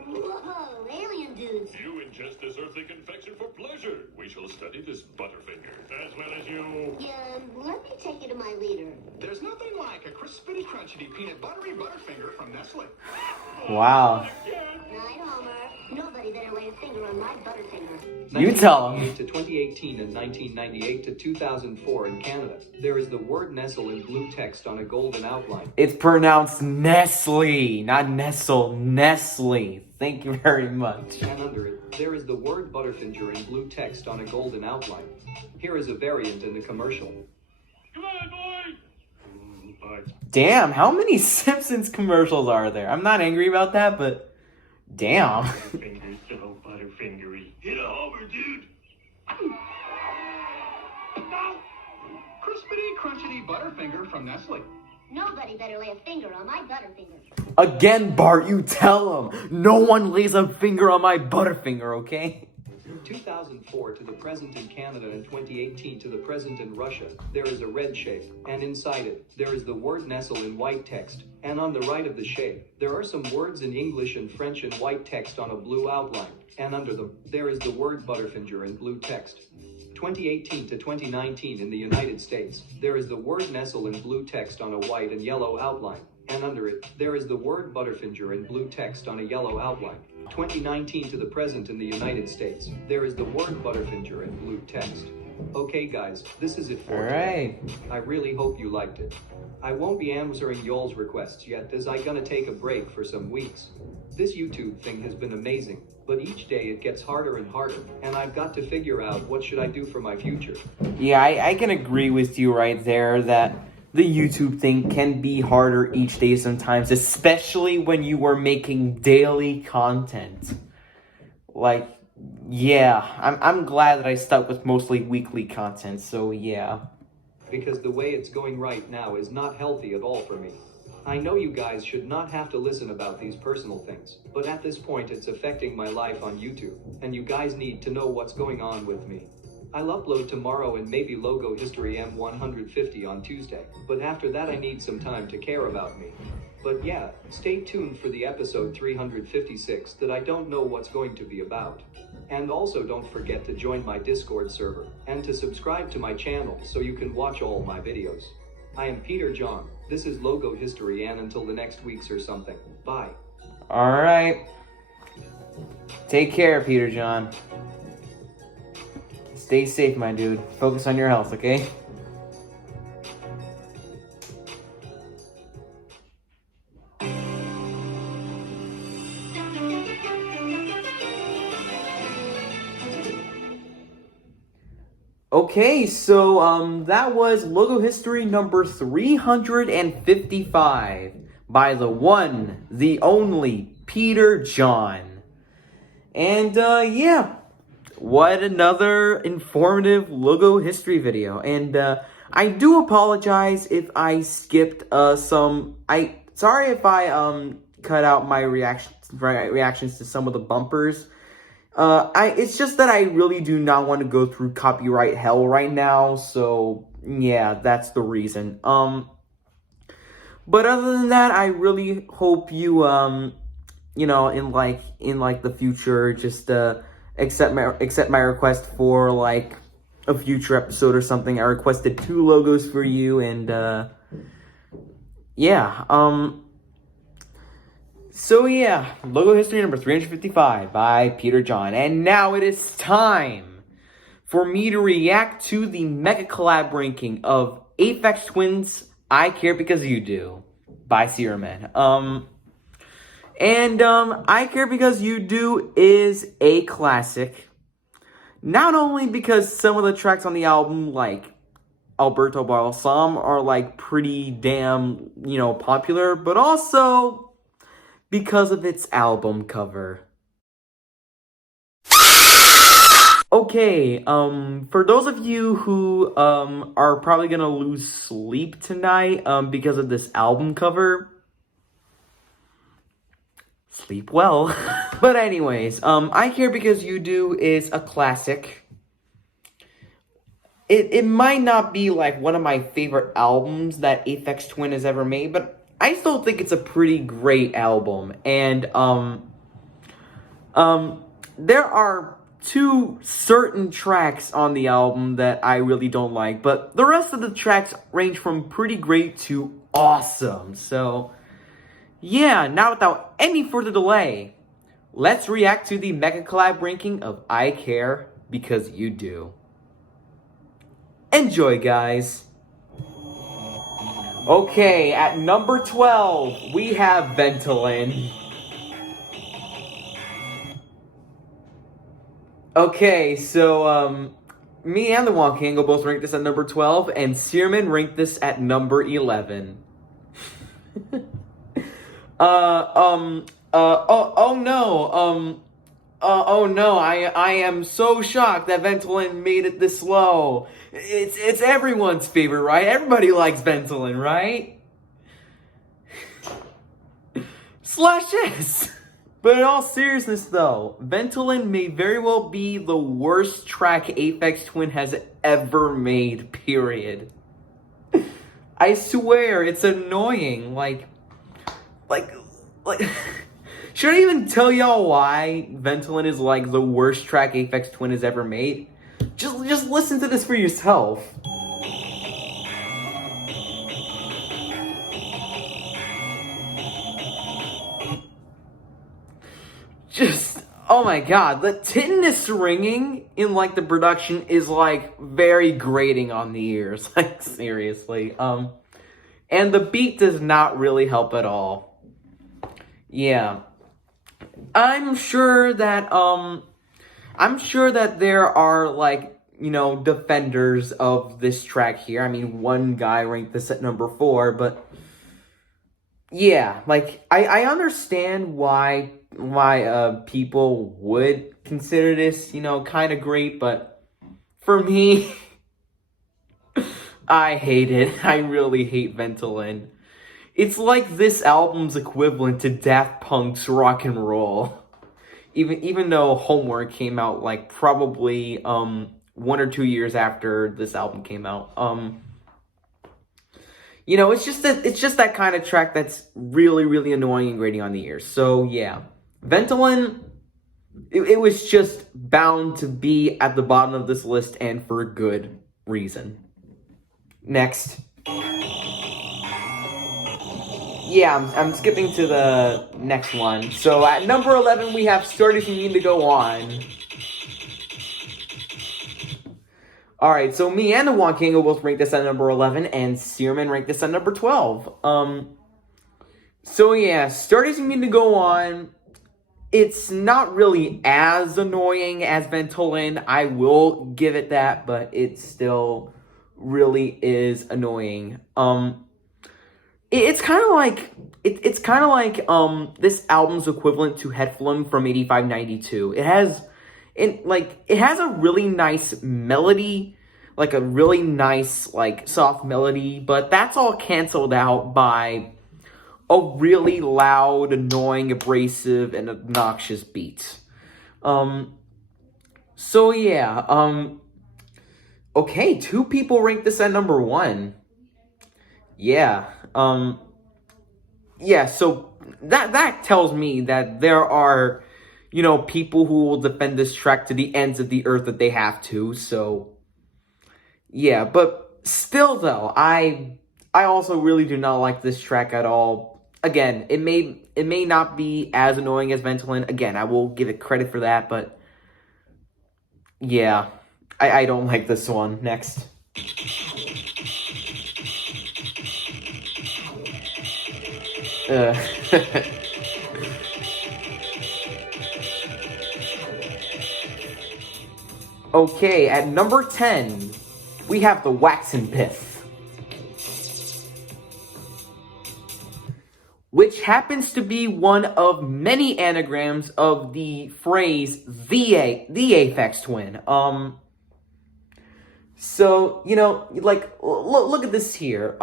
Whoa, alien dudes. You ingest this earthly confection for pleasure. We shall study this Butterfinger. As well as you. Yeah, let me take you to my leader. There's nothing like a crispity, crunchy, peanut buttery Butterfinger from Nestle. Wow. Night, Homer. Nobody better lay a finger on my Butterfinger. You tell 'em. To 2018 and 1998 to 2004 in Canada, there is the word Nestle in blue text on a golden outline. It's pronounced Nestle, not Nestle. Nestle. Thank you very much. And under it, there is the word Butterfinger in blue text on a golden outline. Here is a variant in the commercial. Come on, boy. Damn, how many Simpsons commercials are there? I'm not angry about that, but damn. Butterfinger's so Butterfingery. Hit a homer, dude. Crispity, crunchy, Butterfinger from Nestle. Nobody better lay a finger on my Butterfinger. Again, Bart, you tell him. No one lays a finger on my Butterfinger, okay? 2004 to the present in Canada and 2018 to the present in Russia, there is a red shape, and inside it, there is the word Nestle in white text, and on the right of the shape, there are some words in English and French in white text on a blue outline, and under them, there is the word Butterfinger in blue text. 2018 to 2019 in the United States, there is the word Nestle in blue text on a white and yellow outline, and under it, there is the word Butterfinger in blue text on a yellow outline. 2019 to the present in the United States, there is the word Butterfinger in blue text. Okay guys, this is it for today. I really hope you liked it. I won't be answering y'all's requests yet as I gonna take a break for some weeks. This YouTube thing has been amazing, but each day it gets harder and harder, and I've got to figure out what should I do for my future. Yeah, I can agree with you right there that the YouTube thing can be harder each day sometimes, especially when you are making daily content. Like, yeah, I'm glad that I stuck with mostly weekly content, so yeah. Because the way it's going right now is not healthy at all for me. I know you guys should not have to listen about these personal things, but at this point it's affecting my life on YouTube, and you guys need to know what's going on with me. I'll upload tomorrow and maybe Logo History M150 on Tuesday, but after that I need some time to care about me. But yeah, stay tuned for the episode 356 that I don't know what's going to be about. And also don't forget to join my Discord server, and to subscribe to my channel so you can watch all my videos. I am Peter John, this is Logo History, and until the next weeks or something, bye. Alright. Take care, Peter John. Stay safe, my dude. Focus on your health, okay? Okay, so that was Logo History number 355 by the one, the only Peter John. And yeah, what another informative logo history video. And I do apologize if I skipped some. Sorry if I cut out my reactions to some of the bumpers. It's just that I really do not want to go through copyright hell right now, so yeah, that's the reason. But other than that, I really hope you you know, in the future, just accept my request for like a future episode or something. I requested 2 logos for you, and yeah, so yeah, logo history number 355 by Peter John. And now it is time for me to react to the Mega Collab ranking of Aphex Twins' I Care Because You Do by Searman. I Care Because You Do is a classic. Not only because some of the tracks on the album, like Alberto Balsam, are like pretty damn, you know, popular, but also because of its album cover. Okay, for those of you who are probably gonna lose sleep tonight because of this album cover, sleep well. But anyways, I Care Because You Do is a classic. It might not be like one of my favorite albums that Aphex Twin has ever made, but I still think it's a pretty great album. And there are 2 certain tracks on the album that I really don't like, but the rest of the tracks range from pretty great to awesome. So yeah, now without any further delay, let's react to the Mega Collab ranking of I Care Because You Do. Enjoy, guys. Okay, at number 12, we have Ventolin. Okay, so, me and the Wonk Angle both ranked this at number 12, and Searman ranked this at number 11. Oh no, I am so shocked that Ventolin made it this low. It's everyone's favorite, right? Everybody likes Ventolin, right? /S. But in all seriousness though, Ventolin may very well be the worst track Aphex Twin has ever made, period. I swear, it's annoying, like, should I even tell y'all why Ventolin is like the worst track Aphex Twin has ever made? Just listen to this for yourself. Oh my god, the tinnitus ringing in like the production is like very grating on the ears, like seriously. And the beat does not really help at all. Yeah. I'm sure that there are like, you know, defenders of this track here. I mean, one guy ranked this at number 4, but yeah, like I understand why people would consider this, you know, kind of great, but for me, I hate it. I really hate Ventolin. It's like this album's equivalent to Daft Punk's Rock and Roll. Even though Homework came out like probably 1 or 2 years after this album came out. You know, it's just that kind of track that's really, really annoying and grating on the ears. So yeah, Ventolin, it was just bound to be at the bottom of this list, and for good reason. Next. Yeah, I'm skipping to the next one. So at number 11, we have Started You Need to Go On. Alright, so me and the Wonk Angle both ranked this at number 11, and Searman ranked this at number 12. So yeah, Started You Need to Go On. It's not really as annoying as Ventolin, I will give it that, but it still really is annoying. It's kind of like this album's equivalent to Headphone from 85-92. And, like, it has a really nice melody, like, a really nice, like, soft melody, but that's all canceled out by a really loud, annoying, abrasive, and obnoxious beat. So, yeah, okay, 2 people rank this at number 1. Yeah, yeah, so that tells me that there are, people who will defend this track to the ends of the earth that they have to, so, yeah, but still, though, I also really do not like this track at all. Again, it may not be as annoying as Ventolin. Again, I will give it credit for that, but, yeah, I don't like this one. Next. Okay, at number 10, we have the Wax and Pith, which happens to be one of many anagrams of the phrase the Aphex Twin. So, like, look at this here.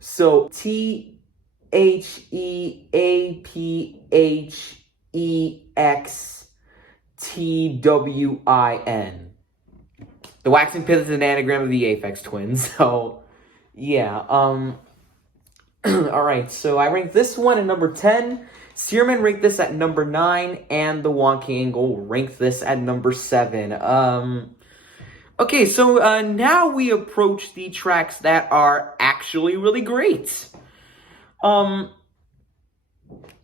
So THEAPHEXTWIN. The Wax and Pith is an anagram of the Aphex Twin. So, yeah. Alright, so I ranked this one at number 10. Searman ranked this at number 9. And the Wonky Angle ranked this at number 7. Okay, so now we approach the tracks that are actually really great.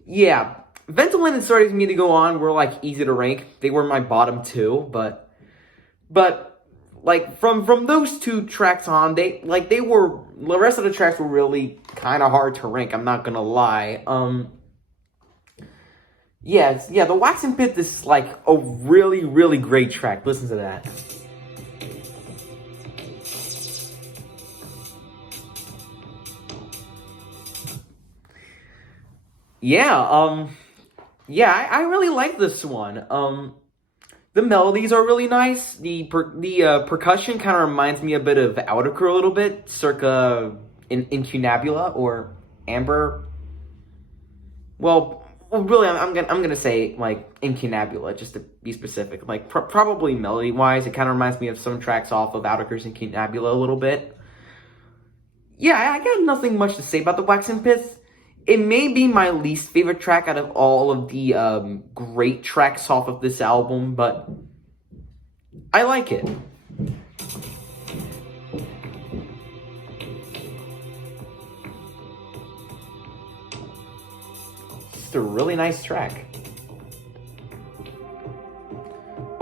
Yeah, Ventolin and Starting Me to Go On were, like, easy to rank. They were my bottom 2, but like, from those 2 tracks on, the rest of the tracks were really kind of hard to rank, I'm not gonna lie. Yeah, the Wax and Pith is, like, a really, really great track. Listen to that. Yeah, I really like this one. The melodies are really nice. The percussion kind of reminds me a bit of Outercur a little bit, circa Incunabula or Amber. Well, really, I'm gonna say, like, Incunabula, just to be specific. Like, probably melody-wise, it kind of reminds me of some tracks off of Outercur's Incunabula a little bit. Yeah, I got nothing much to say about the Wax and Pith. It may be my least favorite track out of all of the great tracks off of this album, but I like it. It's a really nice track.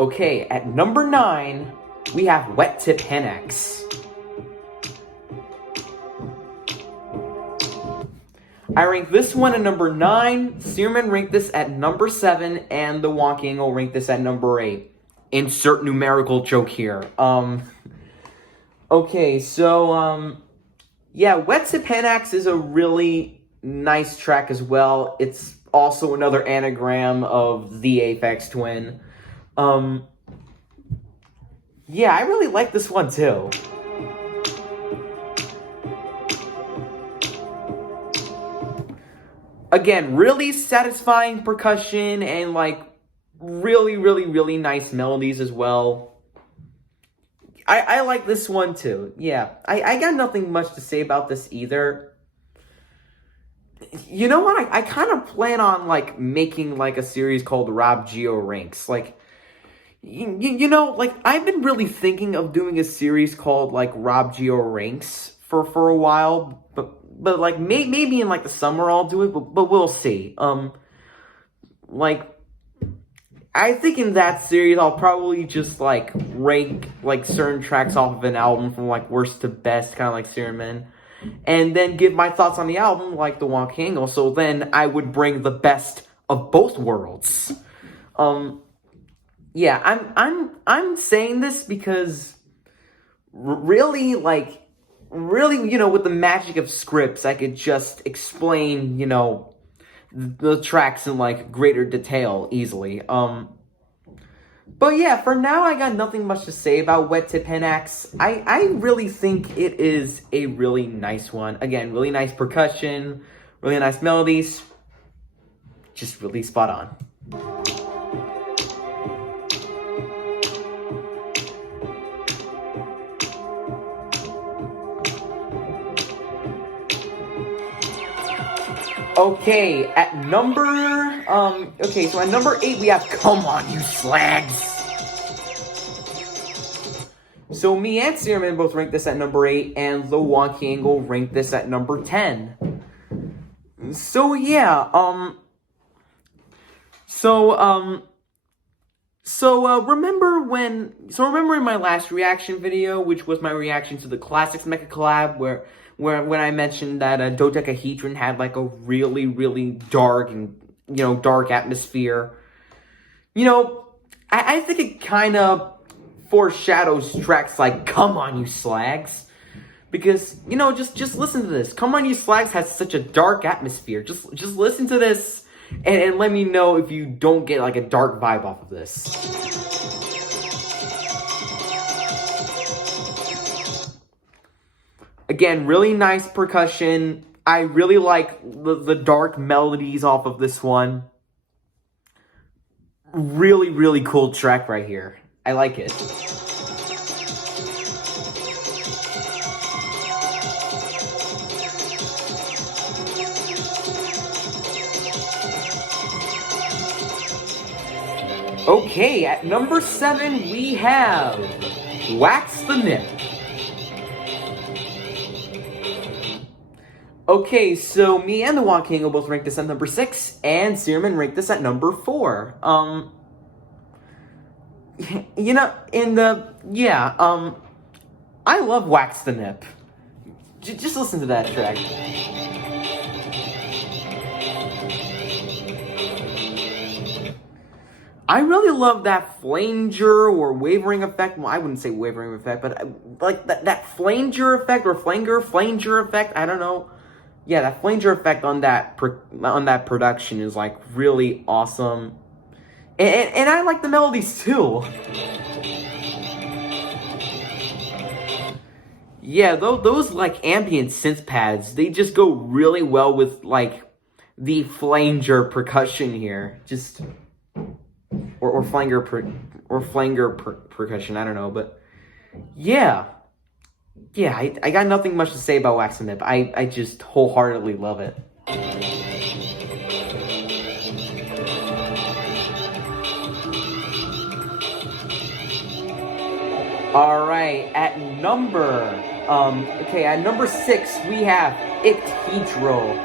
Okay, at number 9, we have Wet Tip Henax. I ranked this one at number 9, Searman ranked this at number 7, and the Wonky Angle ranked this at number 8. Insert numerical joke here. Okay, so, yeah, Wet Tip Henax is a really nice track as well. It's also another anagram of the Aphex Twin. Yeah, I really like this one too. Again, really satisfying percussion and, like, really, really, really nice melodies as well. I like this one too. Yeah, I got nothing much to say about this either. You know what? I kind of plan on, like, making, like, a series called RobGioReacts. Like, you know, like, I've been really thinking of doing a series called, like, RobGioReacts for a while, but like, maybe in, like, the summer I'll do it, but we'll see. Like, I think in that series I'll probably just, like, rank, like, certain tracks off of an album from, like, worst to best, kind of like Searman, and then give my thoughts on the album, like the Wonky Angle, so then I would bring the best of both worlds. Yeah, I'm saying this because really, you know, with the magic of scripts, I could just explain, you know, the tracks in, like, greater detail easily. But yeah, for now, I got nothing much to say about Wet Tip Hand Axe. I really think it is a really nice one. Again, really nice percussion, really nice melodies. Just really spot on. Okay, at number, so at number 8 we have Come On You Slags. So me and Searman both ranked this at number 8, and The Wonky Angle ranked this at number 10. So yeah, remember in my last reaction video, which was my reaction to the Classics Mecha collab, when I mentioned that dodecahedron had like a really, really dark and, dark atmosphere. I think it kind of foreshadows tracks like Come On You Slags. Because, just listen to this. Come On You Slags has such a dark atmosphere. Just listen to this and let me know if you don't get like a dark vibe off of this. Again, really nice percussion. I really like the dark melodies off of this one. Really, really cool track right here. I like it. Okay, at number 7 we have Wax the Nip. Okay, so me and the Wonky Angle both ranked this at number 6, and Searman ranked this at number 4. I love Wax the Nip. Just listen to that track. I really love that flanger or wavering effect. Well, I wouldn't say wavering effect, but like that flanger effect or flanger effect. I don't know. Yeah, that flanger effect on that production is like really awesome, and I like the melodies too. Yeah, those like ambient synth pads, they just go really well with like the flanger percussion here. Just. Or flanger percussion, I don't know, but yeah, I got nothing much to say about Wax the Nip. I just wholeheartedly love it. All right, at number 6 we have Ictedral.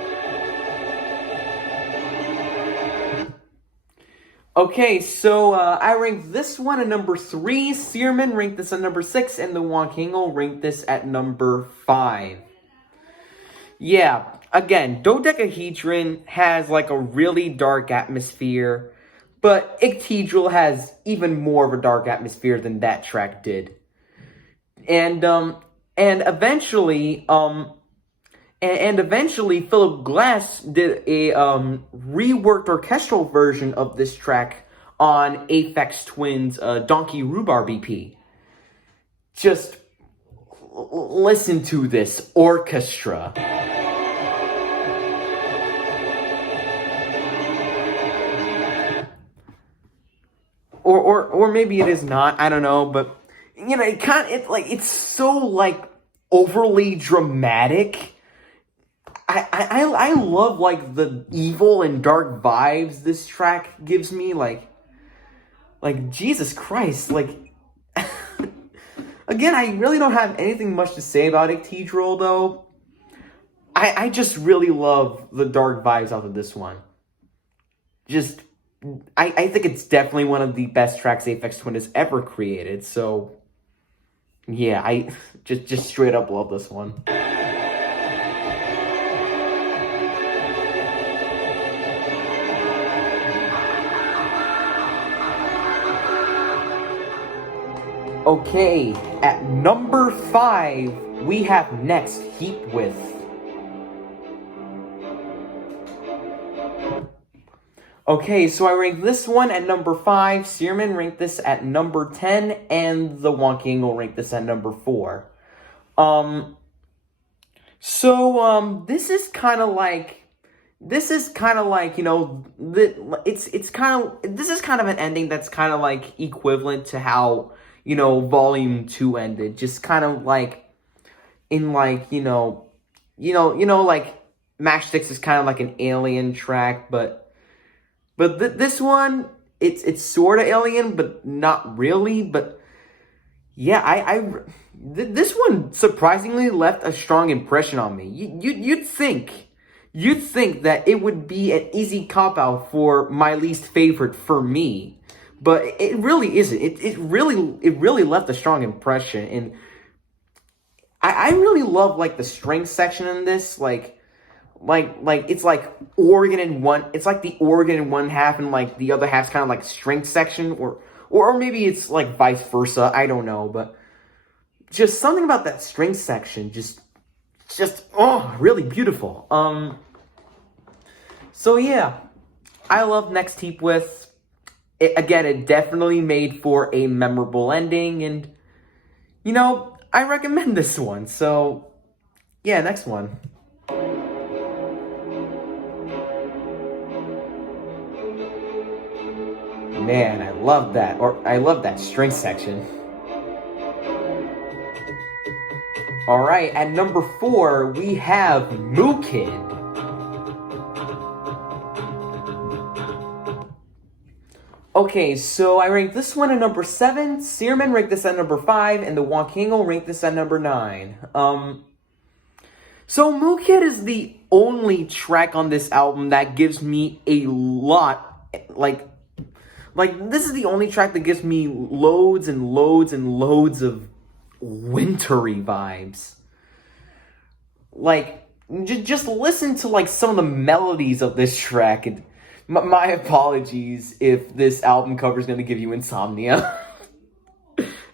Okay, so I ranked this one at number 3, Searman ranked this at number 6, and the Wonky Angle ranked this at number 5. Yeah, again, dodecahedron has like a really dark atmosphere, but Ictedral has even more of a dark atmosphere than that track did. And eventually, Philip Glass did a reworked orchestral version of this track on Aphex Twin's Donkey Rhubarb EP. Just listen to this orchestra. Or maybe it is not. I don't know, but it's so like overly dramatic. I love like the evil and dark vibes this track gives me, like Jesus Christ, like again, I really don't have anything much to say about Ictedral though. I just really love the dark vibes out of this one. I think it's definitely one of the best tracks Aphex Twin has ever created, so yeah, I just straight up love this one. Okay, at number 5, we have next Heat Width. Okay, so I ranked this one at number 5, Searman ranked this at number 10, and the Wonky Angle ranked this at number 4. This is kind of like, you know, this is kind of an ending that's kind of like equivalent to how, you know, Volume 2 ended. Just kind of like, in like, you know, like, Matchsticks is kind of like an alien track, but this one, it's sort of alien, but not really. But yeah, this one surprisingly left a strong impression on me. You'd think that it would be an easy cop-out for my least favorite for me, but it really isn't. It really left a strong impression, and I really love like the string section in this, like it's like organ in one. It's like the organ in one half, and like the other half's kind of like string section, or maybe it's like vice versa. I don't know, but just something about that string section, just really beautiful. So yeah, I love Next Heap With. Again, it definitely made for a memorable ending, and you know, I recommend this one. So yeah, next one. Man, I love that string section. Alright, at number 4, we have Moo Kid. Okay, so I ranked this one at number 7, Searman ranked this at number 5, and the Wonky Angle ranked this at number 9. So Moo Kid is the only track on this album that gives me a lot, like this is the only track that gives me loads and loads and loads of wintry vibes. Like, just listen to like some of the melodies of this track, and my apologies if this album cover is going to give you insomnia.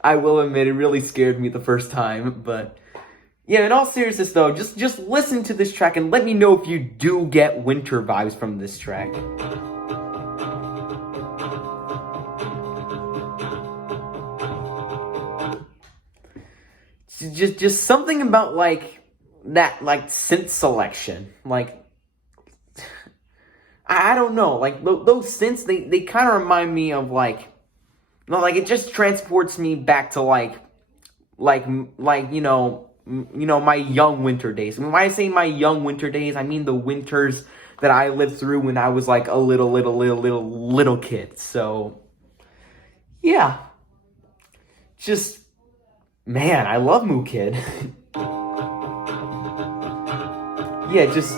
I will admit, it really scared me the first time, but yeah, in all seriousness though, just listen to this track and let me know if you do get winter vibes from this track. Just something about like that like synth selection, like I don't know, like those synths, they kind of remind me of like, you know, like it just transports me back to like you know my young winter days. I mean, when I say my young winter days, I mean the winters that I lived through when I was like a little kid. So yeah, just. Man, I love Moo Kid. Yeah, just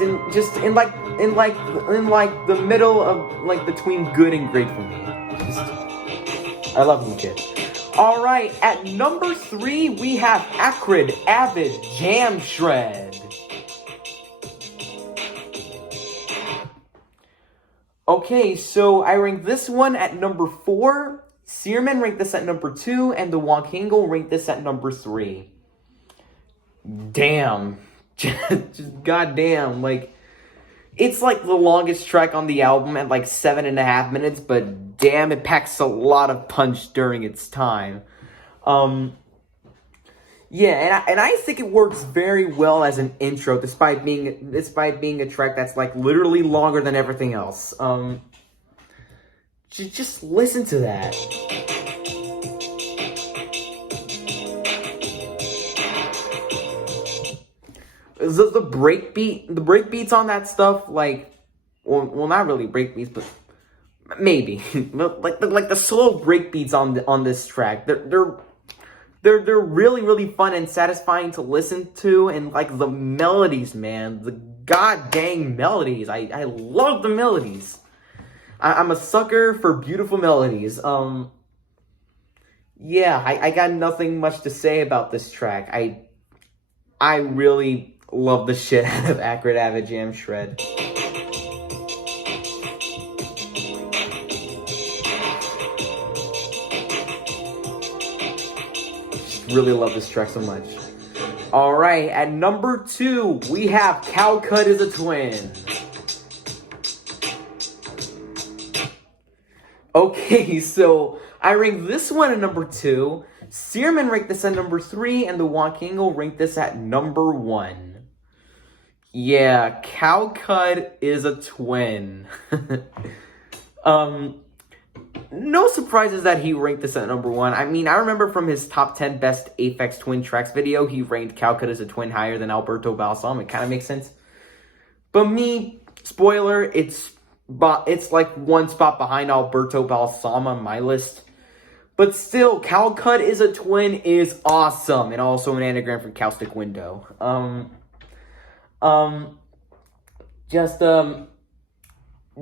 in the middle of like between good and great for me. I love Moo Kid. All right, at number 3 we have Acrid Avid Jam Shred. Okay, so I ranked this one at number 4. Searman ranked this at number 2, and the Wonky Angle ranked this at number 3. Damn. Just goddamn. Like, it's like the longest track on the album at like 7.5 minutes, but damn, it packs a lot of punch during its time. Yeah, and I think it works very well as an intro, despite being a track that's like literally longer than everything else. Just listen to that. The breakbeats on that stuff, like, well, not really breakbeats, but maybe like the slow breakbeats on this track. They're really fun and satisfying to listen to, and like the melodies, man, the god dang melodies. I love the melodies. I'm a sucker for beautiful melodies. Yeah, I got nothing much to say about this track. I really love the shit out of Acrid Avid Jam Shred. Really love this track so much. Alright, at number 2, we have Cow Cut is a Twin. Okay, so I ranked this one at number 2. Searman ranked this at number 3, and the Wonkingo ranked this at number 1. Yeah, Calcud is a twin. No surprises that he ranked this at number 1. I mean, I remember from his top 10 best Aphex Twin tracks video, he ranked Calcud as a twin higher than Alberto Balsam. It kind of makes sense. But me, spoiler, it's like one spot behind Alberto Balsam on my list. But still, Calcud is a twin is awesome. And also an anagram for Caustic Window.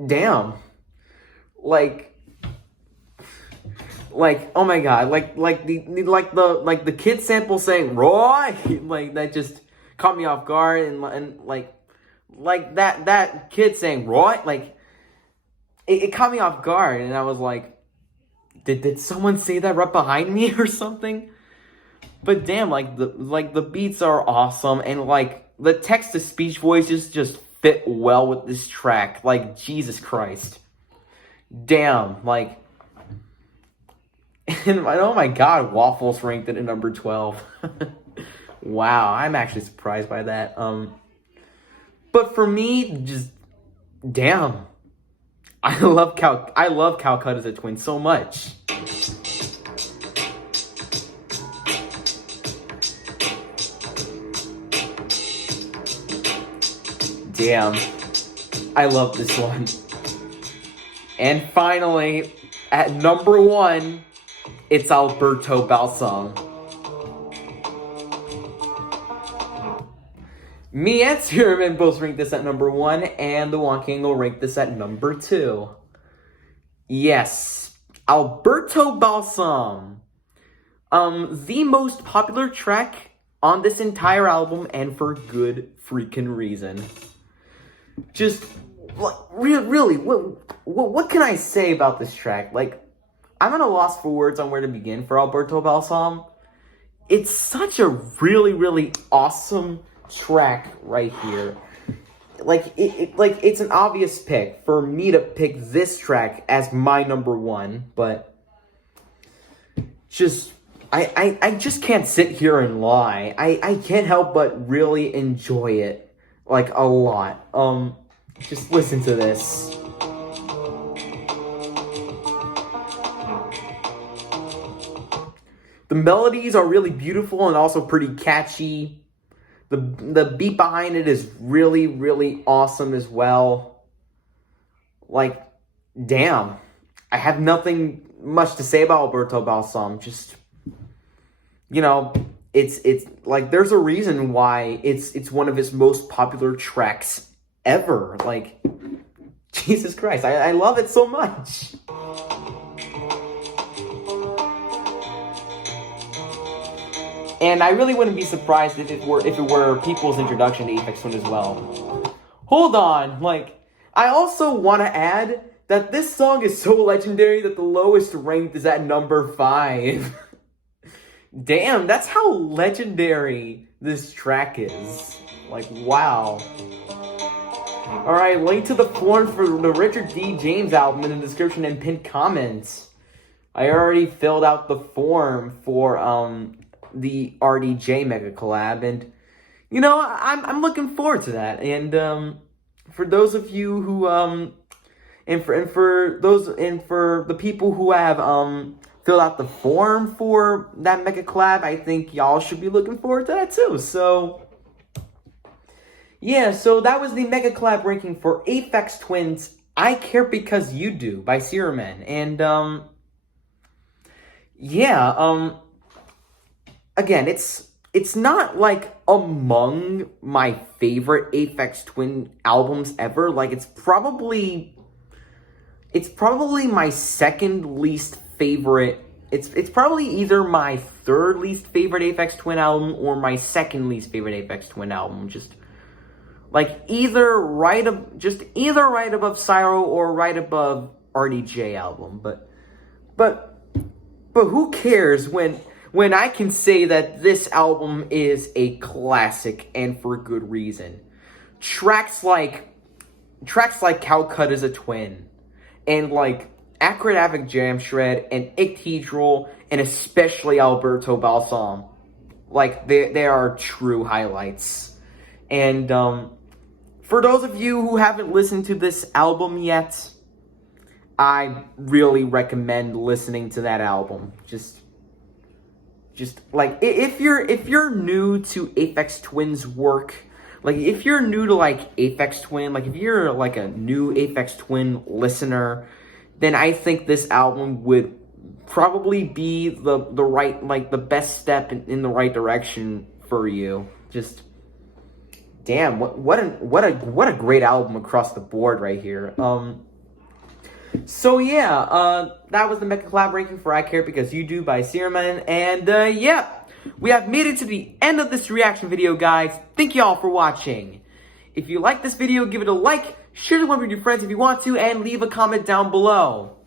Damn. Like, oh my god, like the kid sample saying Roy, like that just caught me off guard, and like that kid saying Roy, like it caught me off guard, and I was like, did someone say that right behind me or something? But damn, like the beats are awesome, and like the text to speech voices just fit well with this track. Like, Jesus Christ, damn, like. And oh my god, Waffles ranked it at number 12. Wow, I'm actually surprised by that. But for me, just damn. I love Calcutta as a twin so much. Damn. I love this one. And finally, at number 1, it's Alberto Balsam. Me and Searman both ranked this at number 1, and the Wonkingo ranked this at number 2. Yes, Alberto Balsam. The most popular track on this entire album, and for good freaking reason. Just, really, what can I say about this track? Like, I'm at a loss for words on where to begin for Alberto Balsam. It's such a really, really awesome track right here. Like, it's an obvious pick for me to pick this track as my number 1, but just, I just can't sit here and lie. I can't help but really enjoy it, like, a lot. Just listen to this. The melodies are really beautiful and also pretty catchy. The beat behind it is really, really awesome as well. Like, damn. I have nothing much to say about Alberto Balsam. Just, you know, it's like, there's a reason why it's one of his most popular tracks ever. Like, Jesus Christ, I love it so much. And I really wouldn't be surprised if it were people's introduction to Aphex Twin as well. Hold on, like, I also want to add that this song is so legendary that the lowest ranked is at number 5. Damn, that's how legendary this track is. Like, wow. Alright, link to the form for the Richard D. James album in the description and pinned comments. I already filled out the form for, the RDJ Mega Collab, and you know, I'm looking forward to that. And for those of you who and for the people who have filled out the form for that Mega Collab, I think y'all should be looking forward to that too. So yeah, so that was the Mega Collab ranking for Aphex Twin's I Care Because You Do by Searman. And yeah, again, it's not, like, among my favorite Aphex Twin albums ever. Like, it's probably my second least favorite. It's probably either my third least favorite Aphex Twin album or my second least favorite Aphex Twin album. Just, like, either right above Cyro or right above RDJ album. But who cares when I can say that this album is a classic, and for good reason. Tracks like Calcutta is a Twin, and like Accurate Havoc Jam Shred, and Ictedrol, and especially Alberto Balsam. Like, they are true highlights. And for those of you who haven't listened to this album yet, I really recommend listening to that album. Just like, if you're new to Aphex Twin's work, like if you're new to like Aphex Twin, like if you're like a new Aphex Twin listener, then I think this album would probably be the right, like the best step in the right direction for you. Just damn, what a great album across the board right here. So yeah, that was the Mecha Collab ranking for I Care Because You Do by Searman, and yeah, we have made it to the end of this reaction video, guys. Thank you all for watching. If you like this video, give it a like, share it with your friends if you want to, and leave a comment down below.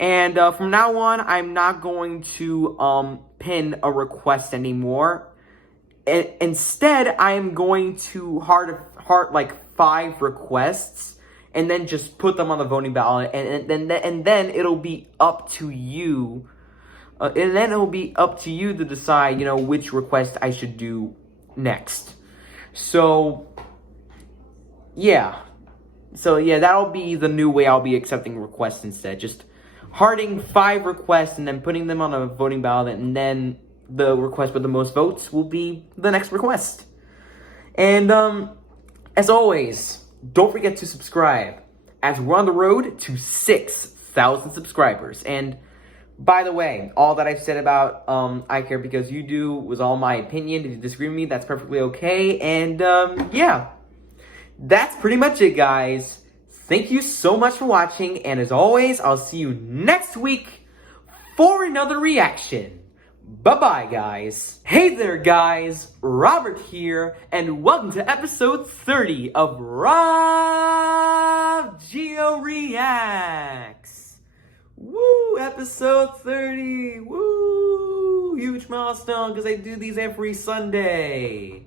And from now on, I'm not going to pin a request anymore. Instead, I am going to heart like 5 requests, and then just put them on the voting ballot, and then it'll be up to you. And then it'll be up to you to decide, you know, which request I should do next. So yeah, that'll be the new way I'll be accepting requests instead. Just hearting 5 requests and then putting them on a voting ballot, and then the request with the most votes will be the next request. And as always, don't forget to subscribe, as we're on the road to 6,000 subscribers. And by the way, all that I've said about I Care Because You Do was all my opinion. If you disagree with me, that's perfectly okay. And yeah, that's pretty much it, guys. Thank you so much for watching, and as always, I'll see you next week for another reaction. Bye-bye, guys. Hey there, guys. Robert here, and welcome to episode 30 of RobGioReacts. Woo, episode 30. Woo, huge milestone, because I do these every Sunday.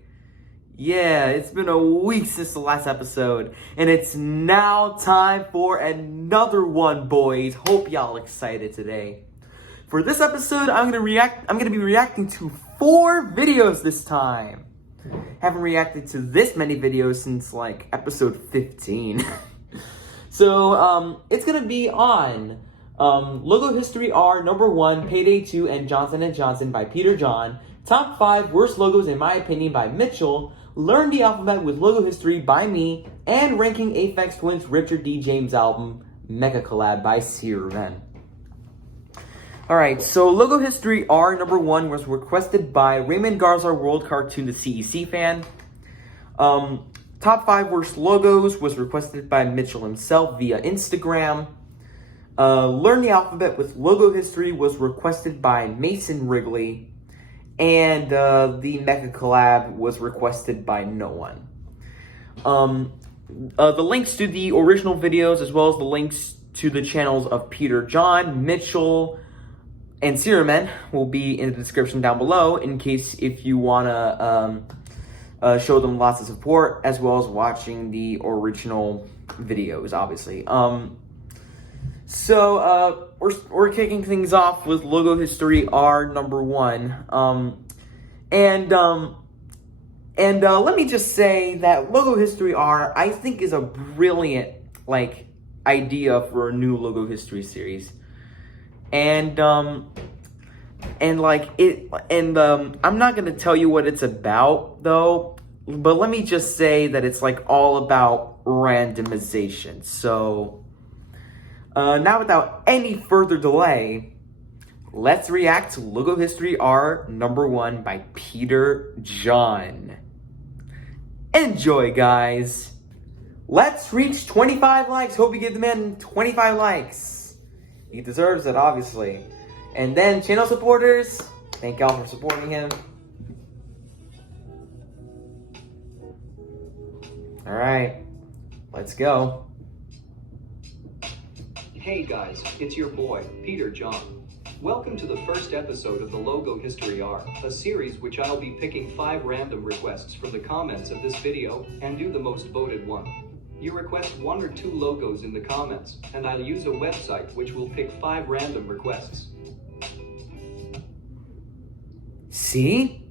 Yeah, it's been a week since the last episode, and it's now time for another one, boys. Hope y'all excited today. For this episode, I'm gonna be reacting to 4 videos this time. Haven't reacted to this many videos since like episode 15. So it's gonna be on Logo History R #1, Payday 2, and Johnson & Johnson by Peter John. Top 5 worst logos in my opinion by Mitchell. Learn the alphabet with Logo History by me, and ranking Aphex Twin's Richard D. James album Mecha Collab by Searman. Alright, so Logo History R #1 was requested by Raymond Garzar World Cartoon, the CEC fan. Top 5 worst logos was requested by Mitchell himself via Instagram. Learn the alphabet with Logo History was requested by Mason Wrigley. And the Mecha Collab was requested by no one. The links to the original videos, as well as the links to the channels of Peter John, Mitchell, and Searman will be in the description down below, in case if you want to show them lots of support, as well as watching the original videos, obviously. So we're kicking things off with Logo History R #1. Let me just say that Logo History R, I think, is a brilliant like idea for a new Logo History series. I'm not gonna tell you what it's about though, but let me just say that it's like all about randomization. So now, without any further delay, let's react to Logo History R #1 by Peter John. Enjoy, guys. Let's reach 25 likes. Hope you give the man 25 likes. He deserves it, obviously. And then, channel supporters, thank y'all for supporting him. Alright, let's go. Hey guys, it's your boy, Peter John. Welcome to the first episode of the Logo History R, a series which I'll be picking 5 random requests from the comments of this video, and do the most voted one. You request 1 or 2 logos in the comments, and I'll use a website which will pick 5 random requests. See?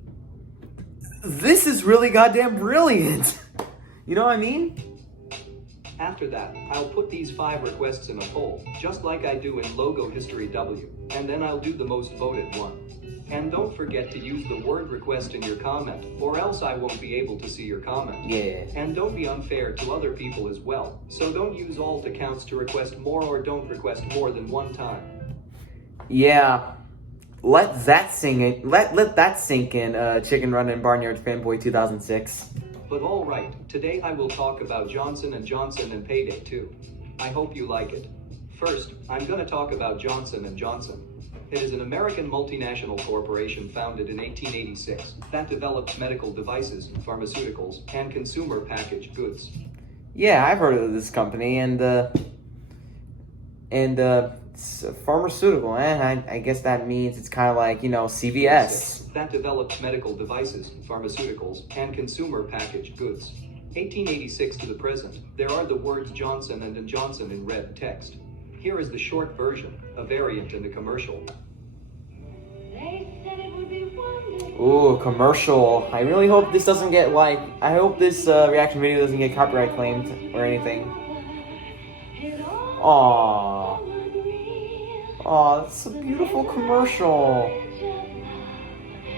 This is really goddamn brilliant. You know what I mean? After that, I'll put these 5 requests in a poll, just like I do in Logo History W, and then I'll do the most voted one. And don't forget to use the word request in your comment, or else I won't be able to see your comment. Yeah. And don't be unfair to other people as well. So don't use alt accounts to request more, or don't request more than 1 time. Yeah. Let that sink in. Let that sink in, Chicken Run and Barnyard Fanboy 2006. But alright, today I will talk about Johnson & Johnson and Payday 2. I hope you like it. First, I'm gonna talk about Johnson & Johnson. It is an American multinational corporation founded in 1886 that develops medical devices, pharmaceuticals, and consumer packaged goods. Yeah, I've heard of this company, and it's a pharmaceutical, I guess that means it's kind of like, CVS. That develops medical devices, pharmaceuticals, and consumer packaged goods. 1886 to the present, there are the words Johnson & Johnson in red text. Here is the short version, a variant and a commercial. Ooh, commercial. I really hope this doesn't get, I hope this reaction video doesn't get copyright claimed or anything. Aww. Aw, it's a beautiful commercial.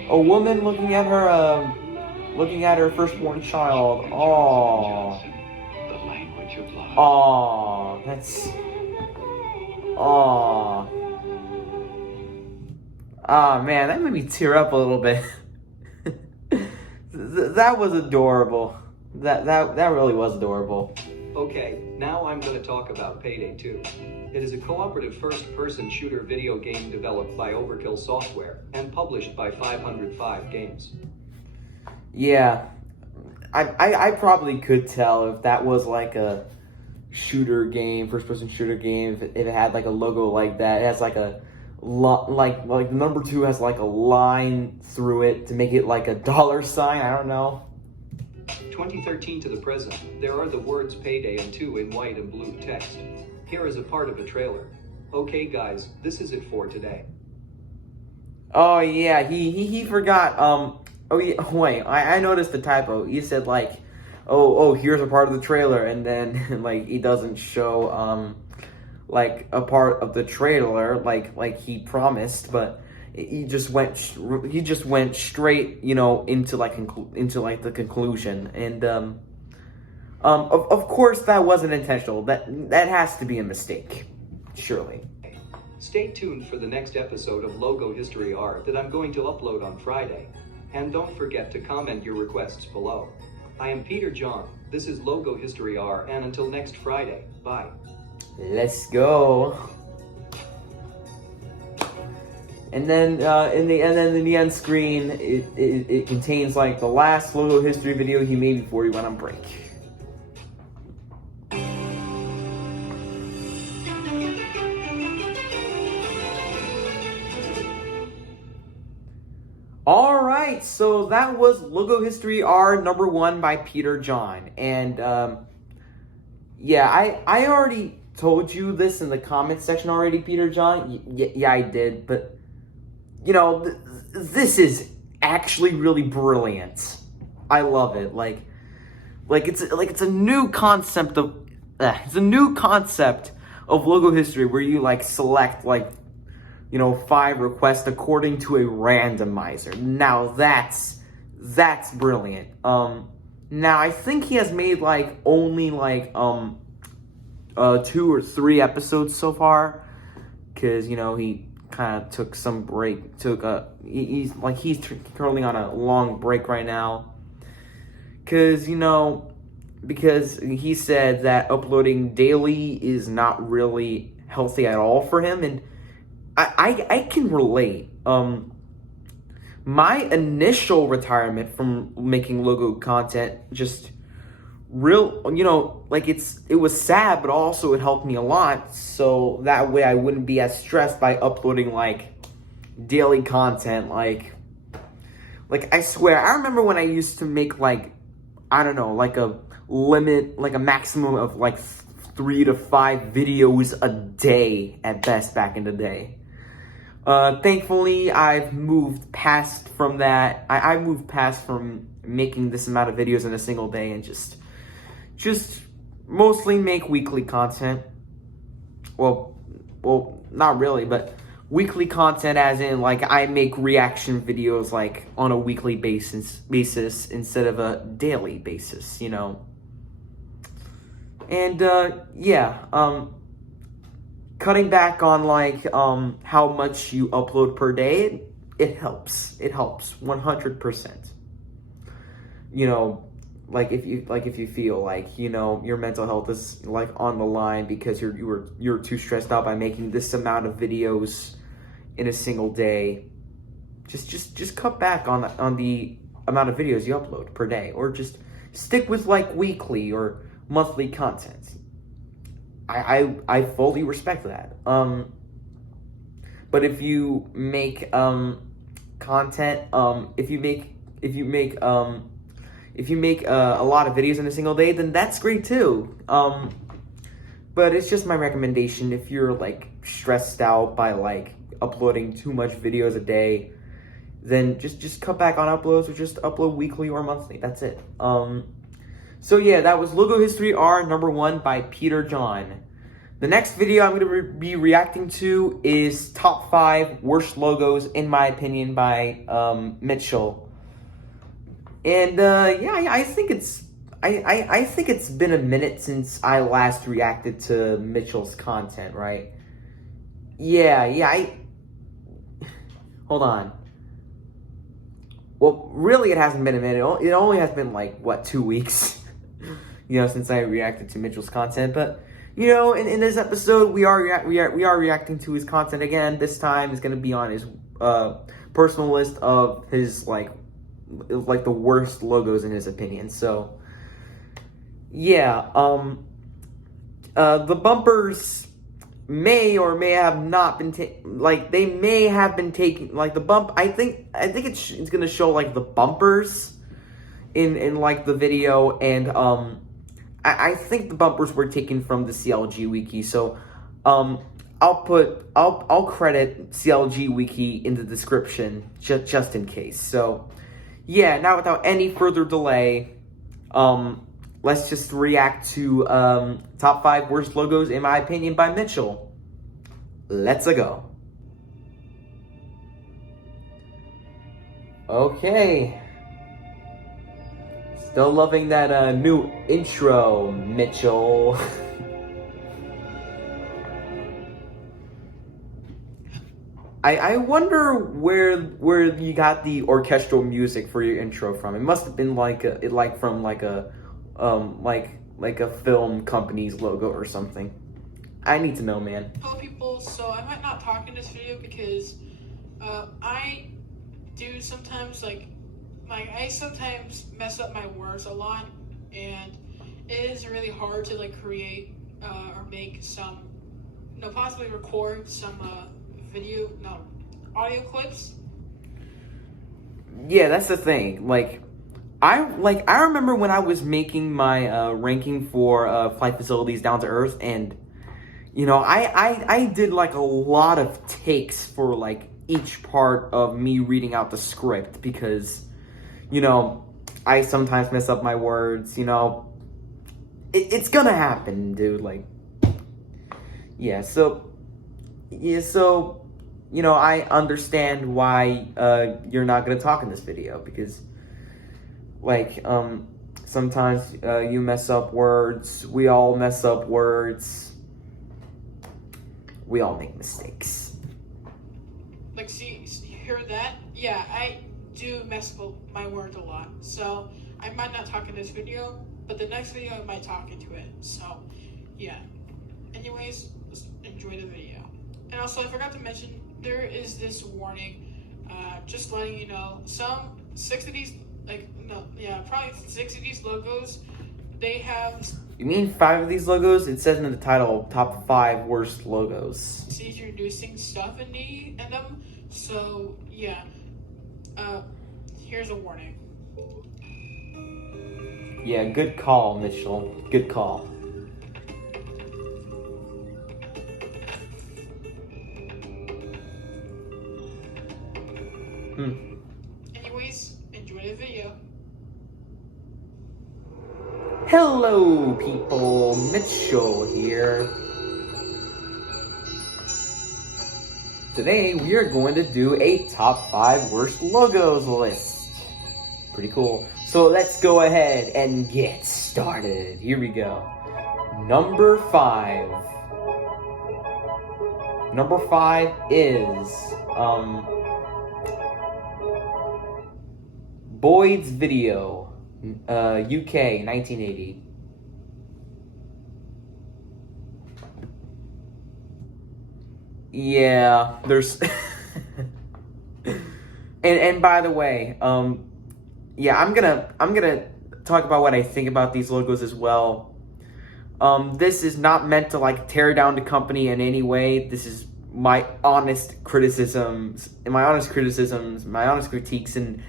A woman looking at her firstborn child. Aww. The language of love. Aww, that's... Aww. Ah, man, that made me tear up a little bit. That was adorable. That really was adorable. Okay, now I'm going to talk about Payday 2. It is a cooperative first-person shooter video game developed by Overkill Software and published by 505 Games. Yeah, I probably could tell if that was like a shooter game, first-person shooter game, if it had like a logo like that. It has like a like number 2 has like a line through it to make it like a $sign. I don't know. 2013 to the present, there are the words Payday and 2 in white and blue text. Here is a part of a trailer. Okay guys, this is it for today. Oh yeah, he forgot, oh yeah, wait, I noticed the typo. He said like, oh, here's a part of the trailer, and then like he doesn't show, like a part of the trailer like he promised, but he just went straight, into the conclusion, and of course that wasn't intentional. That has to be a mistake, surely. Stay tuned for the next episode of Logo History R that I'm going to upload on Friday. And don't forget to comment your requests below. I am Peter John, this is Logo History R, and until next Friday, bye. Let's go. And then in the end screen, it contains like the last Logo History video he made before he went on break. Alright, so that was Logo History R #1 by Peter John. And yeah, I already told you this in the comments section already, Peter John. Yeah, I did, but this is actually really brilliant. I love it. Like it's a new concept of Logo History where you like select 5 requests according to a randomizer. Now that's brilliant. Now I think he has made only 2 or 3 episodes so far, because he kind of took some break. He's currently on a long break right now, because he said that uploading daily is not really healthy at all for him, and I can relate. My initial retirement from making logo content just it was sad, but also it helped me a lot, so that way I wouldn't be as stressed by uploading daily content. Like I swear, I remember when I used to make a limit like a maximum of like 3 to 5 videos a day at best back in the day. Thankfully, I've moved past from that. I moved past from making this amount of videos in a single day and just mostly make weekly content. Well, not really, but weekly content as in like I make reaction videos like on a weekly basis instead of a daily basis, you know. And cutting back on like how much you upload per day, it helps. It helps 100%. You know, like if you feel like, you know, your mental health is like on the line because you're too stressed out by making this amount of videos in a single day, just cut back on the amount of videos you upload per day, or just stick with like weekly or monthly content. I fully respect that. But if you make content, if you make a lot of videos in a single day, then that's great too. But it's just my recommendation. If you're like stressed out by like uploading too much videos a day, then just cut back on uploads, or just upload weekly or monthly. That's it. So yeah, that was Logo History R #1 by Peter John. The next video I'm going to be reacting to is Top 5 Worst Logos, in my opinion, by Mitchell. And I think it's been a minute since I last reacted to Mitchell's content, right? Hold on. Well, really, it hasn't been a minute. It only has been like, what, 2 weeks? You know, since I reacted to Mitchell's content. But, you know, in this episode, we are reacting to his content again. This time, it's going to be on his personal list of his, like the worst logos in his opinion. So, yeah. The bumpers may or may have not been they may have been taken, like the bump. I think it's gonna show like the bumpers in like the video, and I think the bumpers were taken from the CLG Wiki. So I'll credit CLG Wiki in the description just in case. So yeah, now without any further delay, let's just react to Top 5 Worst Logos, in my opinion, by Mitchell. Let's go. Okay. Still loving that new intro, Mitchell. I wonder where you got the orchestral music for your intro from. It must have been from a film company's logo or something. I need to know, man. Hello people, so I might not talk in this video because I do sometimes I sometimes mess up my words a lot, and it is really hard to like create or make some, possibly record some audio clips. Yeah, that's the thing. I remember when I was making my ranking for flight facilities down to earth, and you know, I did like a lot of takes for like each part of me reading out the script, because you know, I sometimes mess up my words. You know, it's gonna happen, dude. Like, so you know, I understand why you're not gonna talk in this video, because like sometimes you mess up words. We all mess up words. We all make mistakes. Like, see, you hear that? Yeah, I do mess up my words a lot. So I might not talk in this video, but the next video I might talk into it. So yeah. Anyways, let's enjoy the video. And also, I forgot to mention, there is this warning, just letting you know, some 6 of these, probably 6 of these logos, they have... You mean 5 of these logos? It says in the title, Top 5 Worst Logos. He's introducing stuff in them, so yeah. Here's a warning. Yeah, good call, Mitchell. Good call. Anyways, enjoy the video. Hello, people. Mitchell here. Today, we are going to do a top 5 worst logos list. Pretty cool. So let's go ahead and get started. Here we go. Number 5. Number 5 is Boyd's Video, UK, 1980. Yeah, there's and by the way, yeah, I'm gonna talk about what I think about these logos as well. This is not meant to like tear down the company in any way. This is my honest criticisms, my honest critiques, and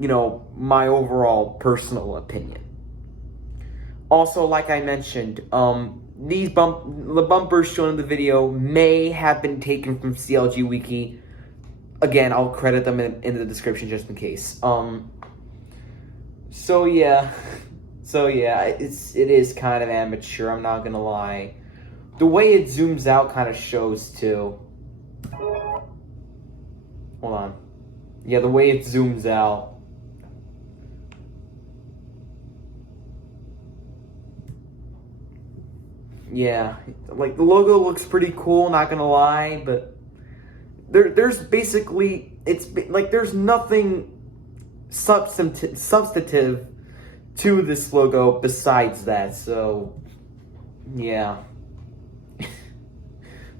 you know, my overall personal opinion. Also, like I mentioned, the bumpers shown in the video may have been taken from CLG Wiki. Again, I'll credit them in the description just in case. So yeah, it is kind of amateur, I'm not gonna lie. The way it zooms out kind of shows too. Hold on. Yeah, the way it zooms out. Yeah, like the logo looks pretty cool, not gonna lie, but there's basically, there's nothing substantive to this logo besides that, so yeah.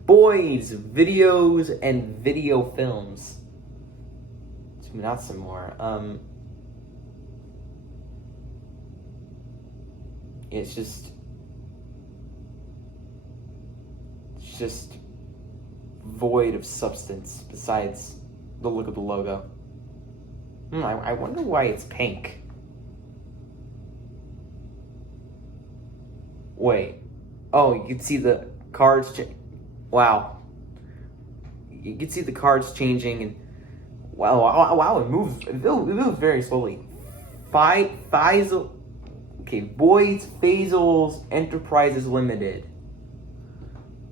Boys, videos, and video films. Zoom out some more. It's just void of substance besides the look of the logo. I wonder why it's pink. Wait. Oh, you can see the cards. Wow. You can see the cards changing, and wow, it moves. It moves very slowly. Faisal. Okay, Boyd's Faisal's Enterprises Limited.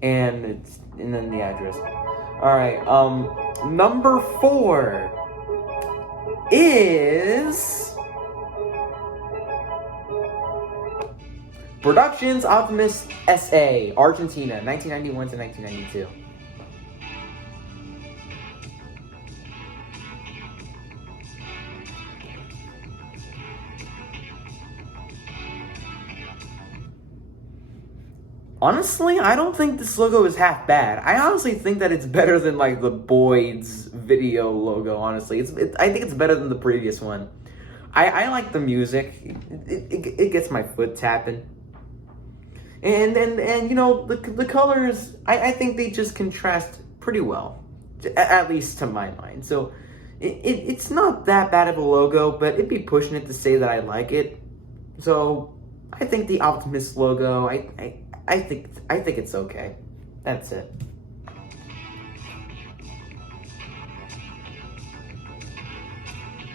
And then the address. Alright, number 4 is Productions Optimus SA, Argentina, 1991 to 1992. Honestly, I don't think this logo is half bad. I honestly think that it's better than like the Boyd's Video logo, honestly. I think it's better than the previous one. I like the music. It gets my foot tapping. And you know, the colors, I think they just contrast pretty well. At least to my mind. So it's not that bad of a logo, but it'd be pushing it to say that I like it. So I think the Optimus logo, I think it's okay. That's it.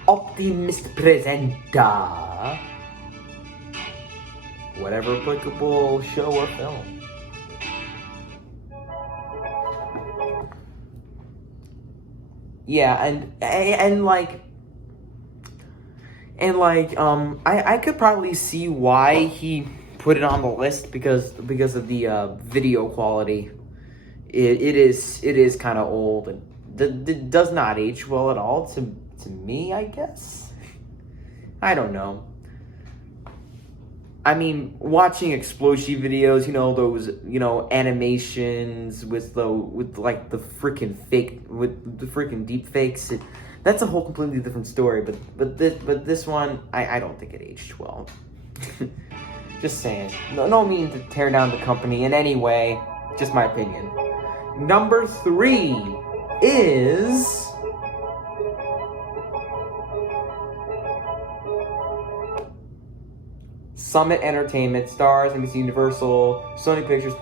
Optimus Presenta. Whatever applicable show or film. Yeah, I could probably see why he put it on the list because of the video quality. It is kind of old and does not age well at all to me, I guess. I don't know. I mean, watching explosion videos, you know, those, you know, animations with the freaking deep fakes, that's a whole completely different story. But this one, I don't think it aged well. Just saying. No mean to tear down the company in any way. Just my opinion. Number 3 is Summit Entertainment, Stars, NBC Universal, Sony Pictures.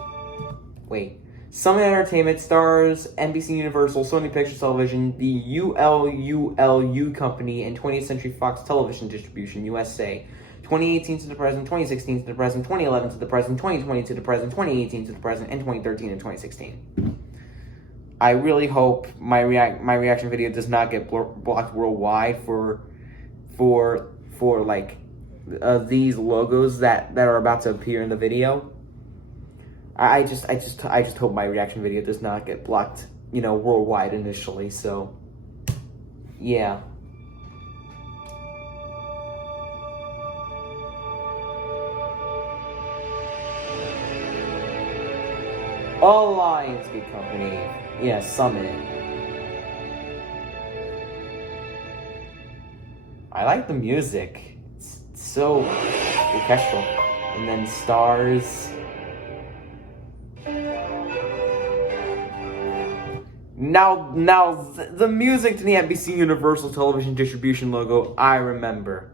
Wait. Summit Entertainment, Stars, NBC Universal, Sony Pictures Television, the ULULU Company, and 20th Century Fox Television Distribution, USA. 2018 to the present, 2016 to the present, 2011 to the present, 2020 to the present, 2018 to the present, and 2013 and 2016. I really hope my reaction video does not get blocked worldwide for like these logos that are about to appear in the video. I just hope my reaction video does not get blocked, you know, worldwide initially. So, yeah. Lionsgate Company. Yeah, Summit. I like the music. It's so orchestral. And then Stars. Now, the music to the NBC Universal Television Distribution logo, I remember.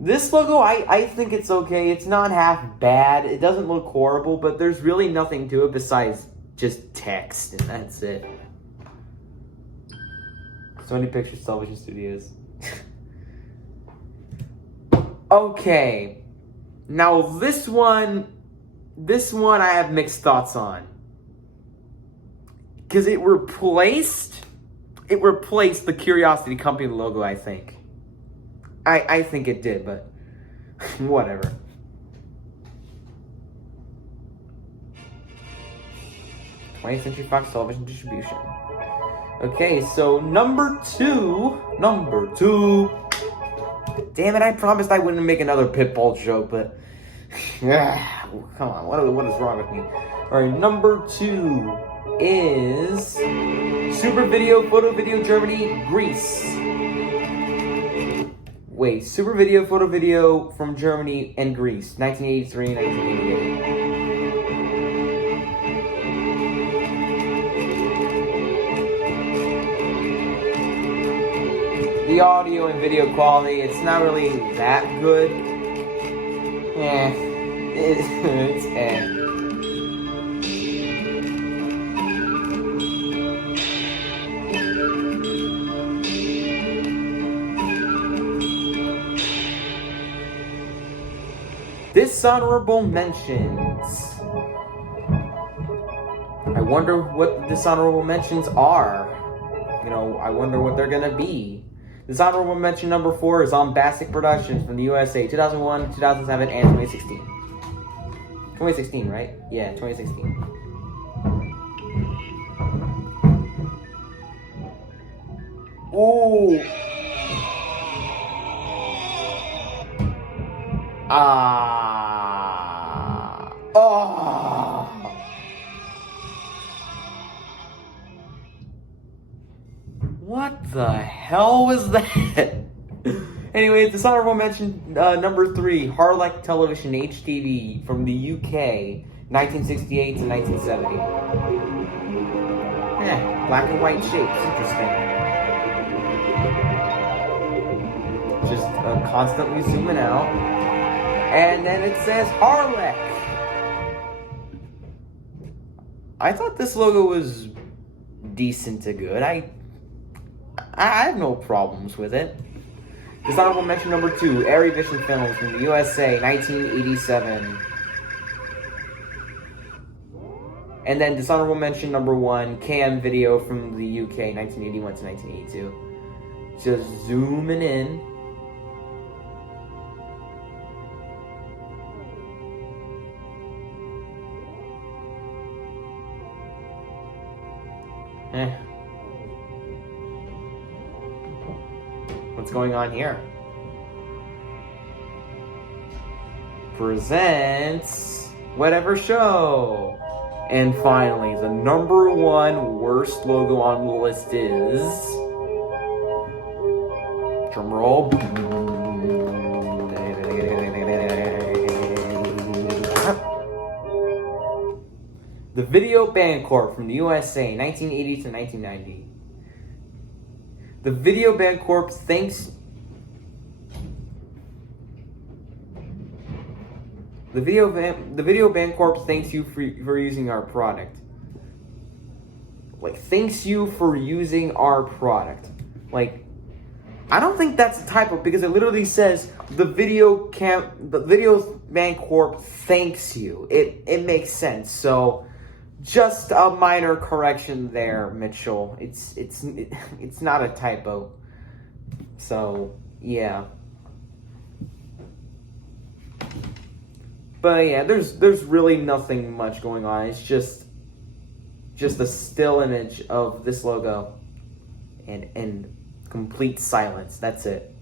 This logo, I think it's okay. It's not half bad. It doesn't look horrible, but there's really nothing to it besides just text, and that's it. Sony Pictures Television Studios. Okay. Now, this one I have mixed thoughts on. Because it replaced the Curiosity Company logo, I think. I think it did, but whatever. '20th Century Fox Television Distribution. Okay, so number two. Damn it, I promised I wouldn't make another Pitbull joke, but come on, what is wrong with me? Alright, number 2 is Super Video, Photo Video Germany, Greece. Wait, Super Video, Photo Video from Germany and Greece, 1983, 1988. The audio and video quality, it's not really that good. It's eh. Dishonorable mentions. I wonder what the dishonorable mentions are. You know, I wonder what they're gonna be. Dishonorable mention number 4 is Bombastic Productions from the USA, 2001, 2007, and 2016. 2016, right? Yeah, 2016. Ooh. Oh. What the hell was that? Anyways, dishonorable mention number 3, Harlech Television HTV from the UK, 1968 to 1970. Black and white shapes, interesting. Just constantly zooming out. And then it says Harlech. I thought this logo was decent to good. I have no problems with it. Dishonorable mention number 2, Airy Vision Films from the USA, 1987. And then dishonorable mention number 1, Cam Video from the UK, 1981 to 1982. Just zooming in. What's going on here? Presents whatever show. And finally, the number 1 worst logo on the list is... drumroll. The Video Band Corp from the USA, 1980 to 1990. The Video Band Corp thinks... The Video Bancorp thanks you for using our product. Like, thanks you for using our product. Like, I don't think that's a typo because it literally says the Video Bancorp thanks you. It makes sense. So, just a minor correction there, Mitchell. It's not a typo. So, yeah. But yeah, there's really nothing much going on. It's just a still image of this logo and complete silence. That's it.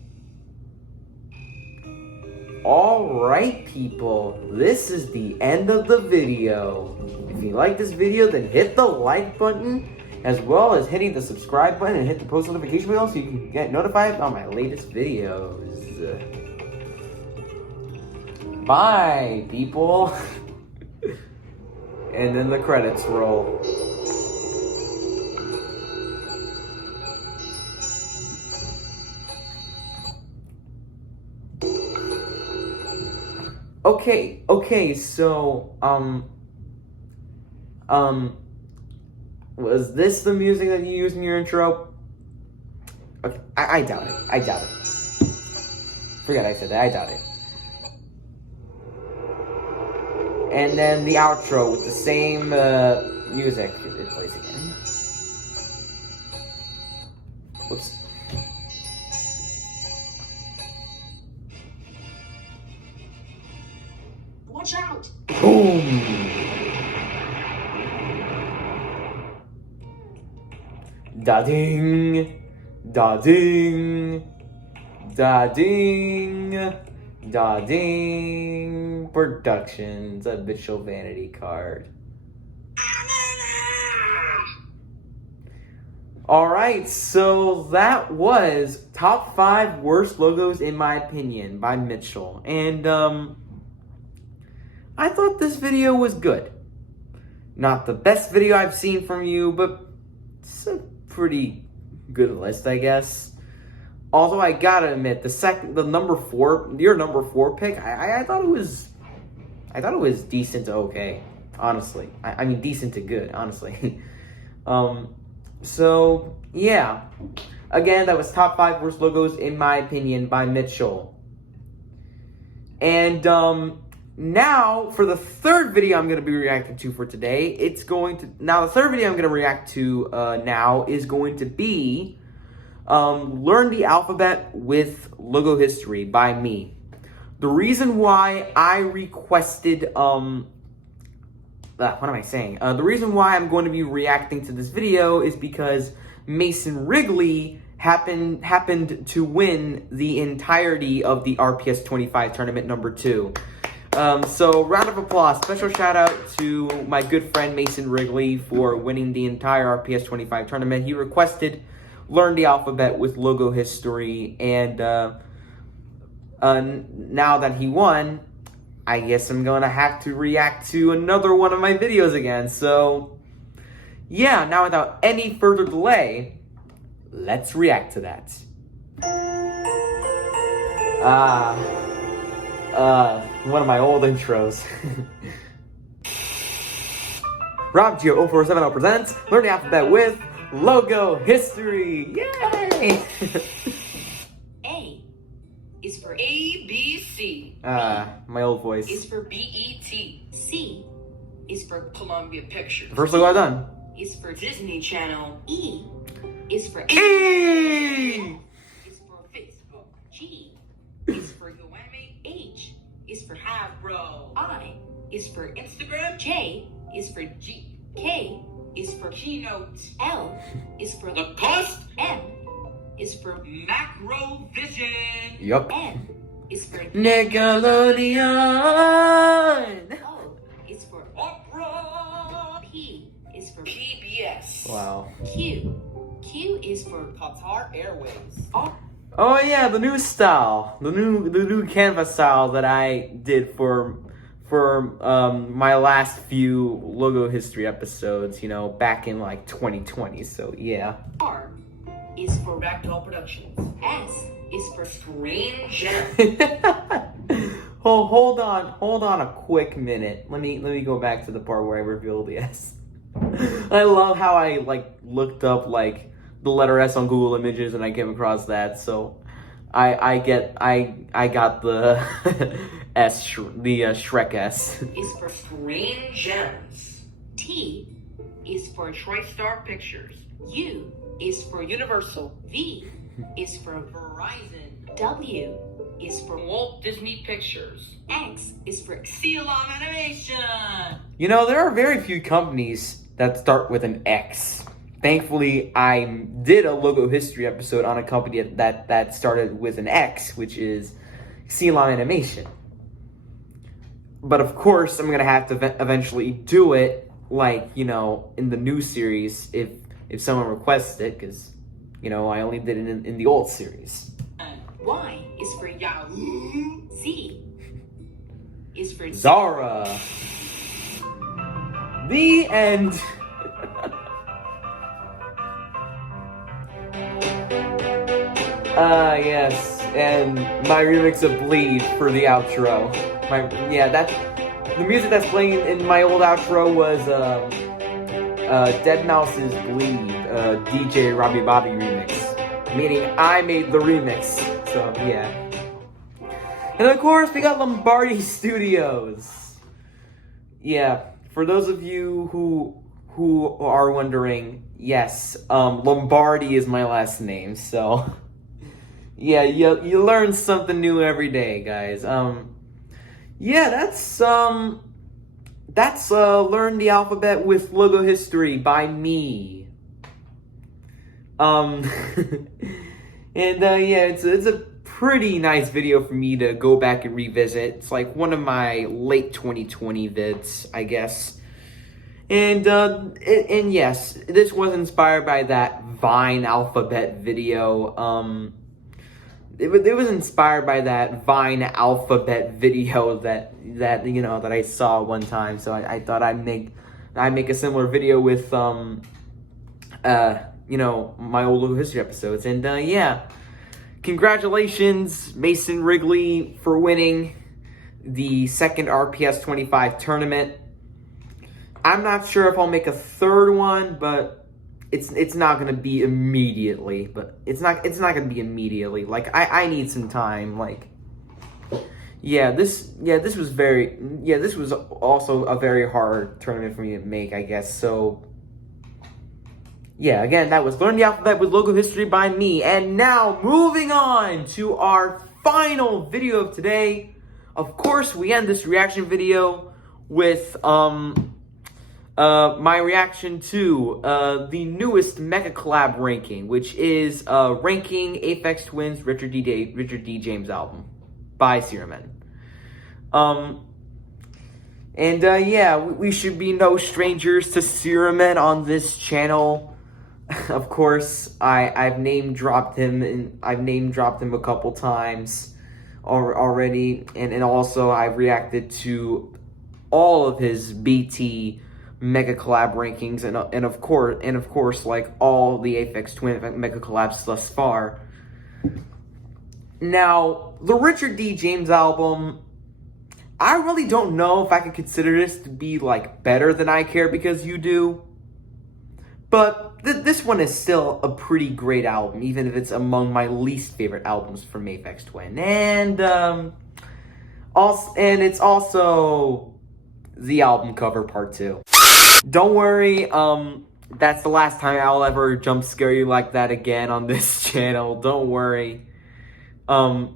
Alright, people, this is the end of the video. If you like this video, then hit the like button, as well as hitting the subscribe button and hit the post notification bell so you can get notified on my latest videos. Bye, people. And then the credits roll. Okay, so, was this the music that you used in your intro? Okay, I doubt it. Forget I said that, I doubt it. And then the outro with the same, music. It plays again. Whoops. Watch out! Boom! Da-ding! Da-ding! Da-ding! Da-ding! Productions, a visual vanity card. Alright, so that was top 5 worst logos in my opinion by Mitchell. And, I thought this video was good. Not the best video I've seen from you, but it's a pretty good list, I guess. Although I gotta admit, your number 4 pick, I thought it was decent to okay, honestly. I mean, decent to good, honestly. So yeah. Again, that was top 5 worst logos in my opinion by Mitchell. And now, for the third video I'm going to be reacting to for today, the third video I'm going to react to now is going to be Learn the Alphabet with Logo History by me. The reason why I requested, the reason why I'm going to be reacting to this video is because Mason Wrigley happened to win the entirety of the RPS 25 tournament number 2. So, round of applause. Special shout out to my good friend Mason Wrigley for winning the entire RPS 25 tournament. He requested Learn the Alphabet with Logo History, and now that he won, I guess I'm gonna have to react to another one of my videos again. So, yeah, now without any further delay, let's react to that. One of my old intros. RobGioReacts presents Learn the Alphabet with Logo History. Yay! A is for ABC. My old voice. Is for BET. C is for Columbia Pictures. The first logo I've done. Is for Disney Channel. E is for E is for Facebook. G is for Yoami. H is for Hasbro. I is for Instagram. J is for G. K is for Keynote. L is for Lacoste. M is for Macrovision. Yup. N is for Nickelodeon. O is for Opera. P is for PBS. Wow. Q is for Qatar Airways. Oh yeah, the new style, the new canvas style that I did for my last few Logo History episodes, you know, back in like 2020. So yeah. R is for Ragdoll Productions. S is for Screen Gems. Oh, hold on a quick minute. Let me go back to the part where I revealed the S. I love how I like looked up like the letter S on Google Images and I came across that. So I got the Shrek S. Is for Screen Gems. T is for TriStar Pictures. U is for Universal. V is for Verizon. W is for Walt Disney Pictures. X is for Tszki Lam Animation. You know, there are very few companies that start with an X. Thankfully, I did a logo history episode on a company that started with an X, which is Tszki Lam Animation. But of course, I'm gonna have to eventually do it, like, you know, in the new series if someone requests it, because, you know, I only did it in the old series. Y is for Yahoo. Z is for Zara. The end. Yes, and my remix of Bleed for the outro. The music that's playing in my old outro was deadmau5's Bleed, DJ Robbie Bobby remix. Meaning I made the remix. So yeah. And of course we got Lombardi Studios. Yeah, for those of you who are wondering, yes, Lombardi is my last name, so yeah, you learn something new every day, guys. Yeah, that's Learn the Alphabet with Logo History by me. And yeah, it's a pretty nice video for me to go back and revisit. It's like one of my late 2020 vids, I guess. And yes, this was inspired by that Vine Alphabet video. It was inspired by that Vine Alphabet video that you know that I saw one time. So I thought I'd make a similar video with you know, my old Logo History episodes. And yeah, congratulations Mason Wrigley for winning the second RPS 25 tournament. I'm not sure if I'll make a third one, but it's not gonna be immediately. But it's not gonna be immediately. Like I need some time. Like this was also a very hard tournament for me to make, I guess. So yeah, again, that was Learn the Alphabet with Logo History by me. And now, moving on to our final video of today. Of course, we end this reaction video with my reaction to the newest Mecha Collab ranking, which is ranking Aphex Twin's Richard D. James album by Searman. Yeah, we should be no strangers to Searman on this channel. Of course, I've name dropped him a couple times already, and also I've reacted to all of his BT Mega Collab rankings, and of course, like all the Aphex Twin Mega Collabs thus far. Now, the Richard D. James album, I really don't know if I could consider this to be like better than I Care Because You Do. But this one is still a pretty great album, even if it's among my least favorite albums from Aphex Twin. And it's also the album cover part 2. Don't worry, that's the last time I'll ever jump scare you like that again on this channel. Don't worry. No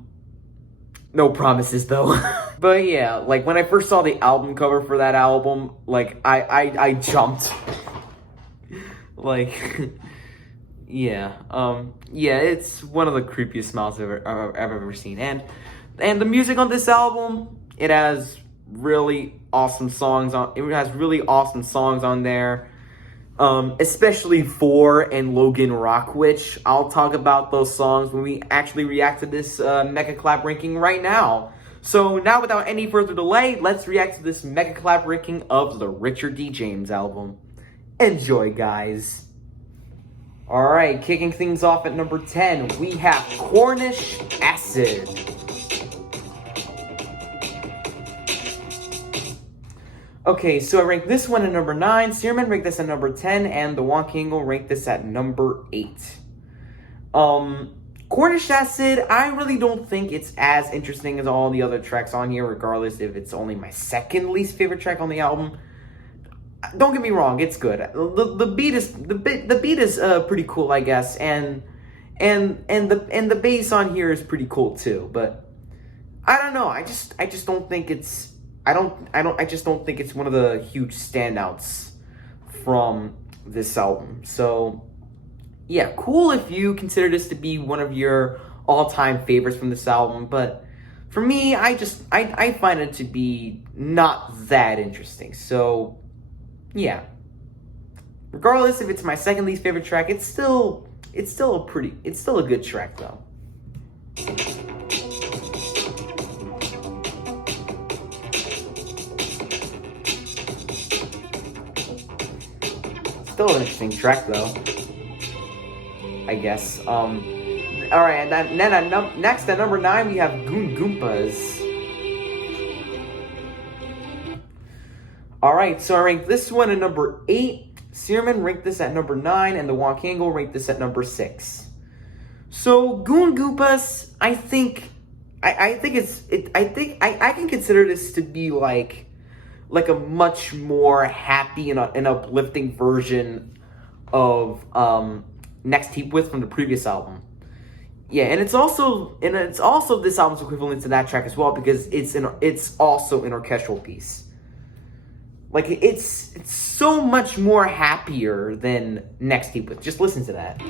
promises though. But yeah, like when I first saw the album cover for that album, like I jumped. Like, yeah, it's one of the creepiest smiles I've ever seen. And the music on this album, it has really awesome songs on. It has really awesome songs on there, especially For and Logan Rock, which I'll talk about those songs when we actually react to this Mecha Collab ranking right now. So now, without any further delay, let's react to this Mecha Collab ranking of the Richard D. James album. Enjoy, guys. Alright, kicking things off at number 10, we have Cornish Acid. Okay, so I ranked this one at number 9, Searman ranked this at number 10, and the Wonky Angle ranked this at number 8. Cornish Acid, I really don't think it's as interesting as all the other tracks on here, regardless if it's only my second least favorite track on the album. Don't get me wrong, it's good. The beat is pretty cool, I guess, and the bass on here is pretty cool too. But I don't know. I just don't think it's I just don't think it's one of the huge standouts from this album. So yeah, cool if you consider this to be one of your all-time favorites from this album, but for me, I find it to be not that interesting. So yeah, regardless if it's my second least favorite track, it's still a good track though. Still an interesting track though, I guess. Alright, and then next at number 9 we have Goon Goompas. Alright, so I ranked this one at number 8, Searman ranked this at number 9, and the Wonky Angle ranked this at number 6. So Goon Goompas, I can consider this to be like a much more happy and uplifting version of Next Heap With from the previous album. Yeah, and it's also this album's equivalent to that track as well, because it's also an orchestral piece. Like it's so much more happier than Next Heap With. Just listen to that.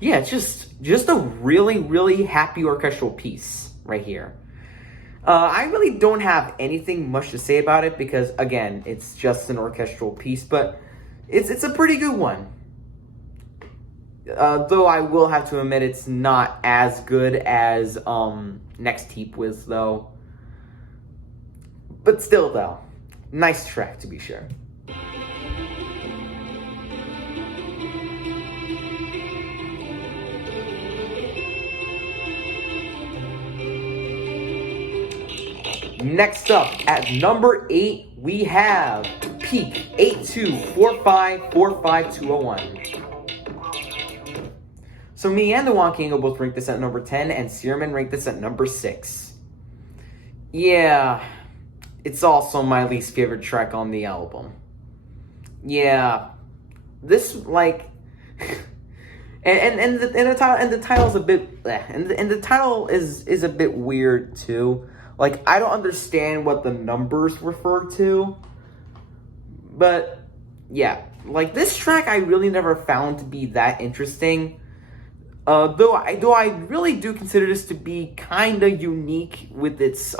Yeah, it's just a really, really happy orchestral piece right here. I really don't have anything much to say about it because, again, it's just an orchestral piece, but it's a pretty good one. Though I will have to admit it's not as good as Next Heap With, though. But still, though, nice track to be sure. Next up, at number 8, we have Peak 8245452001. So me and the Wonky Angle both ranked this at number 10, and Searman ranked this at number 6. Yeah, it's also my least favorite track on the album. Yeah, this like, and the title's a bit, and the title is a bit weird too. Like, I don't understand what the numbers refer to, but yeah, like this track I really never found to be that interesting. Though I really do consider this to be kind of unique with its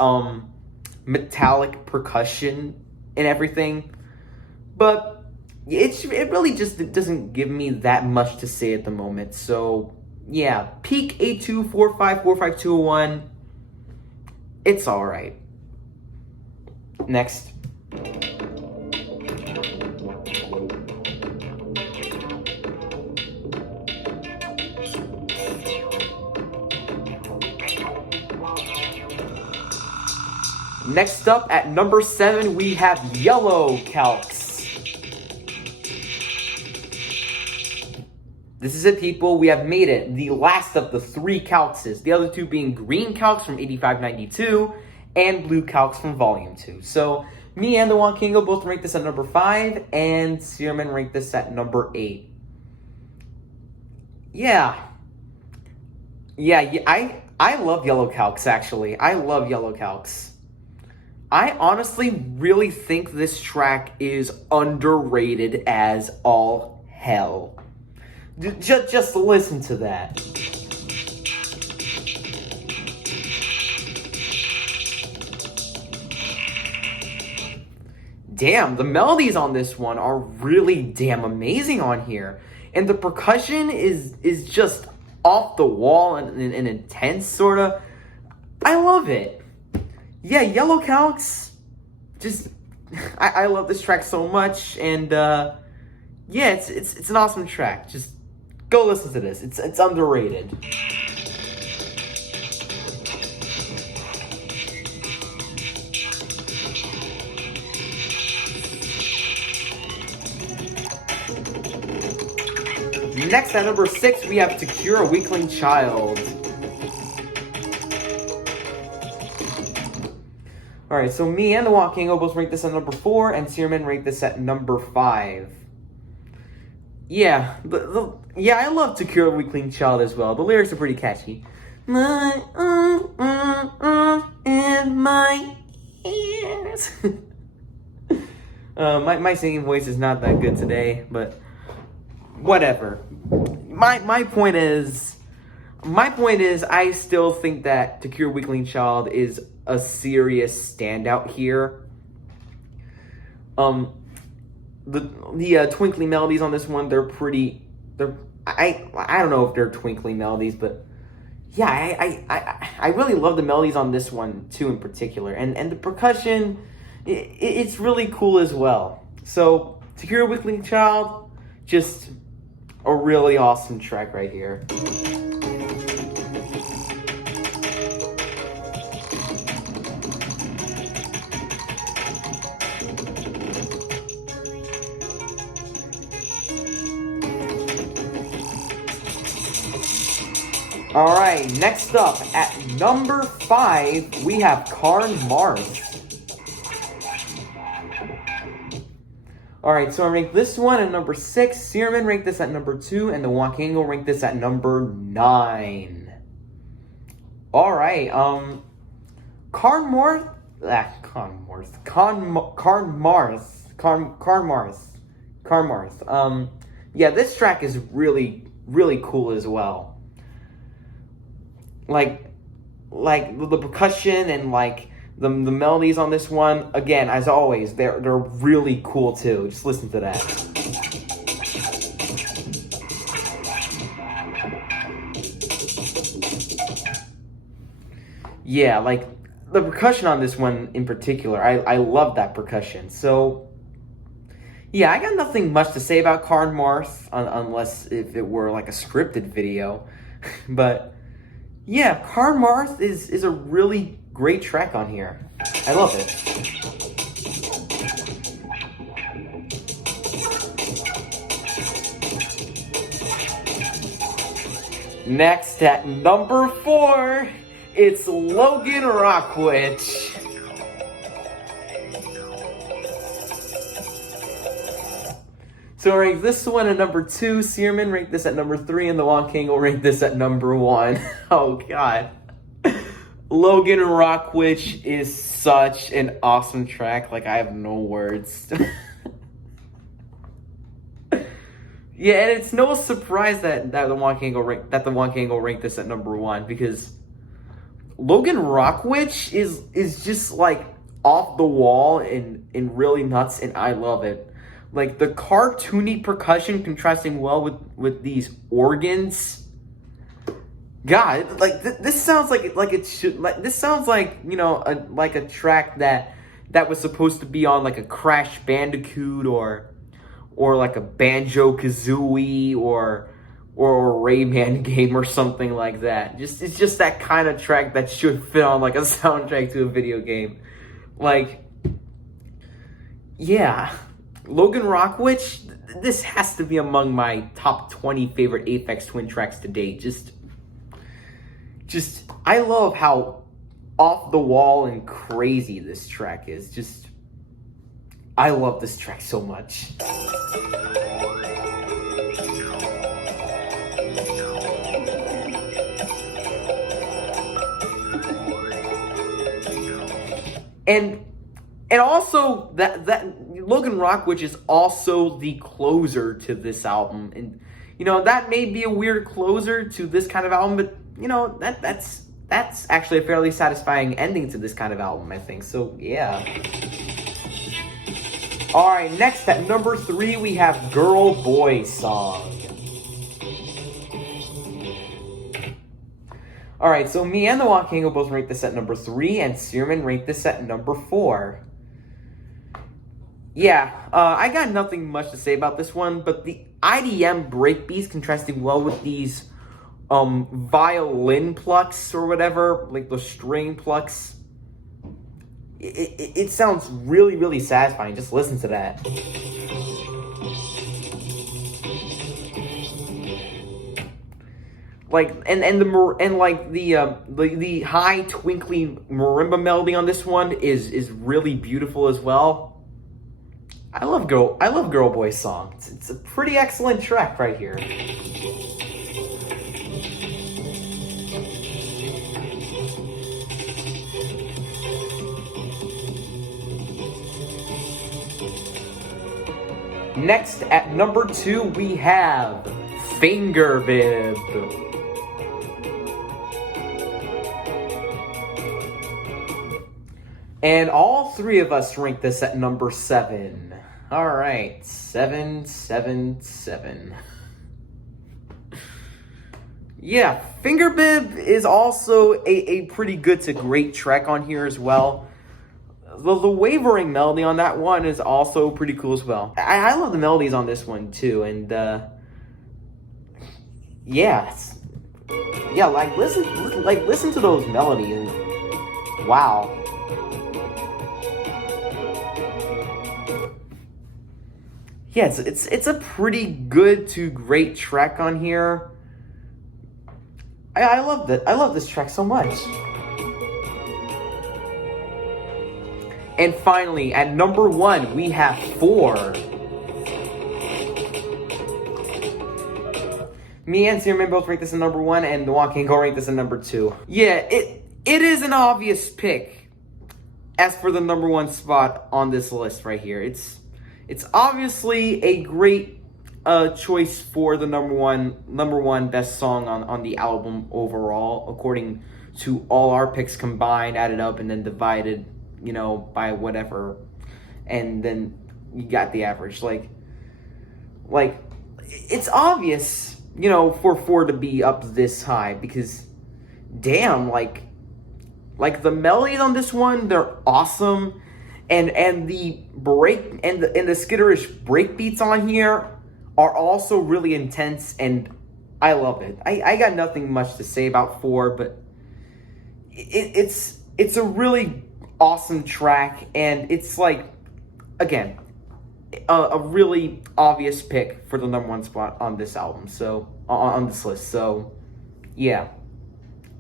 metallic percussion and everything, but it really just doesn't give me that much to say at the moment. So yeah, Peak 8245452001. It's alright. Next. Next up at number 7, we have Yellow Calx. This is it, people. We have made it. The last of the 3 Calxes. The other 2 being Green Calx from 8592 and Blue Calx from Volume 2. So, me and the Wonky Angle both ranked this at number 5, and Searman ranked this at number 8. Yeah, I love Yellow Calx, actually. I love Yellow Calx. I honestly really think this track is underrated as all hell. Just listen to that. Damn, the melodies on this one are really damn amazing on here. And the percussion is just off the wall and intense, sort of. I love it. Yeah, Yellow Calx, just, I love this track so much, and yeah, it's an awesome track. Just go listen to this. It's underrated. Next at number 6, we have To Cure a Weakling Child. Alright, so me and the Walking both rate this at number 4, and Searman rate this at number 5. Yeah, yeah, I love To Cure a Weakling Child as well. The lyrics are pretty catchy. My and my ears. My singing voice is not that good today, but whatever. My point is, I still think that To Cure a Weakling Child is a serious standout here. The twinkly melodies on this one, I don't know if they're twinkly melodies, but yeah, I really love the melodies on this one too in particular, and the percussion, it's really cool as well. So To Cure a Weakling Child, just a really awesome track right here. Alright, next up, at number 5, we have Karn Mars. Alright, so I rank this one at number 6, Searman ranked this at number 2, and the Wakango ranked this at number 9. Alright, Karn Mars. Yeah, this track is really, really cool as well. Like the percussion and like the melodies on this one, again, as always, they're really cool too. Just listen to that. Yeah, like the percussion on this one in particular, I love that percussion. So yeah, I got nothing much to say about Karn Mars unless if it were like a scripted video. But yeah, Karn Mars is a really great track on here. I love it. Next at number 4, it's Logan Rockwitch. So I rank this one at number 2, Searman ranked this at number 3, and the Wakango ranked this at number 1. Oh god. Logan Rockwitch is such an awesome track, like I have no words. Yeah, and it's no surprise that the Wakango ranked this at number 1, because Logan Rockwitch is just like off the wall and really nuts, and I love it. Like the cartoony percussion contrasting well with these organs. God, like this sounds like it should, like this sounds like, you know, like a track that was supposed to be on like a Crash Bandicoot or like a Banjo-Kazooie or a Rayman game or something like that. It's just that kind of track that should fit on like a soundtrack to a video game. Like, yeah. Logan Rockwitch, this has to be among my top 20 favorite Aphex Twin tracks to date. Just, I love how off the wall and crazy this track is. Just, I love this track so much. And also that Logan Rockwitch is also the closer to this album, and you know that may be a weird closer to this kind of album, but you know that's actually a fairly satisfying ending to this kind of album, I think. So yeah. All right, next at number 3 we have Girl Boy Song. All right, so me and the Wakango both rate this at number 3, and Searman rate this at number 4. Yeah, I got nothing much to say about this one, but the IDM breakbeats contrasting well with these violin plucks or whatever, like the string plucks. It sounds really, really satisfying. Just listen to that. the high twinkling marimba melody on this one is really beautiful as well. I love Girl Boy's song. It's a pretty excellent track right here. Next, at number 2, we have Fingerbib. And all 3 of us rank this at number 7. All right, 7, 7, 7. Yeah, Fingerbib is also a pretty good to great track on here as well. The wavering melody on that one is also pretty cool as well. I love the melodies on this one too, and listen to those melodies. Wow. Yeah, it's a pretty good to great track on here. I love that. I love this track so much. And finally, at number 1, we have 4. Me and Zimmerman both rank this in number 1, and Joaquin Go rank this in number 2. Yeah, it is an obvious pick as for the number 1 spot on this list right here. It's obviously a great choice for the number one best song on the album overall, according to all our picks combined, added up, and then divided, by whatever, and then you got the average. Like it's obvious, for 4 to be up this high, because damn, like the melodies on this one, they're awesome, and the break and the skitterish break beats on here are also really intense, and I love it. I got nothing much to say about 4, but it's a really awesome track, and it's again, a really obvious pick for the number 1 spot on this album, so on this list. So yeah,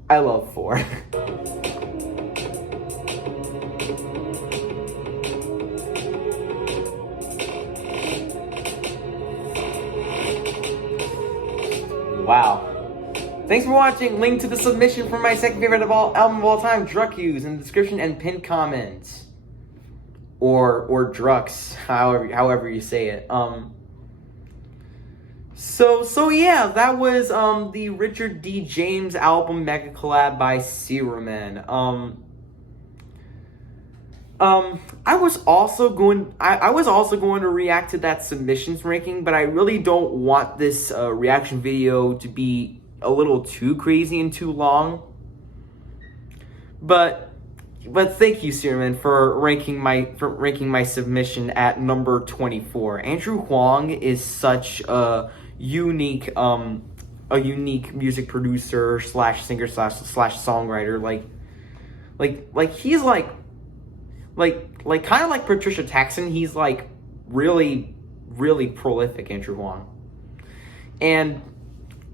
I love 4. Wow. Thanks for watching. Link to the submission for my second favorite album of all time, Druckus, in the description and pinned comments. Or Drux, however you say it. So yeah, that was the Richard D. James album Mega Collab by Zimmerman. I was also going to react to that submissions ranking, but I really don't want this reaction video to be a little too crazy and too long. But thank you, Zimmerman, for ranking my submission at number 24. Andrew Huang is such a unique music producer / singer / songwriter. Like he's like kind of like Patricia Taxon. He's really prolific, Andrew Huang. And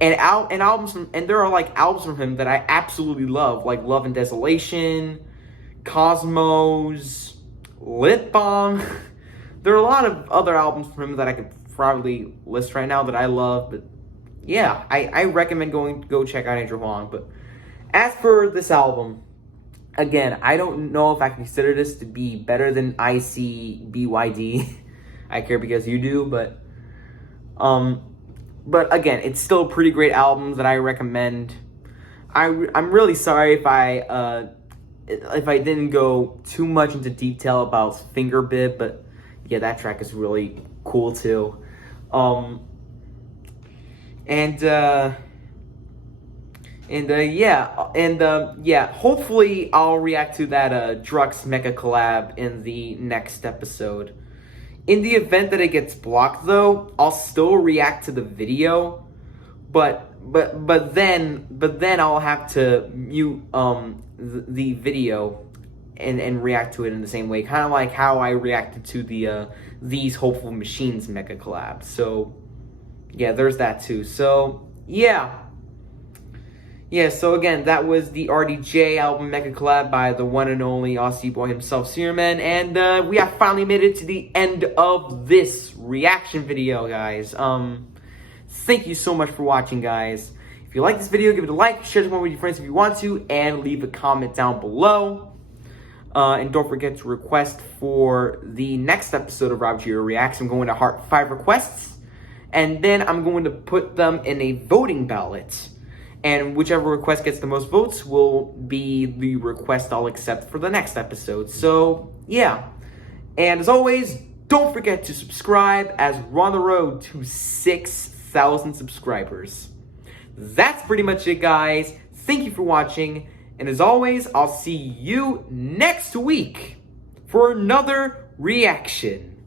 albums and there are albums from him that I absolutely love, like Love and Desolation, Cosmos, Lip Balm. There are a lot of other albums from him that I could probably list right now that I love, but yeah, I recommend go check out Andrew Huang. But as for this album, again, I don't know if I consider this to be better than ICBYD. I care because you do, but again, it's still a pretty great album that I recommend. I'm really sorry if I didn't go too much into detail about Fingerbib, but yeah, that track is really cool too. Hopefully I'll react to that Drux Mecha collab in the next episode. In the event that it gets blocked, though, I'll still react to the video, but then I'll have to mute the video and react to it in the same way, kind of like how I reacted to the These Hopeful Machines Mecha collab. So yeah, there's that too. So yeah. Yeah, so again, that was the RDJ album Mecha Collab by the one and only Aussie boy himself, Searman, and we have finally made it to the end of this reaction video, guys. Thank you so much for watching, guys. If you like this video, give it a like, share it with your friends if you want to, and leave a comment down below. And don't forget to request for the next episode of RobGioReacts. I'm going to heart 5 requests, and then I'm going to put them in a voting ballot. And whichever request gets the most votes will be the request I'll accept for the next episode. So, yeah. And as always, don't forget to subscribe as we're on the road to 6,000 subscribers. That's pretty much it, guys. Thank you for watching. And as always, I'll see you next week for another reaction.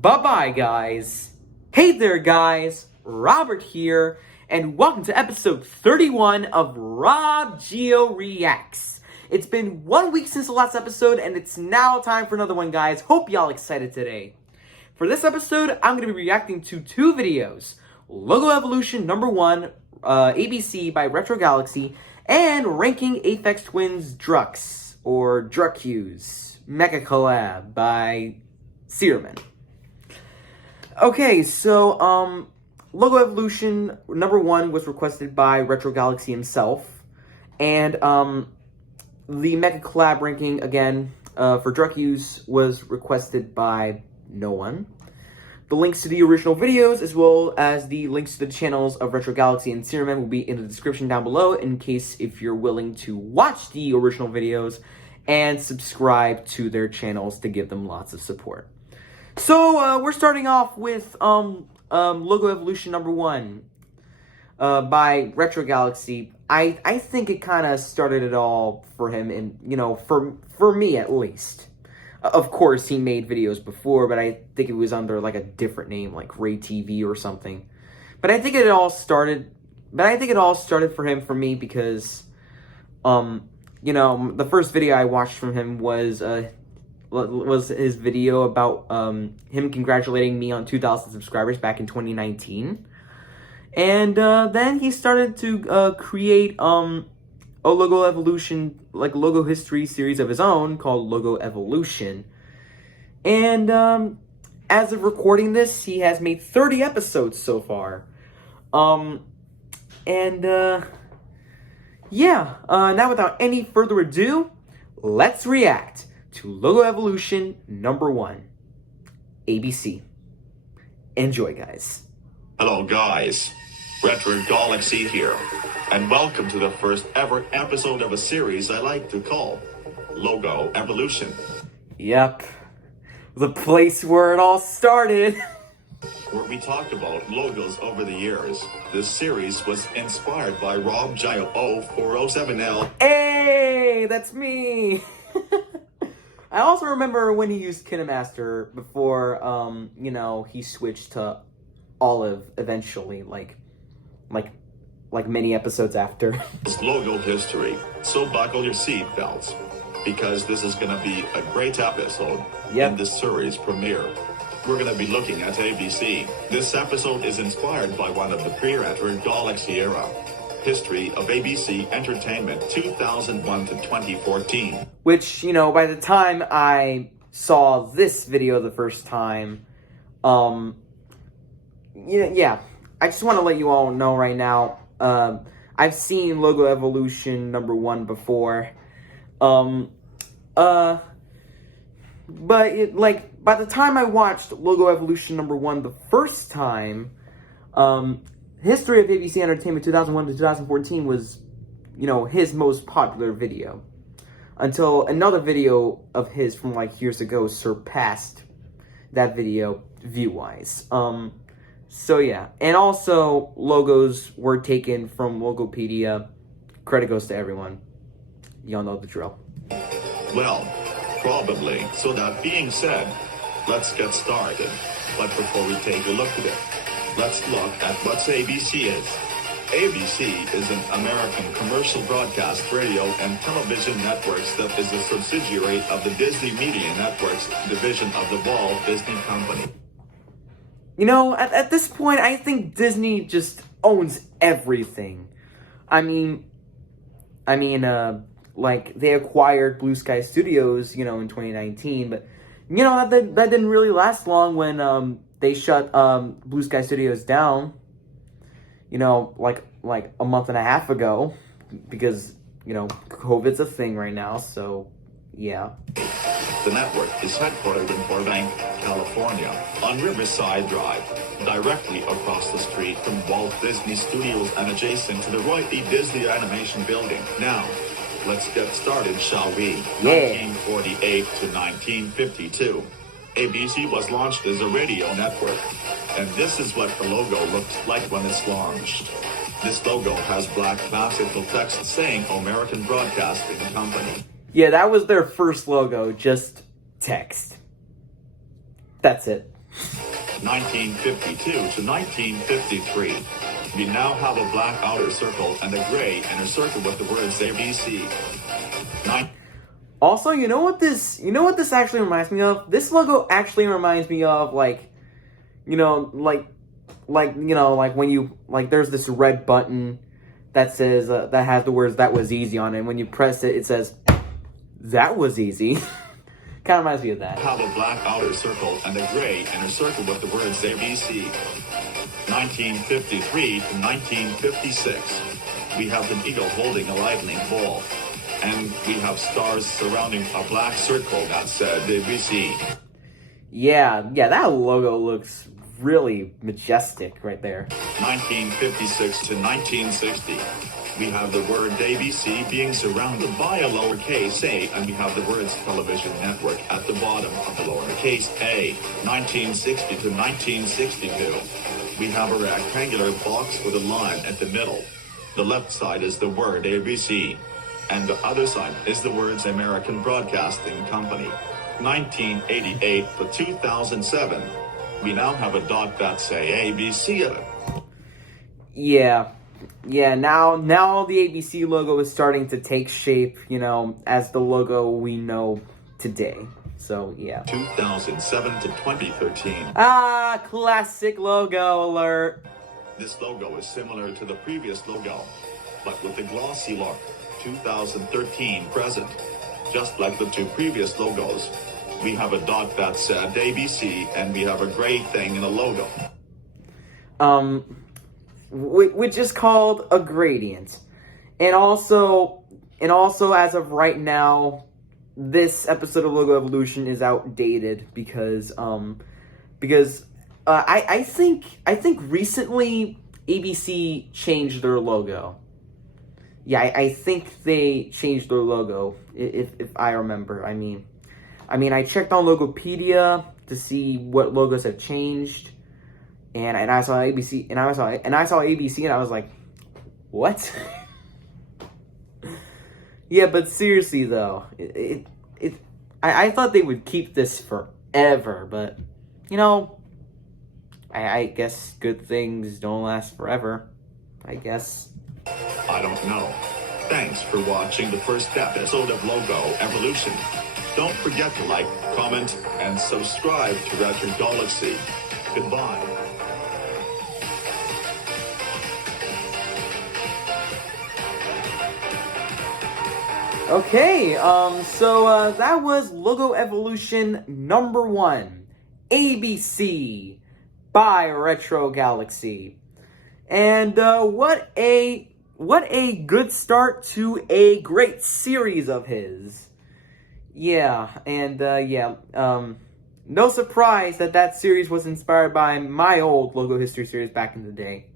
Bye-bye, guys. Hey there, guys. Robert here. And welcome to episode 31 of RobGioReacts. It's been 1 week since the last episode, and it's now time for another one, guys. Hope y'all excited today. For this episode, I'm going to be reacting to 2 videos. Logo Evolution #1, ABC by retroGALAXY, and ranking Aphex Twins Drux, or Drucuse, Mecha Collab by Searman. Okay, so, Logo Evolution #1 was requested by retroGALAXY himself, and the Mecha Collab ranking, again, for Drucuse was requested by no one. The links to the original videos, as well as the links to the channels of retroGALAXY and Searman, will be in the description down below, in case if you're willing to watch the original videos and subscribe to their channels to give them lots of support. So, we're starting off with, Logo Evolution #1 by retroGALAXY. I think it kind of started it all for him, and for me at least. Of course, he made videos before, but I think it was under like a different name, like Ray TV or something. But I think it all started. For him, for me, because the first video I watched from him was his video about him congratulating me on 2,000 subscribers back in 2019. And then he started to create a Logo Evolution, like Logo History series of his own called Logo Evolution. And as of recording this, he has made 30 episodes so far. Now without any further ado, let's react to Logo Evolution #1, ABC. Enjoy, guys. Hello, guys. retroGALAXY here, and welcome to the first ever episode of a series I like to call Logo Evolution. Yep, the place where it all started. Where we talked about logos over the years. This series was inspired by RobGioReacts. Hey, that's me. I also remember when he used KineMaster before, he switched to Olive eventually, like many episodes after. It's logo history, so buckle your seatbelts, because this is gonna be a great episode in this series premiere. We're gonna be looking at ABC. This episode is inspired by one of the pre-retroGALAXY era. History of ABC Entertainment 2001 to 2014. Which, by the time I saw this video the first time, I just want to let you all know right now, I've seen Logo Evolution #1 before, but by the time I watched Logo Evolution #1 the first time, History of ABC Entertainment 2001 to 2014 was, his most popular video. Until another video of his from years ago surpassed that video view-wise. So yeah. And also, logos were taken from Logopedia. Credit goes to everyone. Y'all know the drill. Well, probably. So that being said, let's get started. But before we take a look at it, let's look at what ABC is. ABC is an American commercial broadcast radio and television networks that is a subsidiary of the Disney Media Networks division of the Walt Disney Company. At this point, I think Disney just owns everything. like they acquired Blue Sky Studios, in 2019, but that didn't really last long when they shut Blue Sky Studios down. Like a month and a half ago, because COVID's a thing right now. So yeah. The network is headquartered in Burbank, California, on Riverside Drive, directly across the street from Walt Disney Studios and adjacent to the Roy E. Disney Animation Building. Now, let's get started, shall we? Yeah. 1948 to 1952. ABC was launched as a radio network, and this is what the logo looks like when it's launched. This logo has black classical text saying American Broadcasting Company. Yeah, that was their first logo, just text. That's it. 1952 to 1953. We now have a black outer circle and a gray inner circle with the words ABC. Also, you know what this actually reminds me of? This logo actually reminds me of like when you there's this red button that says that has the words "that was easy" on it, and when you press it, it says "that was easy." Kind of reminds me of that. Have a black outer circle and a gray inner circle with the words ABC. 1953 to 1956. We have an eagle holding a lightning ball, and we have stars surrounding a black circle that said ABC. Yeah, that logo looks really majestic right there. 1956 to 1960. We have the word ABC being surrounded by a lowercase a, and we have the words television network at the bottom of the lowercase a. 1960 to 1962. We have a rectangular box with a line at the middle. The left side is the word ABC, and the other side is the words American Broadcasting Company. 1988 to 2007. We now have a dot that say ABC in it. Yeah, now the ABC logo is starting to take shape, as the logo we know today. So, yeah. 2007 to 2013. Ah, classic logo alert. This logo is similar to the previous logo, but with the glossy look. 2013 present. Just like the two previous logos. We have a dot that said ABC, and we have a gray thing in the logo. Which is called a gradient. And also as of right now, this episode of Logo Evolution is outdated because I think recently ABC changed their logo. Yeah, I think they changed their logo, if I remember. I mean, I checked on Logopedia to see what logos have changed, and I saw ABC, and I saw ABC, and I was like, what? Yeah, but seriously though, I thought they would keep this forever, but I guess good things don't last forever. I guess. I don't know. Thanks for watching the first episode of Logo Evolution. Don't forget to like, comment, and subscribe to retroGALAXY. Goodbye. Okay, so that was Logo Evolution number 1, ABC by retroGALAXY. And what a good start to a great series of his. Yeah, and no surprise that series was inspired by my old Logo History series back in the day.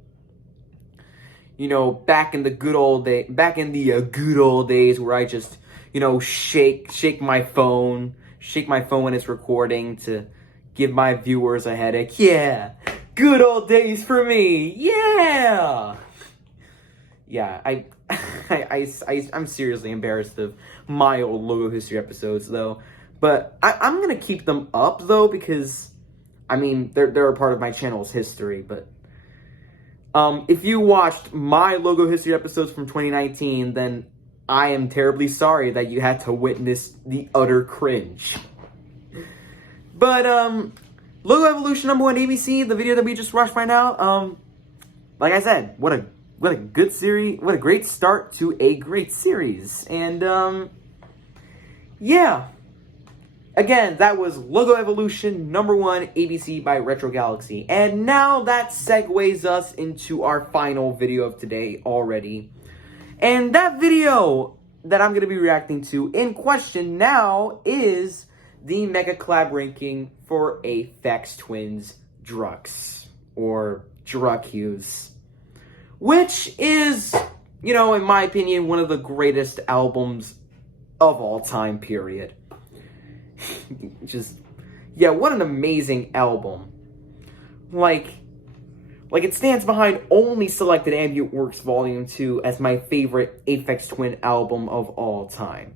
Back in the good old days where I just, shake my phone when it's recording to give my viewers a headache. Yeah, good old days for me. Yeah. Yeah, I'm seriously embarrassed of my old Logo History episodes, though. But I'm gonna keep them up, though, because, they're a part of my channel's history. But if you watched my Logo History episodes from 2019, then I am terribly sorry that you had to witness the utter cringe. But Logo Evolution number 1 ABC, the video that we just watched right now, like I said, what a what a good series, what a great start to a great series. And, yeah. Again, that was Logo Evolution #1 ABC by retroGALAXY. And now that segues us into our final video of today already. And that video that I'm going to be reacting to in question now is the Mega Collab ranking for Aphex Twins Drux, or Druckus, which is, you know, in my opinion, one of the greatest albums of all time, period. Just, yeah, what an amazing album. Like it stands behind Only Selected Ambient Works Volume 2 as my favorite Aphex Twin album of all time.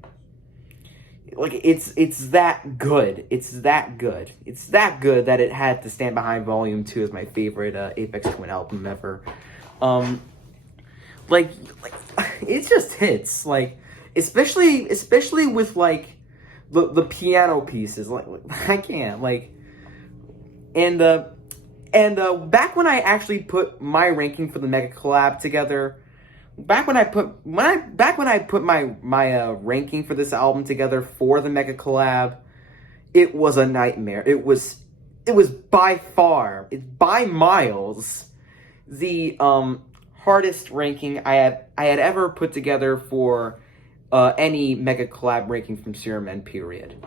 Like, it's that good. It's that good. It's that good that it had to stand behind Volume 2 as my favorite Aphex Twin album ever. Like, it just hits. Like, especially with, like, the piano pieces. Like, I can't, like, and back when I actually put my ranking for the Mega Collab together, back when I put my ranking for this album together for the Mega Collab, it was a nightmare. It was by far, by miles, the hardest ranking I had ever put together for any Mega Collab ranking from Serum N, period.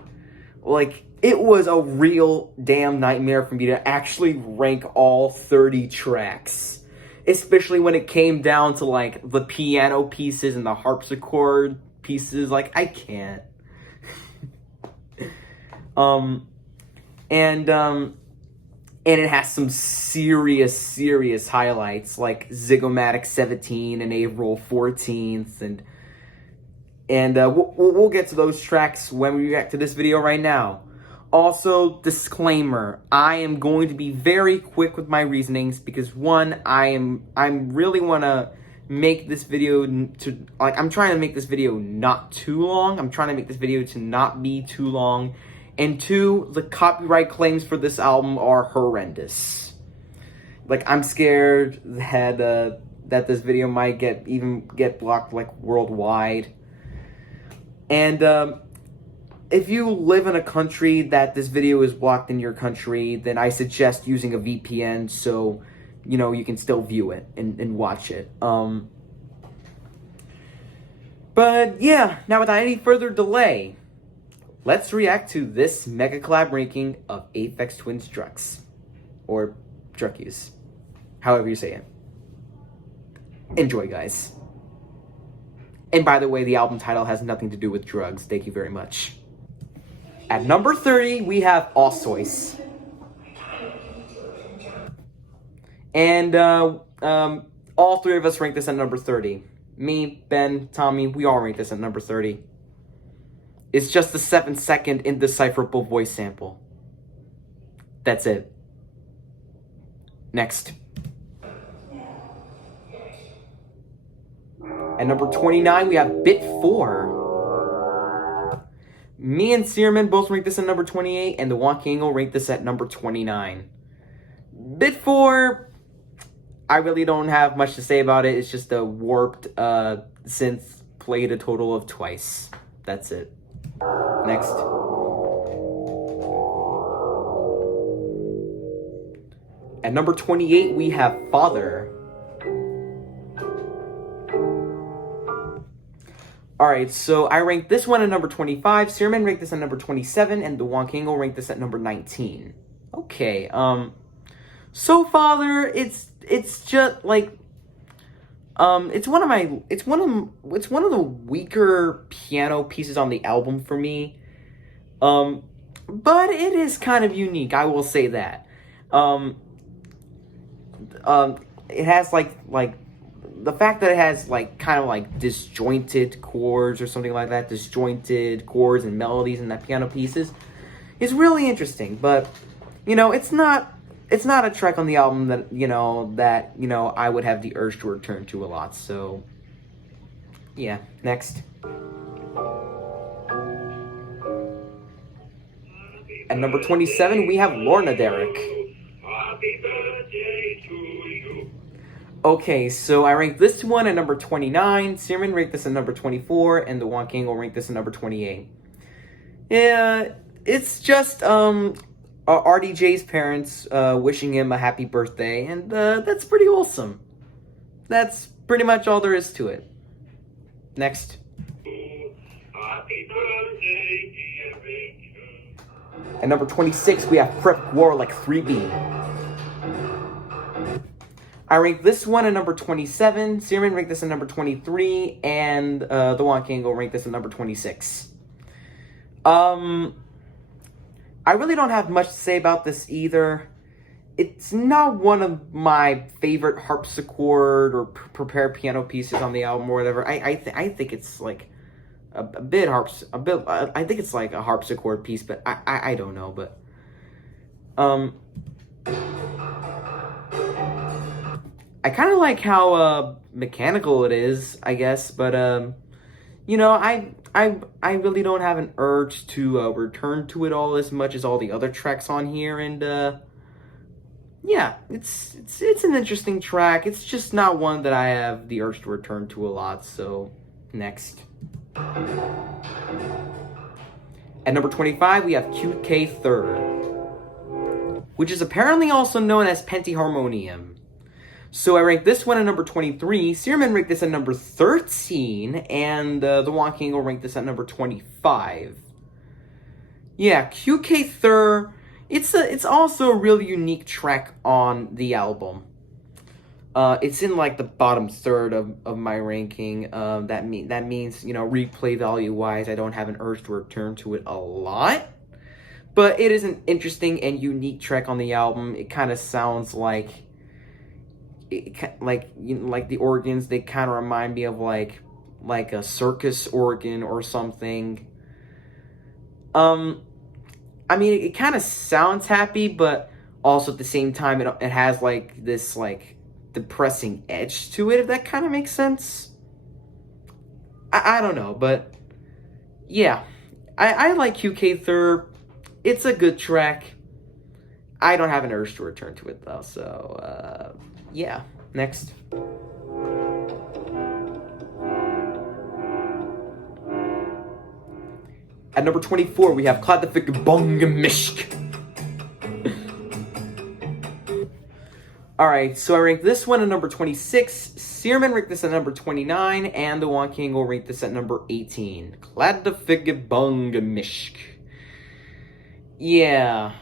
Like, it was a real damn nightmare for me to actually rank all 30 tracks. Especially when it came down to, like, the piano pieces and the harpsichord pieces. Like, I can't. And it has some serious highlights, like Zygomatic 17 and April 14th, and we'll get to those tracks when we react to this video right now. Also, disclaimer, I am going to be very quick with my reasonings because, one, I really want to make this video I'm trying to make this video not too long. I'm trying to make this video to not be too long. And two, the copyright claims for this album are horrendous. Like, I'm scared that this video might get blocked, like, worldwide. And if you live in a country that this video is blocked in your country, then I suggest using a VPN so, you know, you can still view it and watch it. But yeah, now without any further delay, let's react to this Mega Collab ranking of Aphex Twins Drux, or Druckus, however you say it. Enjoy, guys. And by the way, the album title has nothing to do with drugs. Thank you very much. At number 30, we have Osseous. And all three of us rank this at number 30. Me, Ben, Tommy, we all rank this at number 30. It's just the 7-second indecipherable voice sample. That's it. Next. At number 29, we have Bit 4. Me and Searman both rank this at number 28, and the Wonky Angle rank this at number 29. Bit 4, I really don't have much to say about it. It's just a warped synth played a total of twice. That's it. Next. At number 28, we have Father. Alright, so I ranked this one at number 25, Searman ranked this at number 27, and the Wonky Angle ranked this at number 19. Okay, so Father, it's just like, it's one of the weaker piano pieces on the album for me. But it is kind of unique, I will say that. It has like the fact that it has like kind of like disjointed chords or something like that, disjointed chords and melodies in that piano pieces is really interesting. But you know, it's not a track on the album that I would have the urge to return to a lot. So yeah, next. At number 27, we have Lorna Derek. Happy birthday to you. Okay, so I ranked this one at number 29, Searman ranked this at number 24, and the Wonk Angle ranked this at number 28. Yeah, it's just RDJ's parents wishing him a happy birthday, and that's pretty wholesome. That's pretty much all there is to it. Next. Happy birthday, dear Rachel. At number 26, we have Prep Warlick 3B. I ranked this one at number 27, Searman ranked this at number 23, and the Wonk Angle ranked this at number 26. I really don't have much to say about this either. It's not one of my favorite harpsichord or prepared piano pieces on the album or whatever. I think it's like a bit I think it's like a harpsichord piece, but I don't know, but I kind of like how mechanical it is, I guess, but you know, I really don't have an urge to return to it all as much as all the other tracks on here, and yeah, it's an interesting track. It's just not one that I have the urge to return to a lot. So next. At number 25, we have QK Third, which is apparently also known as Pentiharmonium. So I ranked this one at number 23, Searman ranked this at number 13, and the Wonk Angle ranked this at number 25. Yeah, QK Third, it's also a really unique track on the album. It's in like the bottom third of my ranking. That means, you know, replay value wise, I don't have an urge to return to it a lot. But it is an interesting and unique track on the album. It kind of sounds like the organs, they kind of remind me of like a circus organ or something. I mean, it kind of sounds happy, but also at the same time, it has like this like depressing edge to it, if that kind of makes sense. I don't know, but yeah, I like QK Third. It's a good track. I don't have an urge to return to it though, so yeah, next. At number 24, we have Kladafik Bongamishk. Alright, so I ranked this one at number 26, Searman ranked this at number 29, and the Wonk Angle ranked this at number 18. Kladafik Bongamishk. Yeah,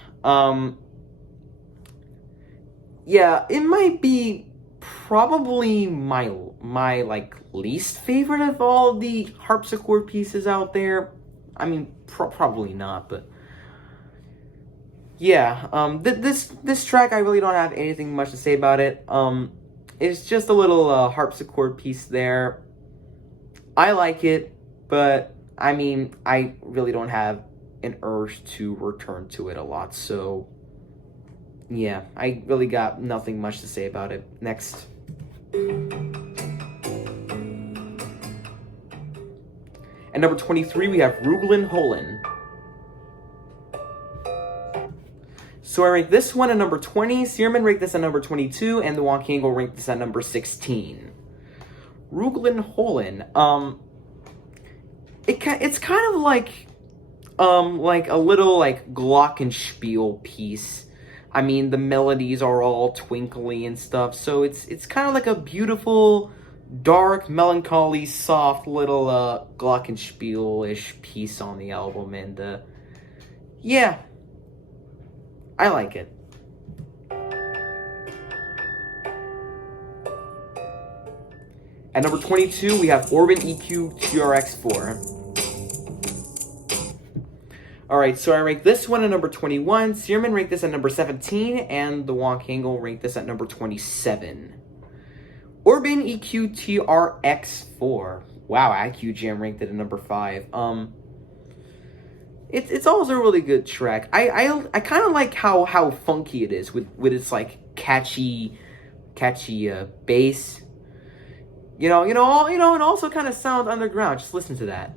yeah, it might be probably my like least favorite of all the harpsichord pieces out there. I mean, probably not, but yeah. This track, I really don't have anything much to say about it. It's just a little harpsichord piece there. I like it, but I mean, I really don't have an urge to return to it a lot. So yeah, I really got nothing much to say about it. Next. At number 23, we have Ruglin Holin. So I ranked this one at number 20, Searman ranked this at number 22, and the Wonk Angle ranked this at number 16. Ruglin Holin, it's kind of like a little like glockenspiel piece. I mean, the melodies are all twinkly and stuff, so it's kind of like a beautiful, dark, melancholy, soft little glockenspiel-ish piece on the album, and yeah, I like it. At number 22, we have Orban EQ TRX4. Alright, so I ranked this one at number 21, Searman ranked this at number 17, and the Wonk Angle ranked this at number 27. Orban EQ TRX4. Wow, IQ Jam ranked it at number 5. It's also a really good track. I kind of like how funky it is with its like catchy bass. You know, it also kind of sounds underground. Just listen to that.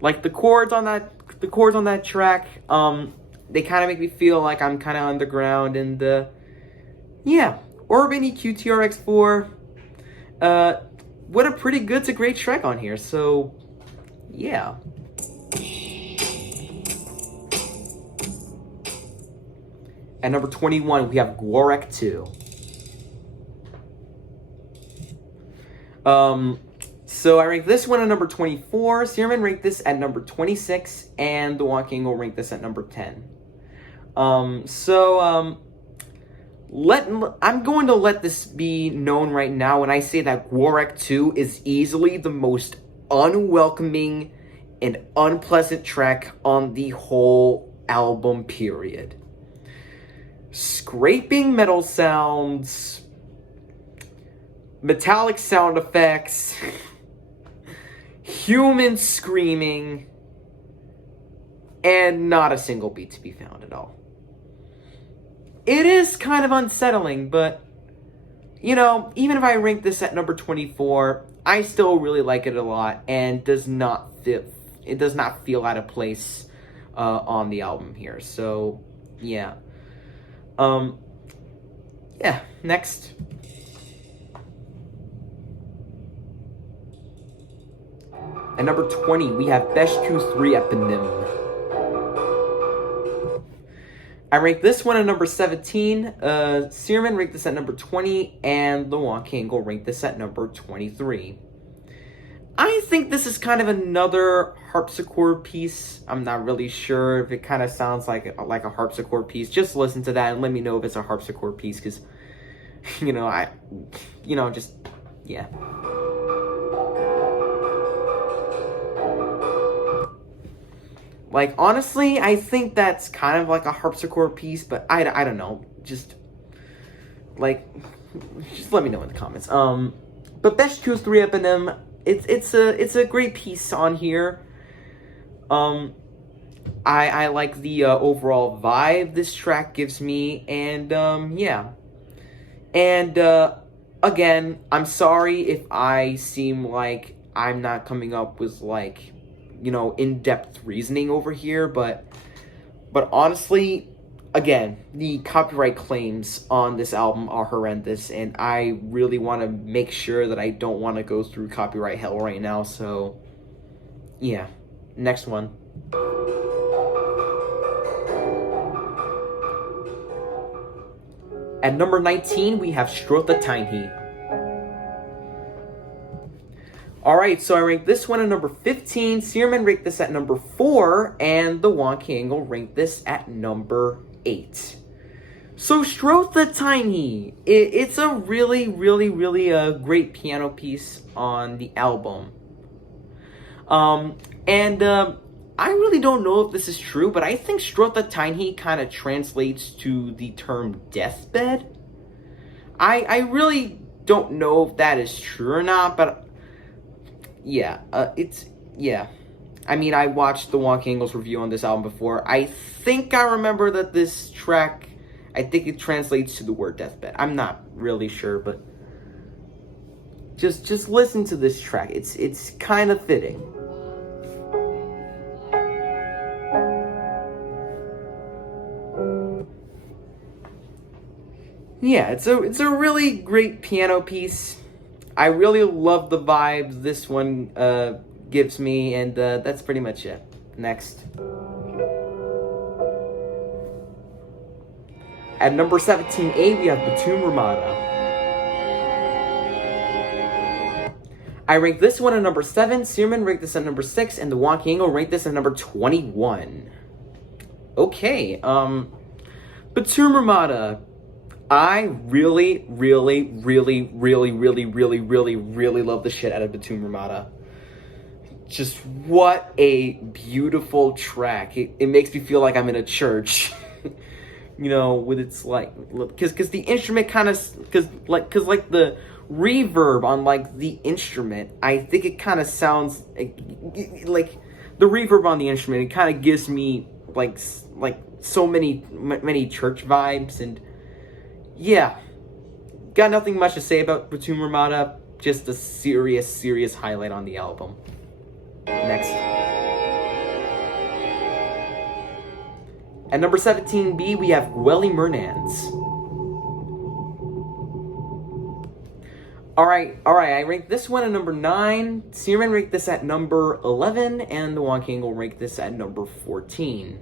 Like the chords on that track, they kind of make me feel like I'm kind of underground, and yeah, Orban EQ TRX4, what a pretty good to great track on here, so yeah. At number 21, we have Gwarek 2. So I ranked this one at number 24, Searman ranked this at number 26, and the Walking will rank this at number 10. I'm going to let this be known right now when I say that Gwarek 2 is easily the most unwelcoming and unpleasant track on the whole album, period. Scraping metal sounds, metallic sound effects, human screaming, and not a single beat to be found at all. It is kind of unsettling, but, you know, even if I rank this at number 24, I still really like it a lot, and it does not feel out of place on the album here. So, yeah. Yeah, next. At number 20, we have Beshku 3 Eponym. I ranked this one at number 17. Searman ranked this at number 20, and the Walking will rank this at number 23. I think this is kind of another harpsichord piece. I'm not really sure if it kind of sounds like a harpsichord piece. Just listen to that and let me know if it's a harpsichord piece, because, just, yeah. Like, honestly, I think that's kind of like a harpsichord piece, but I don't know. Just let me know in the comments. But Beshku 3 Eponym, it's a great piece on here. I like the overall vibe this track gives me, and yeah. And again, I'm sorry if I seem like I'm not coming up with like, in-depth reasoning over here, but honestly, again, the copyright claims on this album are horrendous, and I really want to make sure that I don't want to go through copyright hell right now, so yeah. Next one. At number 19, we have Strotha Tiny. Alright, so I ranked this one at number 15, Searman ranked this at number 4, and the Wonky Angle ranked this at number 8. So Strotha Tiny, it's a really, really, really great piano piece on the album. I really don't know if this is true, but I think Strotha Tiny kind of translates to the term deathbed. I really don't know if that is true or not, but yeah, yeah. I mean, I watched the Wonky Angles review on this album before. I think I remember that this track, I think it translates to the word deathbed. I'm not really sure, but just listen to this track. It's kind of fitting. Yeah, it's a really great piano piece. I really love the vibes this one gives me, and that's pretty much it. Next. At number 17A, we have Batum Ramada. I ranked this one at number 7, Searman ranked this at number 6, and the Wonky Angle ranked this at number 21. Okay, Batum Ramada. I really, really, really, really, really, really, really, really love the shit out of Batum Ramada. Just what a beautiful track. It makes me feel like I'm in a church. With its like, because the instrument kind of, because the reverb on like the instrument, I think it kind of sounds like the reverb on the instrument. It kind of gives me like so many church vibes, and yeah, got nothing much to say about Batum Ramada. Just a serious highlight on the album. Next. At number 17B, we have Welly Murnans. Alright, I ranked this one at number 9, Searman ranked this at number 11, and the Wonky Angle ranked this at number 14.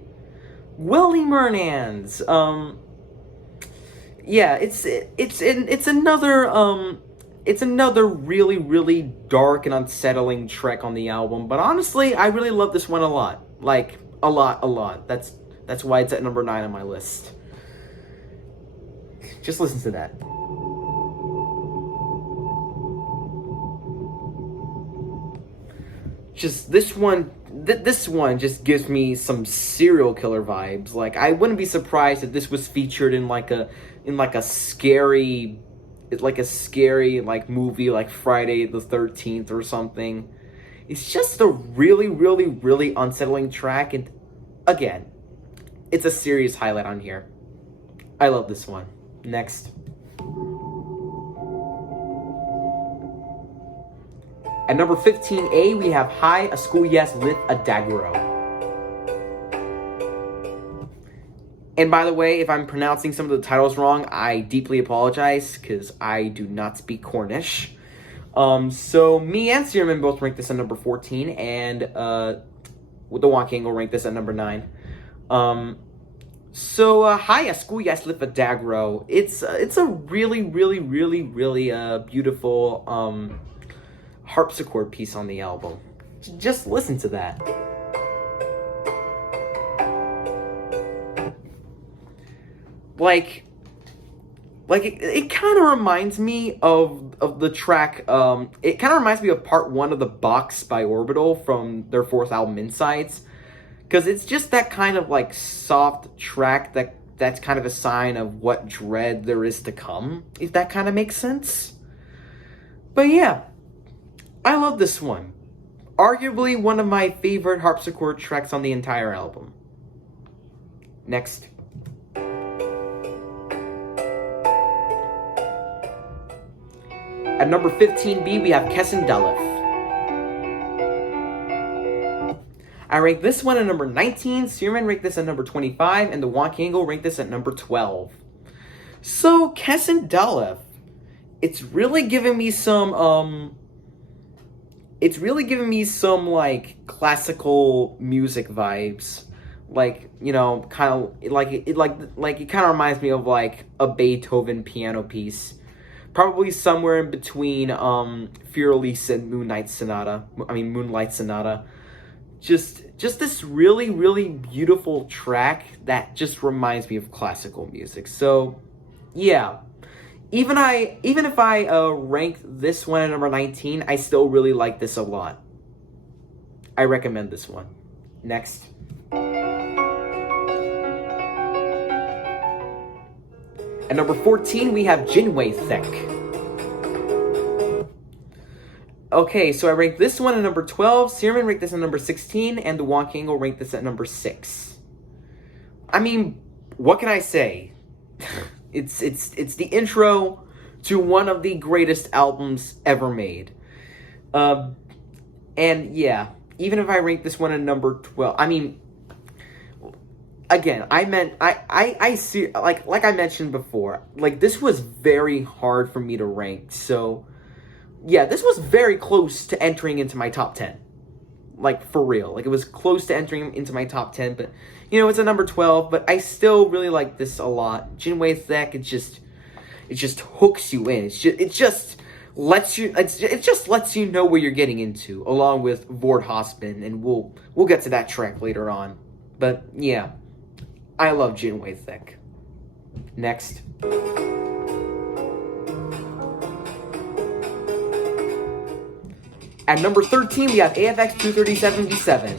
Welly Murnans, yeah, it's another really, really dark and unsettling track on the album, but honestly, I really love this one a lot. Like, a lot. That's why it's at number 9 on my list. Just listen to that. Just this one just gives me some serial killer vibes. Like, I wouldn't be surprised if this was featured in like a scary movie like Friday the 13th or something. It's just a really, really, really unsettling track, and again, it's a serious highlight on here. I love this one. Next. At number 15A, we have Hi, a School Yes Lit a Dagro. And by the way, if I'm pronouncing some of the titles wrong, I deeply apologize, because I do not speak Cornish. So me and Searman both ranked this at number 14, and with the Wonky Angle ranked this at number 9. Hi, a School Yes Lit a Dagro. It's a really, really, really, really beautiful harpsichord piece on the album. Just listen to that. Like it kind of reminds me of the track. It kind of reminds me of part 1 of The Box by Orbital from their 4th album, Insights, because it's just that kind of like soft track that's kind of a sign of what dread there is to come, if that kind of makes sense. But yeah, I love this one. Arguably one of my favorite harpsichord tracks on the entire album. Next. At number 15B, we have Kessin Dalef. I ranked this one at number 19, Searman ranked this at number 25, and the Wonky Angle ranked this at number 12. So, Kessin Dalef, it's really giving me some, like, classical music vibes. Like, you know, kind of, it kind of reminds me of, like, a Beethoven piano piece. Probably somewhere in between Furelise and Moonlight Sonata. Just this really, really beautiful track that just reminds me of classical music. So, yeah. Even if I rank this one at number 19, I still really like this a lot. I recommend this one. Next. At number 14, we have Jinwei Thek. Okay, so I ranked this one at number 12, Searman ranked this at number 16, and the Wonky Angle ranked this at number 6. I mean, what can I say? It's the intro to one of the greatest albums ever made. And yeah, even if I rank this one at number 12, I mean, again, I see, like I mentioned before, like, this was very hard for me to rank, so, yeah, this was very close to entering into my top 10. Like, for real. Like, it was close to entering into my top 10, but, you know, it's a number 12, but I still really like this a lot. Jinwei Thek, it just hooks you in. It just lets you know what you're getting into, along with Vord Hospen, and we'll get to that track later on. But, yeah. I love Jinwei Thek. Next. At number 13, we have AFX 237V7.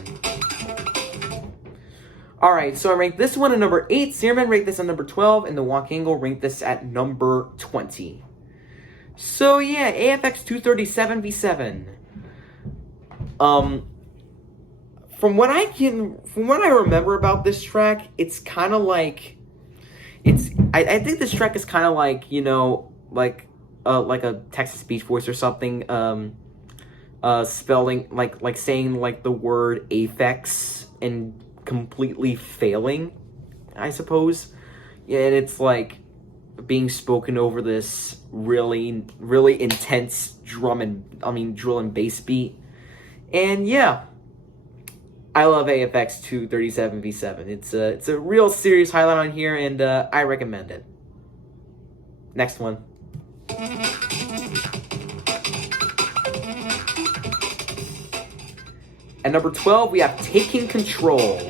Alright, so I ranked this one at number 8, Searman ranked this at number 12, and the Wonky Angle ranked this at number 20. So yeah, AFX 237V7. From what I remember about this track, it's kind of like, I think this track is kind of like, you know, like a Texas Beach Voice or something, spelling, like saying, like, the word affix and completely failing. I suppose. Yeah, and it's like being spoken over this really, really intense drill and bass beat. And yeah, I love AFX 237v7. It's a real serious highlight on here, and I recommend it. Next one. At number 12, we have Taking Control.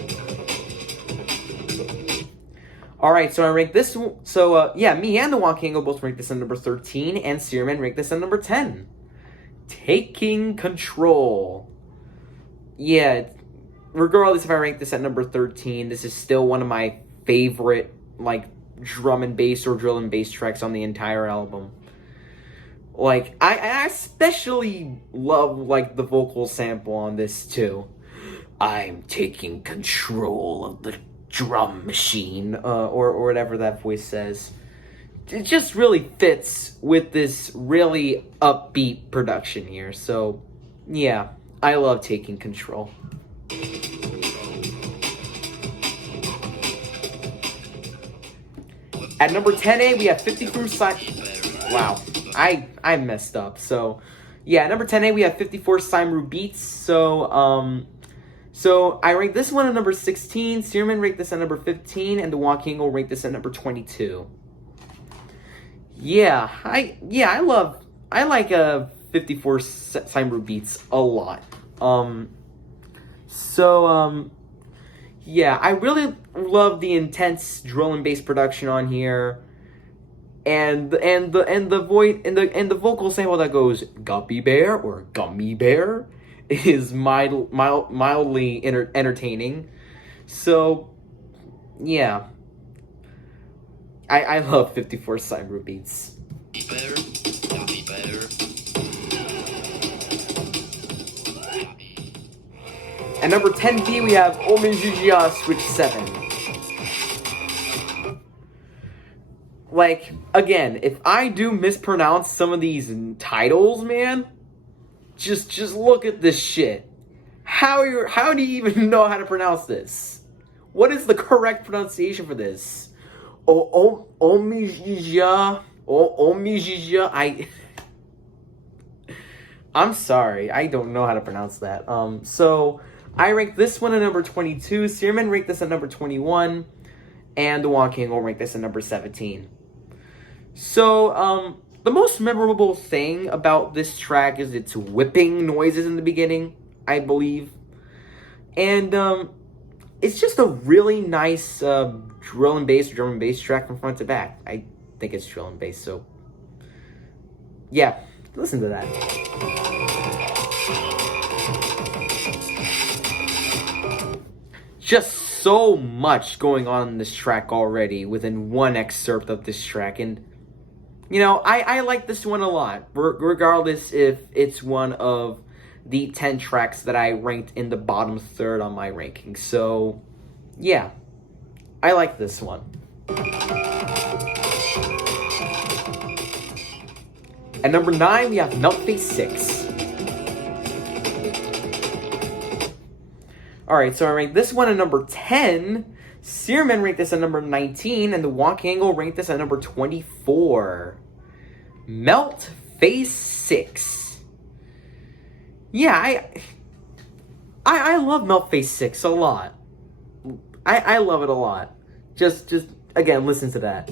Alright, so I ranked this, yeah, me and the Wonky Angle both ranked this at number 13, and Searman ranked this at number 10. Taking Control. Yeah, regardless if I rank this at number 13, this is still one of my favorite, like, drum and bass or drill and bass tracks on the entire album. Like, I especially love, like, the vocal sample on this, too. I'm taking control of the drum machine, or whatever that voice says. It just really fits with this really upbeat production here. So, yeah, I love Taking Control. At number 10A, we have 54 Wow, I messed up. So, yeah, at number 10A, we have 54 Simru Beats. So I ranked this one at number 16, Searman ranked this at number 15, and the Wonky Angle ranked this at number 22. Yeah, I like 54 Simru Beats a lot. Yeah, I really love the intense drill and bass production on here, and the vocal sample that goes Guppy Bear or Gummy Bear is mildly entertaining. So, yeah, I love 54 Simru Beats. Gummy Bear. At number 10B, we have Omijija Switch 7. Like, again, if I do mispronounce some of these titles, man, just look at this shit. How do you even know how to pronounce this? What is the correct pronunciation for this? Omijija. I'm sorry, I don't know how to pronounce that. So I ranked this one at number 22, Searman ranked this at number 21, and the Wonky Angle ranked this at number 17. So, the most memorable thing about this track is its whipping noises in the beginning, I believe. And, it's just a really nice, drum and bass track from front to back. I think it's drill and bass, so yeah, listen to that. Just so much going on in this track already within one excerpt of this track, and you know, I like this one a lot, regardless if it's one of the 10 tracks that I ranked in the bottom third on my ranking. So yeah, I like this one. At number 9, we have Meltface 6. Alright, so I ranked this one at number 10. Searman ranked this at number 19, and the Wonky Angle ranked this at number 24. Meltface 6. Yeah, I love Meltface 6 a lot. I love it a lot. Just again, listen to that.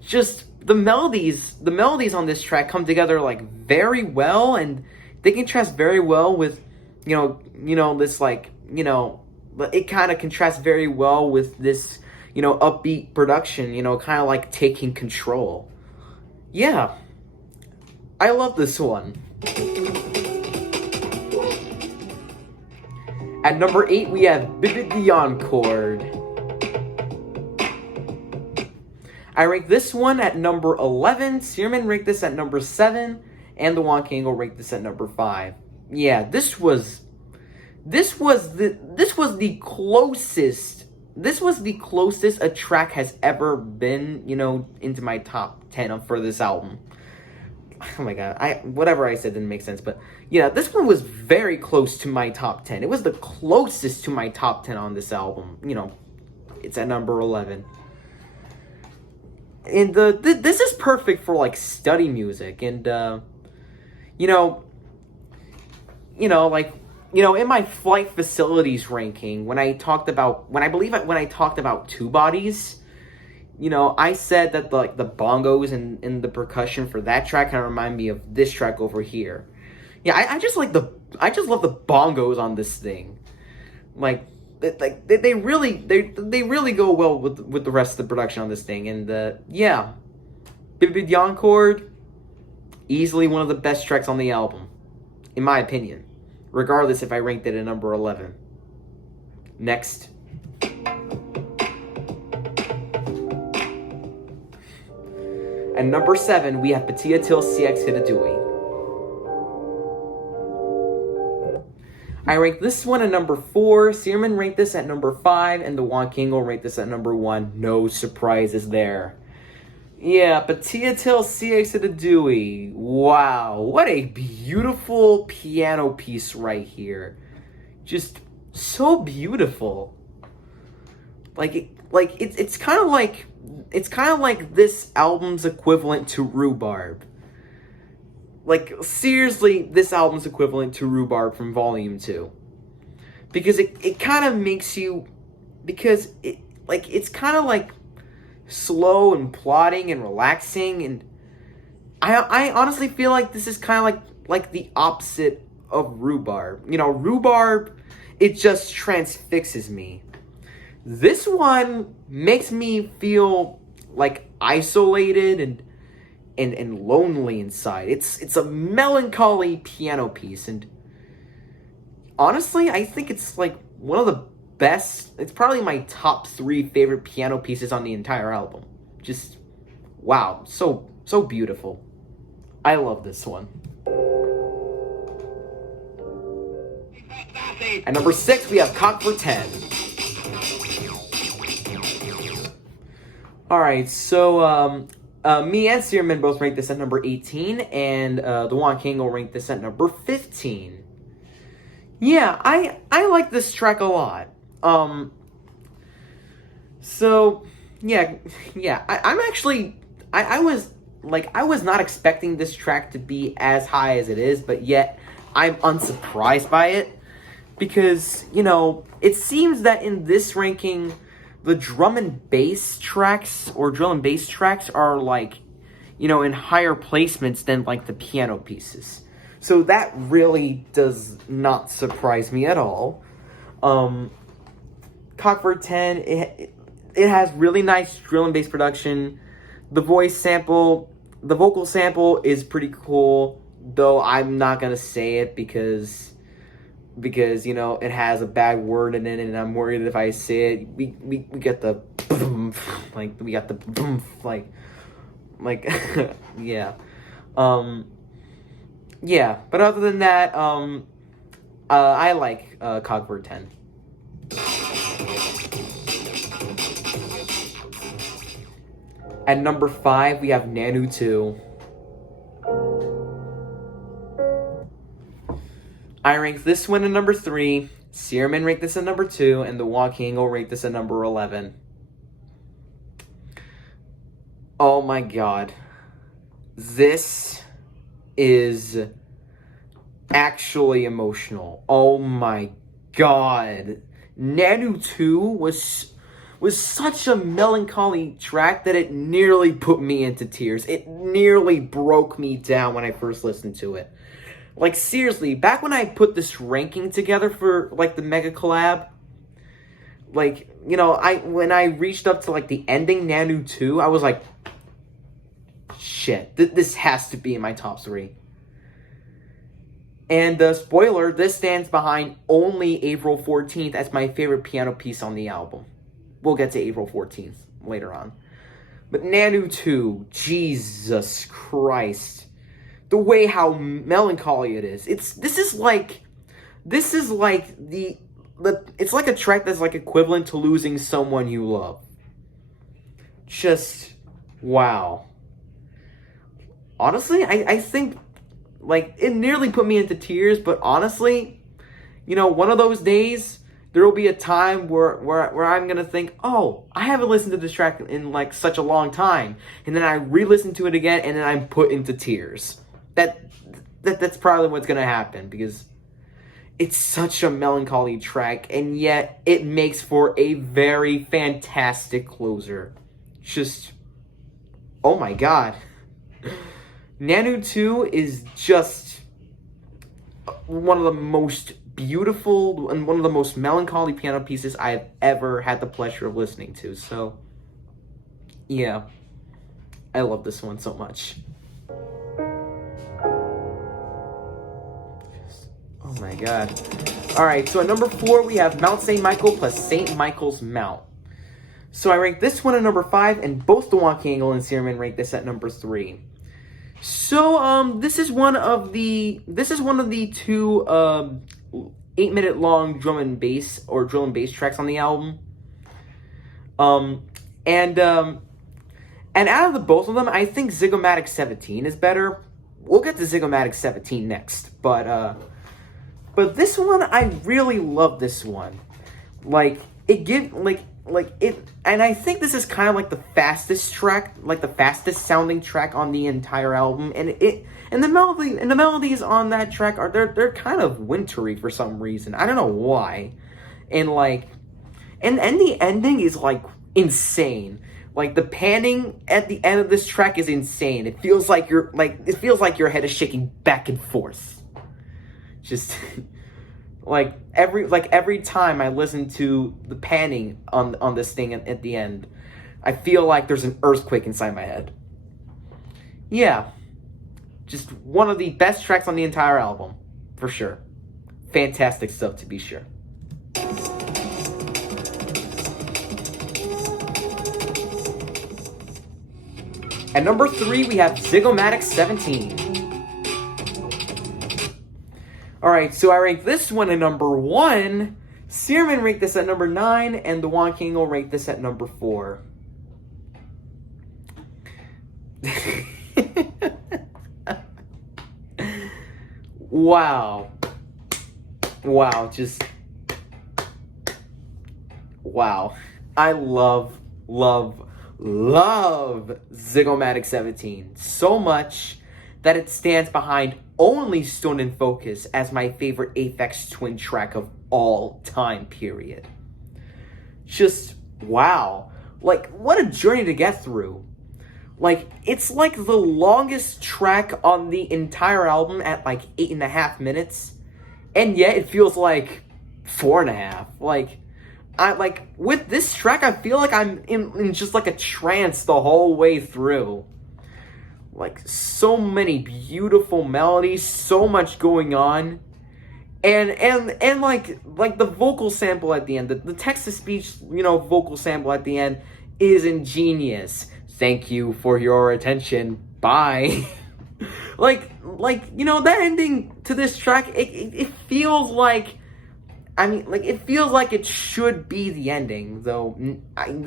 Just the melodies on this track come together like very well, and they contrast very well with, this like, it kind of contrasts very well with this, upbeat production, kind of like Taking Control. Yeah, I love this one. At number 8, we have Vivid the Encore. I ranked this one at number 11. Searman ranked this at number 7, and the Wonky Angle ranked this at number 5. Yeah, this was the closest a track has ever been, into my top 10 for this album. oh my god, whatever I said didn't make sense, but yeah, this one was very close to my top 10. It was the closest to my top 10 on this album. You know, it's at number 11. And this is perfect for like study music, and in my flight facilities ranking, when I talked about two bodies, I said that the bongos and the percussion for that track kind of remind me of this track over here. Yeah, I just love the bongos on this thing. They really go well with the rest of the production on this thing. And yeah, Bibid Yancord, easily one of the best tracks on the album, in my opinion. Regardless if I ranked it at number 11. Next. At number 7, we have Patia Till CX Hitadui. I ranked this one at number 4, Searman ranked this at number 5, and the Juan Kingo ranked this at number 1. No surprises there. Yeah, Patia Till CX Hitadui. Wow, what a beautiful piano piece right here. Just so beautiful. It's kind of like this album's equivalent to Rhubarb. Like, seriously, this album's equivalent to Rhubarb from Volume 2. Because it kind of makes you... Because it's kind of like slow and plodding and relaxing. And I honestly feel like this is kind of like the opposite of Rhubarb. Rhubarb, it just transfixes me. This one makes me feel like isolated and lonely inside. It's a melancholy piano piece, and honestly, I think it's like one of the best. It's probably my top 3 favorite piano pieces on the entire album. Just wow, so beautiful. I love this one. At number 6, we have Cock for 10. Alright, so me and Searman both ranked this at number 18, and the Juan Kingo ranked this at number 15. Yeah, I like this track a lot. So yeah, I'm actually I was not expecting this track to be as high as it is, but yet I'm unsurprised by it, because it seems that in this ranking, the drum and bass tracks are in higher placements than like the piano pieces. So that really does not surprise me at all. Cock for 10, it has really nice drill and bass production. The vocal sample is pretty cool, though I'm not gonna say it because it has a bad word in it, and I'm worried if I say it, we get the boom, we got the boom, yeah. Yeah, but other than that, I like Cogford 10. At number 5, we have Nanu 2. I ranked this one at number 3. Searman ranked this at number 2, and the Juan Kingo ranked this at number 11. Oh my god. This is actually emotional. Oh my god. Nanu 2 was such a melancholy track that it nearly put me into tears. It nearly broke me down when I first listened to it. Like, seriously, back when I put this ranking together for, the mega collab, when I reached up to, the ending Nanu 2, I was like, shit, this has to be in my top 3. And, spoiler, this stands behind only April 14th as my favorite piano piece on the album. We'll get to April 14th later on. But Nanu 2, Jesus Christ. The way how melancholy it is. This is like a track that's equivalent to losing someone you love. Just wow. honestly, I think, like, it nearly put me into tears, but honestly, you know, one of those days, there will be a time where I'm gonna think, oh, I haven't listened to this track in, like, such a long time, and then I re-listen to it again, and then I'm put into tears. That's probably what's gonna happen, because it's such a melancholy track, and yet it makes for a very fantastic closer. Just, oh my god. Nanu 2 is just one of the most beautiful and one of the most melancholy piano pieces I've ever had the pleasure of listening to. So, yeah, I love this one so much. Oh my god. Alright, so at number 4, we have Mount St. Michael plus St. Michael's Mount. So I rank this one at number 5, and both the Wonky Angle and Searman rank this at number 3. So, this is one of the two 8-minute long drum and bass or drill and bass tracks on the album. And out of the both of them, I think Zygomatic 17 is better. We'll get to Zygomatic 17 next, but this one, I really love this one. Like, it gives, like it, and I think this is kind of like the fastest track, like the fastest sounding track on the entire album, and the melodies on that track are, they're kind of wintry for some reason. I don't know why. And like, and the ending is like insane. Like, the panning at the end of this track is insane. It feels like your head is shaking back and forth. Just like every time I listen to the panning on this thing at the end, I feel like there's an earthquake inside my head. Yeah. Just one of the best tracks on the entire album, for sure. Fantastic stuff, to be sure. At number 3, we have Zygomatic 17. Alright, so I rank this one at number 1. Searman ranked this at number 9, and the Wonky Angle ranked this at number 4. Wow. Wow, just... wow. I love Zygomatic 17 so much that it stands behind only Stone and Focus as my favorite Aphex Twin track of all time, period. Just, wow. Like, what a journey to get through. Like, it's like the longest track on the entire album at like 8.5 minutes, and yet it feels like 4.5. Like, with this track, I feel like I'm in just like a trance the whole way through. Like, so many beautiful melodies, so much going on, and like the vocal sample at the end, the text-to-speech, you know, vocal sample at the end is ingenious. Thank you for your attention. Bye. like, you know, that ending to this track, it feels like, I mean, like, it feels like it should be the ending, though,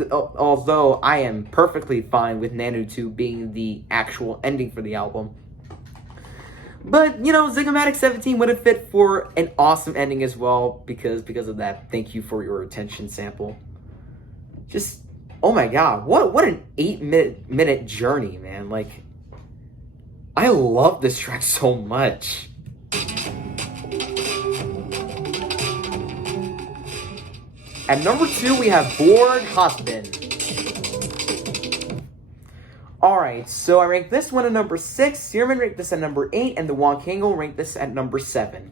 although I am perfectly fine with Nanu 2 being the actual ending for the album. But, you know, Zygomatic 17 would have fit for an awesome ending as well, because of that thank you for your attention sample. Just, oh my god, what an 8-minute journey, man. Like, I love this track so much. At number 2, we have Bored Husband. Alright, so I ranked this one at number 6, Searman ranked this at number 8, and the Wonky Angle ranked this at number 7.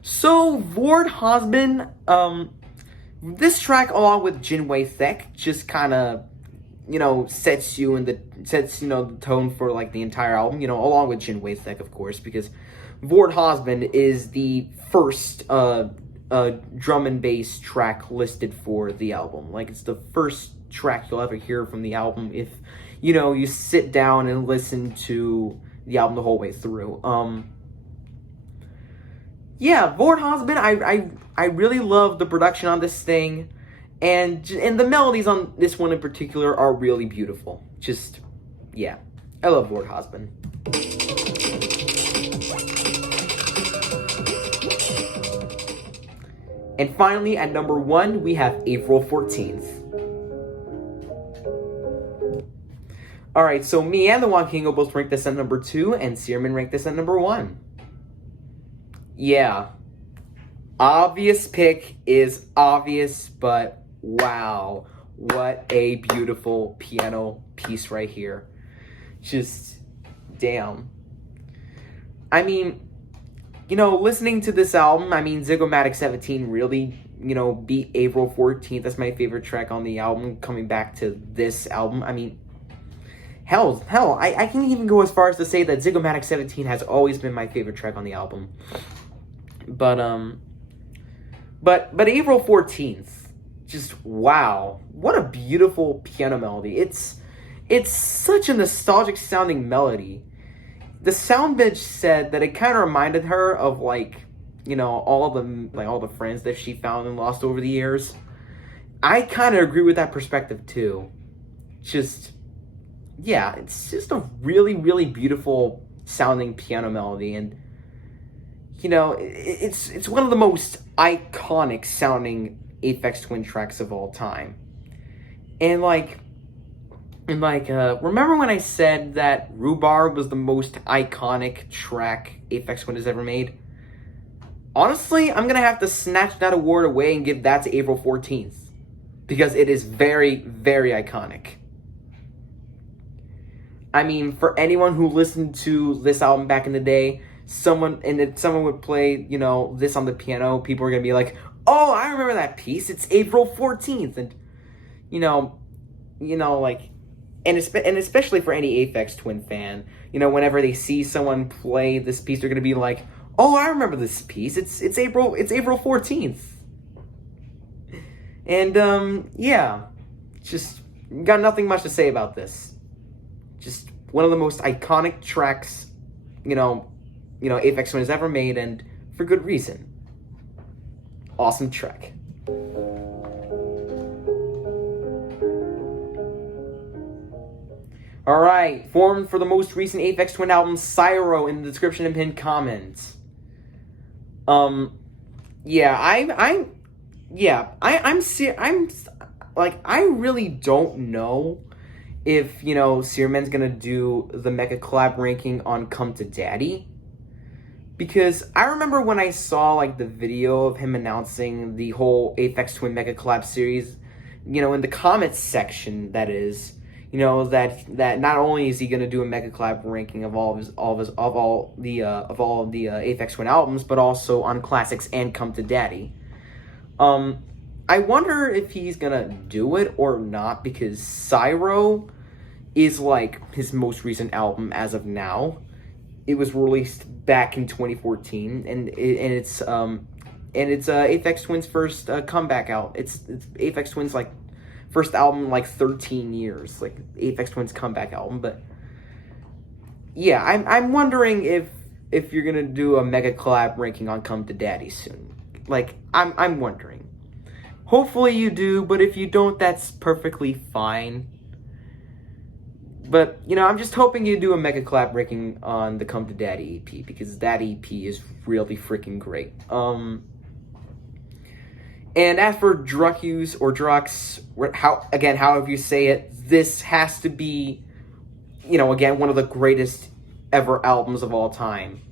So, Bored Husband, this track, along with Jinwei Thek, just kind of, you know, sets the tone for, like, the entire album, you know, along with Jinwei Thek, of course, because Bored Husband is the first, drum and bass track listed for the album. Like, it's the first track you'll ever hear from the album if, you know, you sit down and listen to the album the whole way through. Yeah, Bored Husband, I really love the production on this thing, and the melodies on this one in particular are really beautiful. Just, yeah, I love Lord Hosbin. And finally, at number 1, we have April 14th. Alright, so me and the Wong King both ranked this at number 2, and Searman ranked this at number 1. Yeah. Obvious pick is obvious, but wow. What a beautiful piano piece right here. Just, damn. I mean, you know, listening to this album, I mean, Zygomatic 17 really, you know, beat April 14th. That's my favorite track on the album, coming back to this album. I mean, hell, I can even go as far as to say that Zygomatic 17 has always been my favorite track on the album. But April 14th, just wow. What a beautiful piano melody. It's such a nostalgic sounding melody. The soundbench said that it kind of reminded her of, like, you know, all the friends that she found and lost over the years. I kind of agree with that perspective too. Just, yeah, it's just a really, really beautiful sounding piano melody, and you know, it's one of the most iconic sounding Aphex Twin tracks of all time. And remember when I said that Rhubarb was the most iconic track Aphex Twin has ever made? Honestly, I'm gonna have to snatch that award away and give that to April 14th. Because it is very, very iconic. I mean, for anyone who listened to this album back in the day, someone would play, you know, this on the piano, people are gonna be like, oh, I remember that piece, it's April 14th. And, you know, like, and especially for any Aphex Twin fan, you know, whenever they see someone play this piece, they're gonna be like, oh, I remember this piece, it's April 14th. And, yeah, just got nothing much to say about this. Just one of the most iconic tracks, you know, Aphex Twin has ever made, and for good reason. Awesome track. Alright, formed for the most recent Aphex Twin album, Cyro, in the description and pinned comments. Yeah, I really don't know if, you know, Searman's gonna do the Mecha Collab ranking on Come to Daddy. Because I remember when I saw, like, the video of him announcing the whole Aphex Twin Mecha Collab series, you know, in the comments section, that is, you know, that not only is he gonna do a Mecha Collab ranking of all the Aphex Twin albums, but also on classics and Come to Daddy. I wonder if he's gonna do it or not, because Cyro is, like, his most recent album as of now. It was released back in 2014, and it's Aphex Twin's first comeback out. It's Aphex Twin's, like, first album in, like, 13 years, like, Aphex Twin's comeback album. But yeah, I'm wondering if you're gonna do a Mega Collab ranking on Come to Daddy soon. Like, I'm wondering. Hopefully you do, but if you don't, that's perfectly fine. But, you know, I'm just hoping you do a Mega Collab ranking on the Come to Daddy EP, because that EP is really freaking great. And as for Druckus or Drux, however you say it, this has to be, you know, again, one of the greatest ever albums of all time.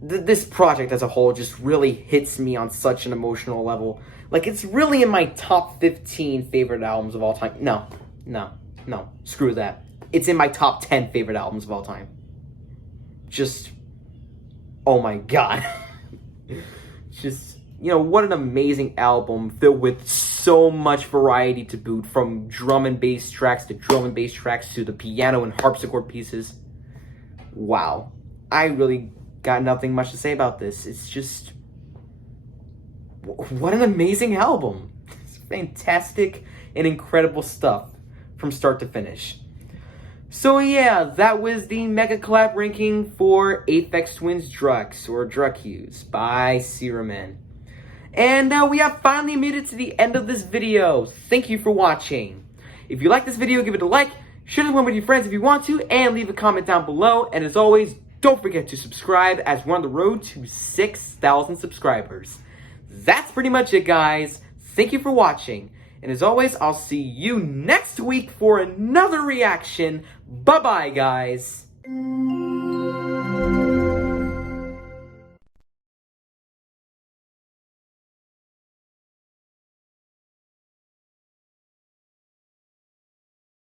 This project as a whole just really hits me on such an emotional level. Like, it's really in my top 15 favorite albums of all time. No, screw that. It's in my top 10 favorite albums of all time. Just, oh my god. Just, you know, what an amazing album filled with so much variety to boot, from drum and bass tracks to drum and bass tracks to the piano and harpsichord pieces. Wow. I really got nothing much to say about this. It's just, what an amazing album. It's fantastic and incredible stuff from start to finish. So yeah, that was the Mega Collab ranking for Aphex Twin's Drux, or Druckus, by Searman. And we have finally made it to the end of this video. Thank you for watching. If you like this video, give it a like. Share this one with your friends if you want to, and leave a comment down below. And as always, don't forget to subscribe as we're on the road to 6,000 subscribers. That's pretty much it, guys. Thank you for watching. And as always, I'll see you next week for another reaction. Bye-bye, guys.